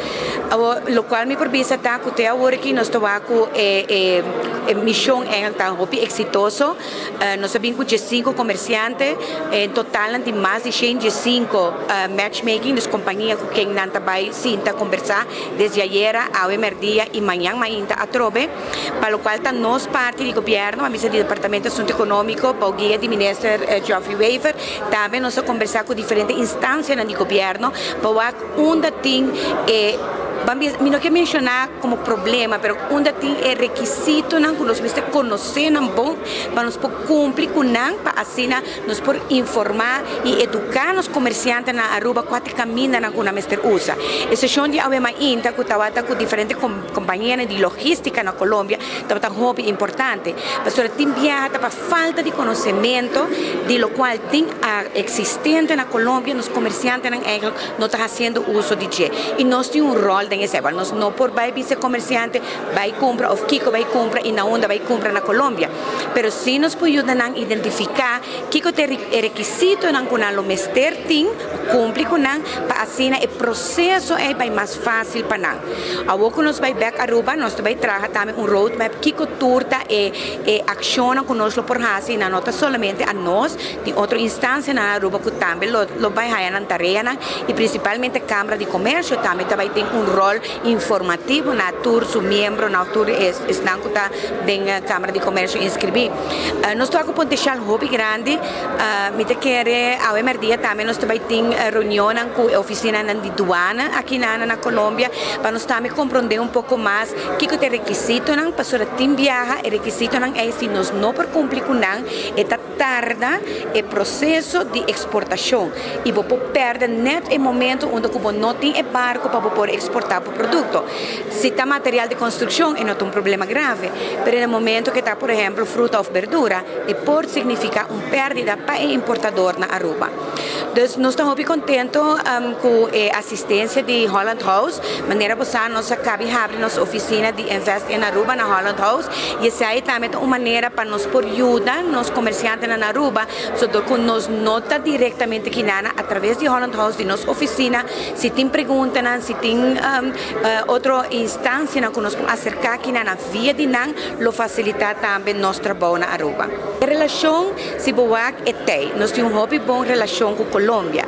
O qual me permite estar com até agora que nós estamos com a missão é hobby exitoso. Nós sabemos que 5 comerciantes, em total tem mais de 105 matchmaking das companhias com quem nós vai sinta conversar desde ayer ao dia e amanhã ainda a trove, para o qual está nós parte do governo, a mesa do Departamento de Assunto Econômico, para o guia do ministro Geoffrey Weaver, também nós vamos conversar com diferentes instâncias do governo, para onde tem não quero mencionar como problema, mas onde tem requisito que nós precisamos conhecer bom para nós cumprir com para assim nós por informar e educar os comerciantes na Aruba quanto caminham com a mestra usa. Esse chão de Ave Mainta que estava com diferentes companhias de logística na Colômbia, estava um hobby importante. Mas tem viajado para falta de conhecimento de lo qual tem existente na Colômbia, os comerciantes não estão fazendo uso de G. E nós temos rol nós não por vai ser comerciante vai comprar ou Kiko vai comprar e na onda vai comprar na Colômbia, mas sim nos pode ajudar a identificar Kiko tem requisito não com o mester tem cumprir com não para assim o processo é bem mais fácil para não. Ao que nós vai back Aruba nós vai trazer também roadmap Kiko turta e aciona conosco por assim não nota somente a nós de outra instância na Aruba que também lo vai na tarefa e principalmente a Câmara de Comércio também vai ter rol informativo na tour, su membro na tour estão da Câmara de Comércio inscrever. Nós estamos com um potencial hobby grande, me te quer ao dia também nós também tem reunião com a oficina de aduana aqui na Colômbia para nós também compreender um pouco mais que é requisito não para sobre tem viaja e requisito não é se nós não por cumprir com não é tarda o processo de exportação e vou perder net o momento onde como não tem barco para poder exportar o produto. Se está material de construção, é não um problema grave, mas no momento que está, por exemplo, fruta ou verdura, pode significar uma perda para o importador na Aruba. Então, nós estamos muito contentes com a assistência de Holland House, de maneira que nós acabamos de abrir nossa oficina de Invest em Aruba na Holland House, e essa aí também é uma maneira para nós por ajudar os comerciantes na Aruba, so que nós nota diretamente aqui através de Holland House, de nossa oficina, se tem perguntas, se tem outra instância que nós podemos acercar aqui na via de não, lo facilitar também nosso trabalho na Aruba. A relação se boa é tem, nós temos uma boa relação com a Colômbia,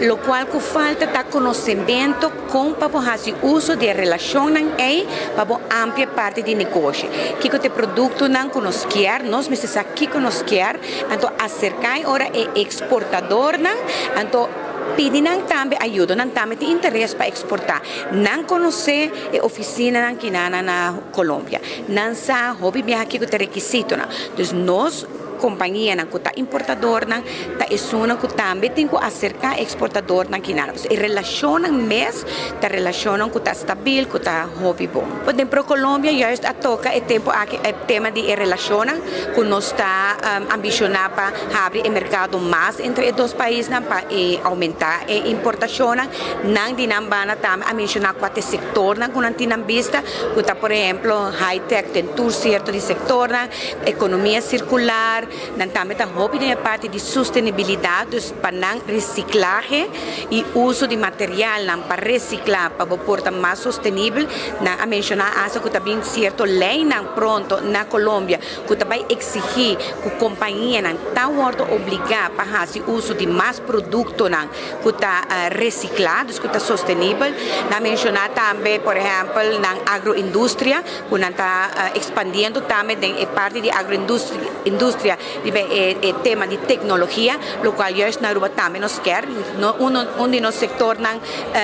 lo qual que falta da conhecimento com para fazer uso de relação é para amplia parte de negócio. Que o produto não que nós quer, nós precisamos aqui que nós quer, então acercar ora é exportador não, então pedir também ajuda, também tem interesse para exportar. Não conhecer a oficina aqui na Colômbia, não sabe hobby viajar aqui que tem requisito, então nós companhia que está importador está é que também tem que acercar exportador aqui na e relacionam mesmo está relacionam que está estável que está hobby bom. Por exemplo, Colômbia já está toca o tema de relacionam que nós está ambicionar para abrir o mercado mais entre os dois países para aumentar a importação não de não bana também a mencionar quatro setor que não tem vista que está por exemplo high tech tem tudo certo de setor economia circular também está hobby na parte de sustentabilidade para reciclagem e uso de material para reciclar para portar mais sustentável a mencionar essa que também certo lei pronto na Colômbia que também exigir que a companhia está obrigada para fazer uso de mais produtos que está reciclado que está sustentável a mencionar também por exemplo na agroindústria que está expandindo também a parte de agroindústria tecnologia, è tema di tecnologia, lo quale juist na Aruba também nos quer, onde nos sector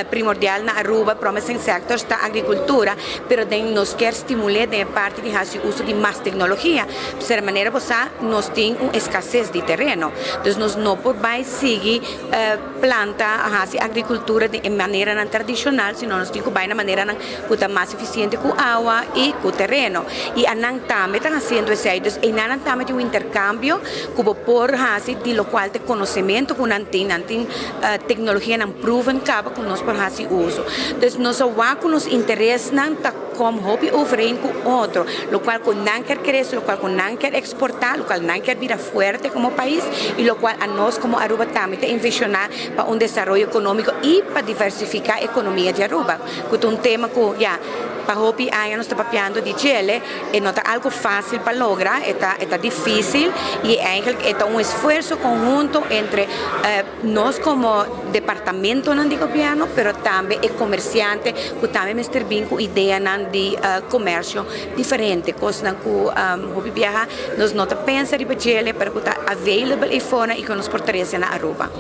primordial na Aruba, promising sector, está a agricultura, pero nos quer estimular de parte de o uso de mais tecnologia, de certa maneira nós temos uma escassez de terreno, então nós não podemos seguir planta a agricultura de maneira não tradicional, senão nós temos que ir na maneira mais eficiente com água e com terreno, e a nang também está fazendo isso, e nang também tem um intercâmbio que por de lo qual tem conhecimento com nantin tecnologia não proven capa com nós por uso, então nós vamos com os interesses não tá como hobby overeen com outro, lo qual com não quer crescer, lo qual com não quer exportar, lo qual não quer vir fuerte como país, e lo qual a nós como Aruba também tem investir para desenvolvimento econômico e para diversificar a economia de Aruba, que é um tema que para hobby nós estamos papiando de gele, e não é algo fácil para lograr, é difícil, e é um esforço conjunto entre nós como departamento de governo, pero também é comerciante, que também Mr. Bin com ideia de comércio diferente, coisa que hobby viaja, nós não pensa de gele, pero que está available e fora e que nos fortalece na Aruba.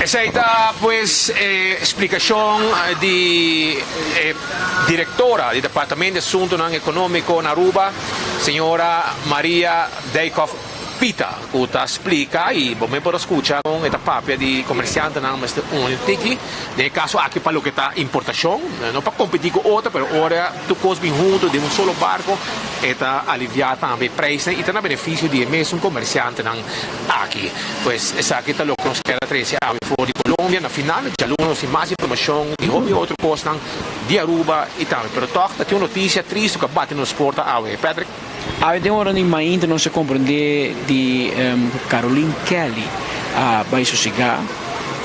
Esa está pues explicación de directora del Departamento de Asuntos Económicos en Aruba, señora Maria Deikov Pita, que explica e bom por escuchar con esta papia de comerciante na mas tiki, de caso aqui para lo que está importação, não para competir com outra, pero ora tu cos bem junto de um solo barco, está aliviar também preço e tem benefício de mesmo comerciante aqui. Pues essa aqui está lo que nos queda 13 anos fora de Colômbia, na final, já alunos e mais informação e outro coisa de Aruba e também, pero toch, tem uma notícia triste que bate nos porta awe, Patrick. Abbiamo ora in mente non si comprende di Caroline Kelly a Baiso Siga,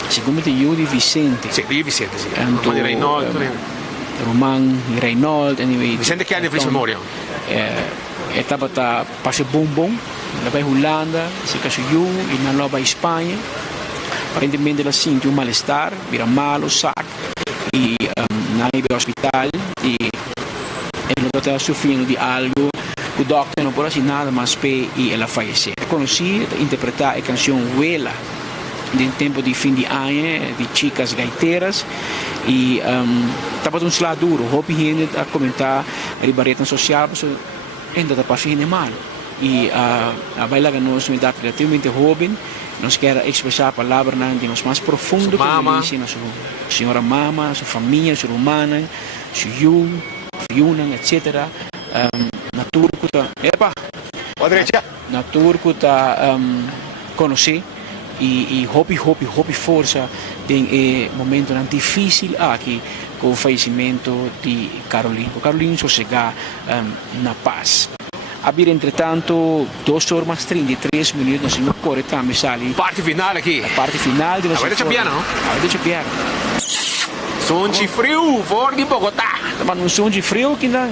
secondo te io di Vicente. Sì, di Vicente, sì. Anto, di Reynolds. Roman Reynolds, anyway. Vicente Kelly di memoria. E tabata passe bom, la vai Holanda, si caso io, in una roba in Spagna. Apparentemente la senti un malestar, vira malo, sac, e nai hospital, e non sta soffrendo di algo. O doctor não pode nada mais para e ela falecer. Conheci interpretar a canção Huela de tempo de fim de ano de chicas gaiteiras e estava um slado duro. Houve gente a comentar a barreira social, mas ainda está passando mal. E a bailar nós uma idade relativamente jovem, nós queremos expressar a palavra de nós mais profundo que nós na sua senhora mama, sua família, sua humana, sua you, Fiona, etc. Na turco tá conhecer e hobby força tem momento difícil aqui com o falecimento de Caroline. Caroline só chegar na paz. Abrir entretanto 2 horas mais 33 minutos no corre também sali. Parte final aqui. A parte final de nossa. Avete piano, no? Avete piano. Som de frio, fora de Bogotá. Mas não som de frio que não.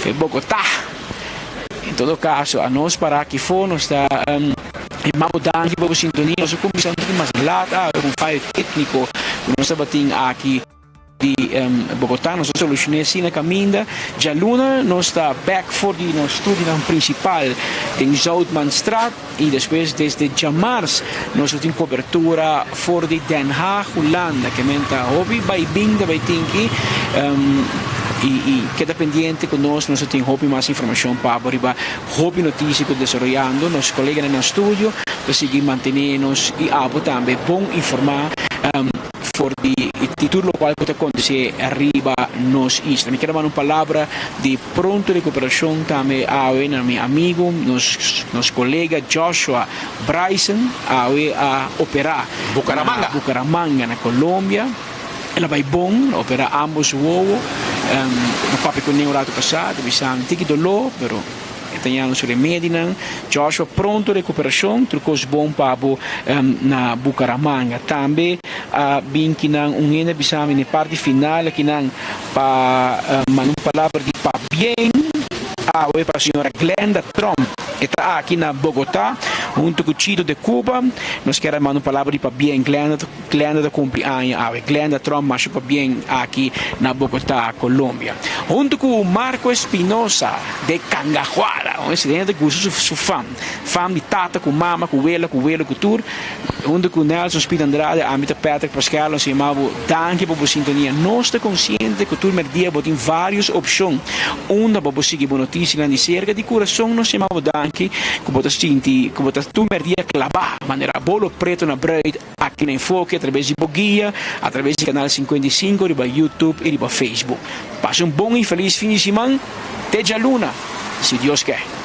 Foi Bogotá. Em todo caso, a nós para aqui fora está em Mabudang, em sintonia, nós começamos a ter mais lata, um falho técnico, nós estamos aqui de Bogotá, nós solucionamos assim na caminha, já Luna, nós está back for de nosso estúdio principal em Zoutmanstraat e depois desde Jamars, nós temos cobertura fora de Den Haag, Holanda, que menta hobby, vai binda, vai tinki, e queda pendiente conosco, nós temos hobby mais informação para arribar, hobby notícias que desenvolvendo, nossos colegas no estúdio, para seguir mantendo-nos e também bom informar for de tudo o qual pode acontecer arriba nos isla. Me quero dar uma palavra de pronta recuperação também a meu amigo, nos colega Joshua Bryson, a operar Bucaramanga na Colômbia. Ela vai bom, opera ambos uovo, no papo com o rato passado, bisogna tiki dolor, però italiano sulle Medina, Joshua pronto recuperação, trucos bom papo na Bucaramanga. Também binki nang ungena bisami ni parte final que nang pa manum palavra de pa bien para a senhora Glenda Trump, que está aqui na Bogotá, junto com Chito de Cuba, nós queremos mandar uma palavra para bem Glenda de cumpleaños, Glenda Trump, mas para bem aqui na Bogotá, Colômbia. Junto com Marco Espinosa de Cangajuara, um excelente gosto su fã de tata, com mama, com abuela, com tudo. Junto com Nelson Speed Andrade, Amita Patrick Pascal, nós chamamos danke por sua sintonia. Nós estamos conscientes que todo dia tem várias opções. Uma para você boa notícia lá de cerca de coração, nós chamamos danke, que você sente, que você todo dia clavar, maneira bolo preto na bread, aqui na Enfoque, através de Boguia, através do canal 55, riba YouTube e riba Facebook. Passe bom e feliz fim de semana. Até a luna, se Deus quer.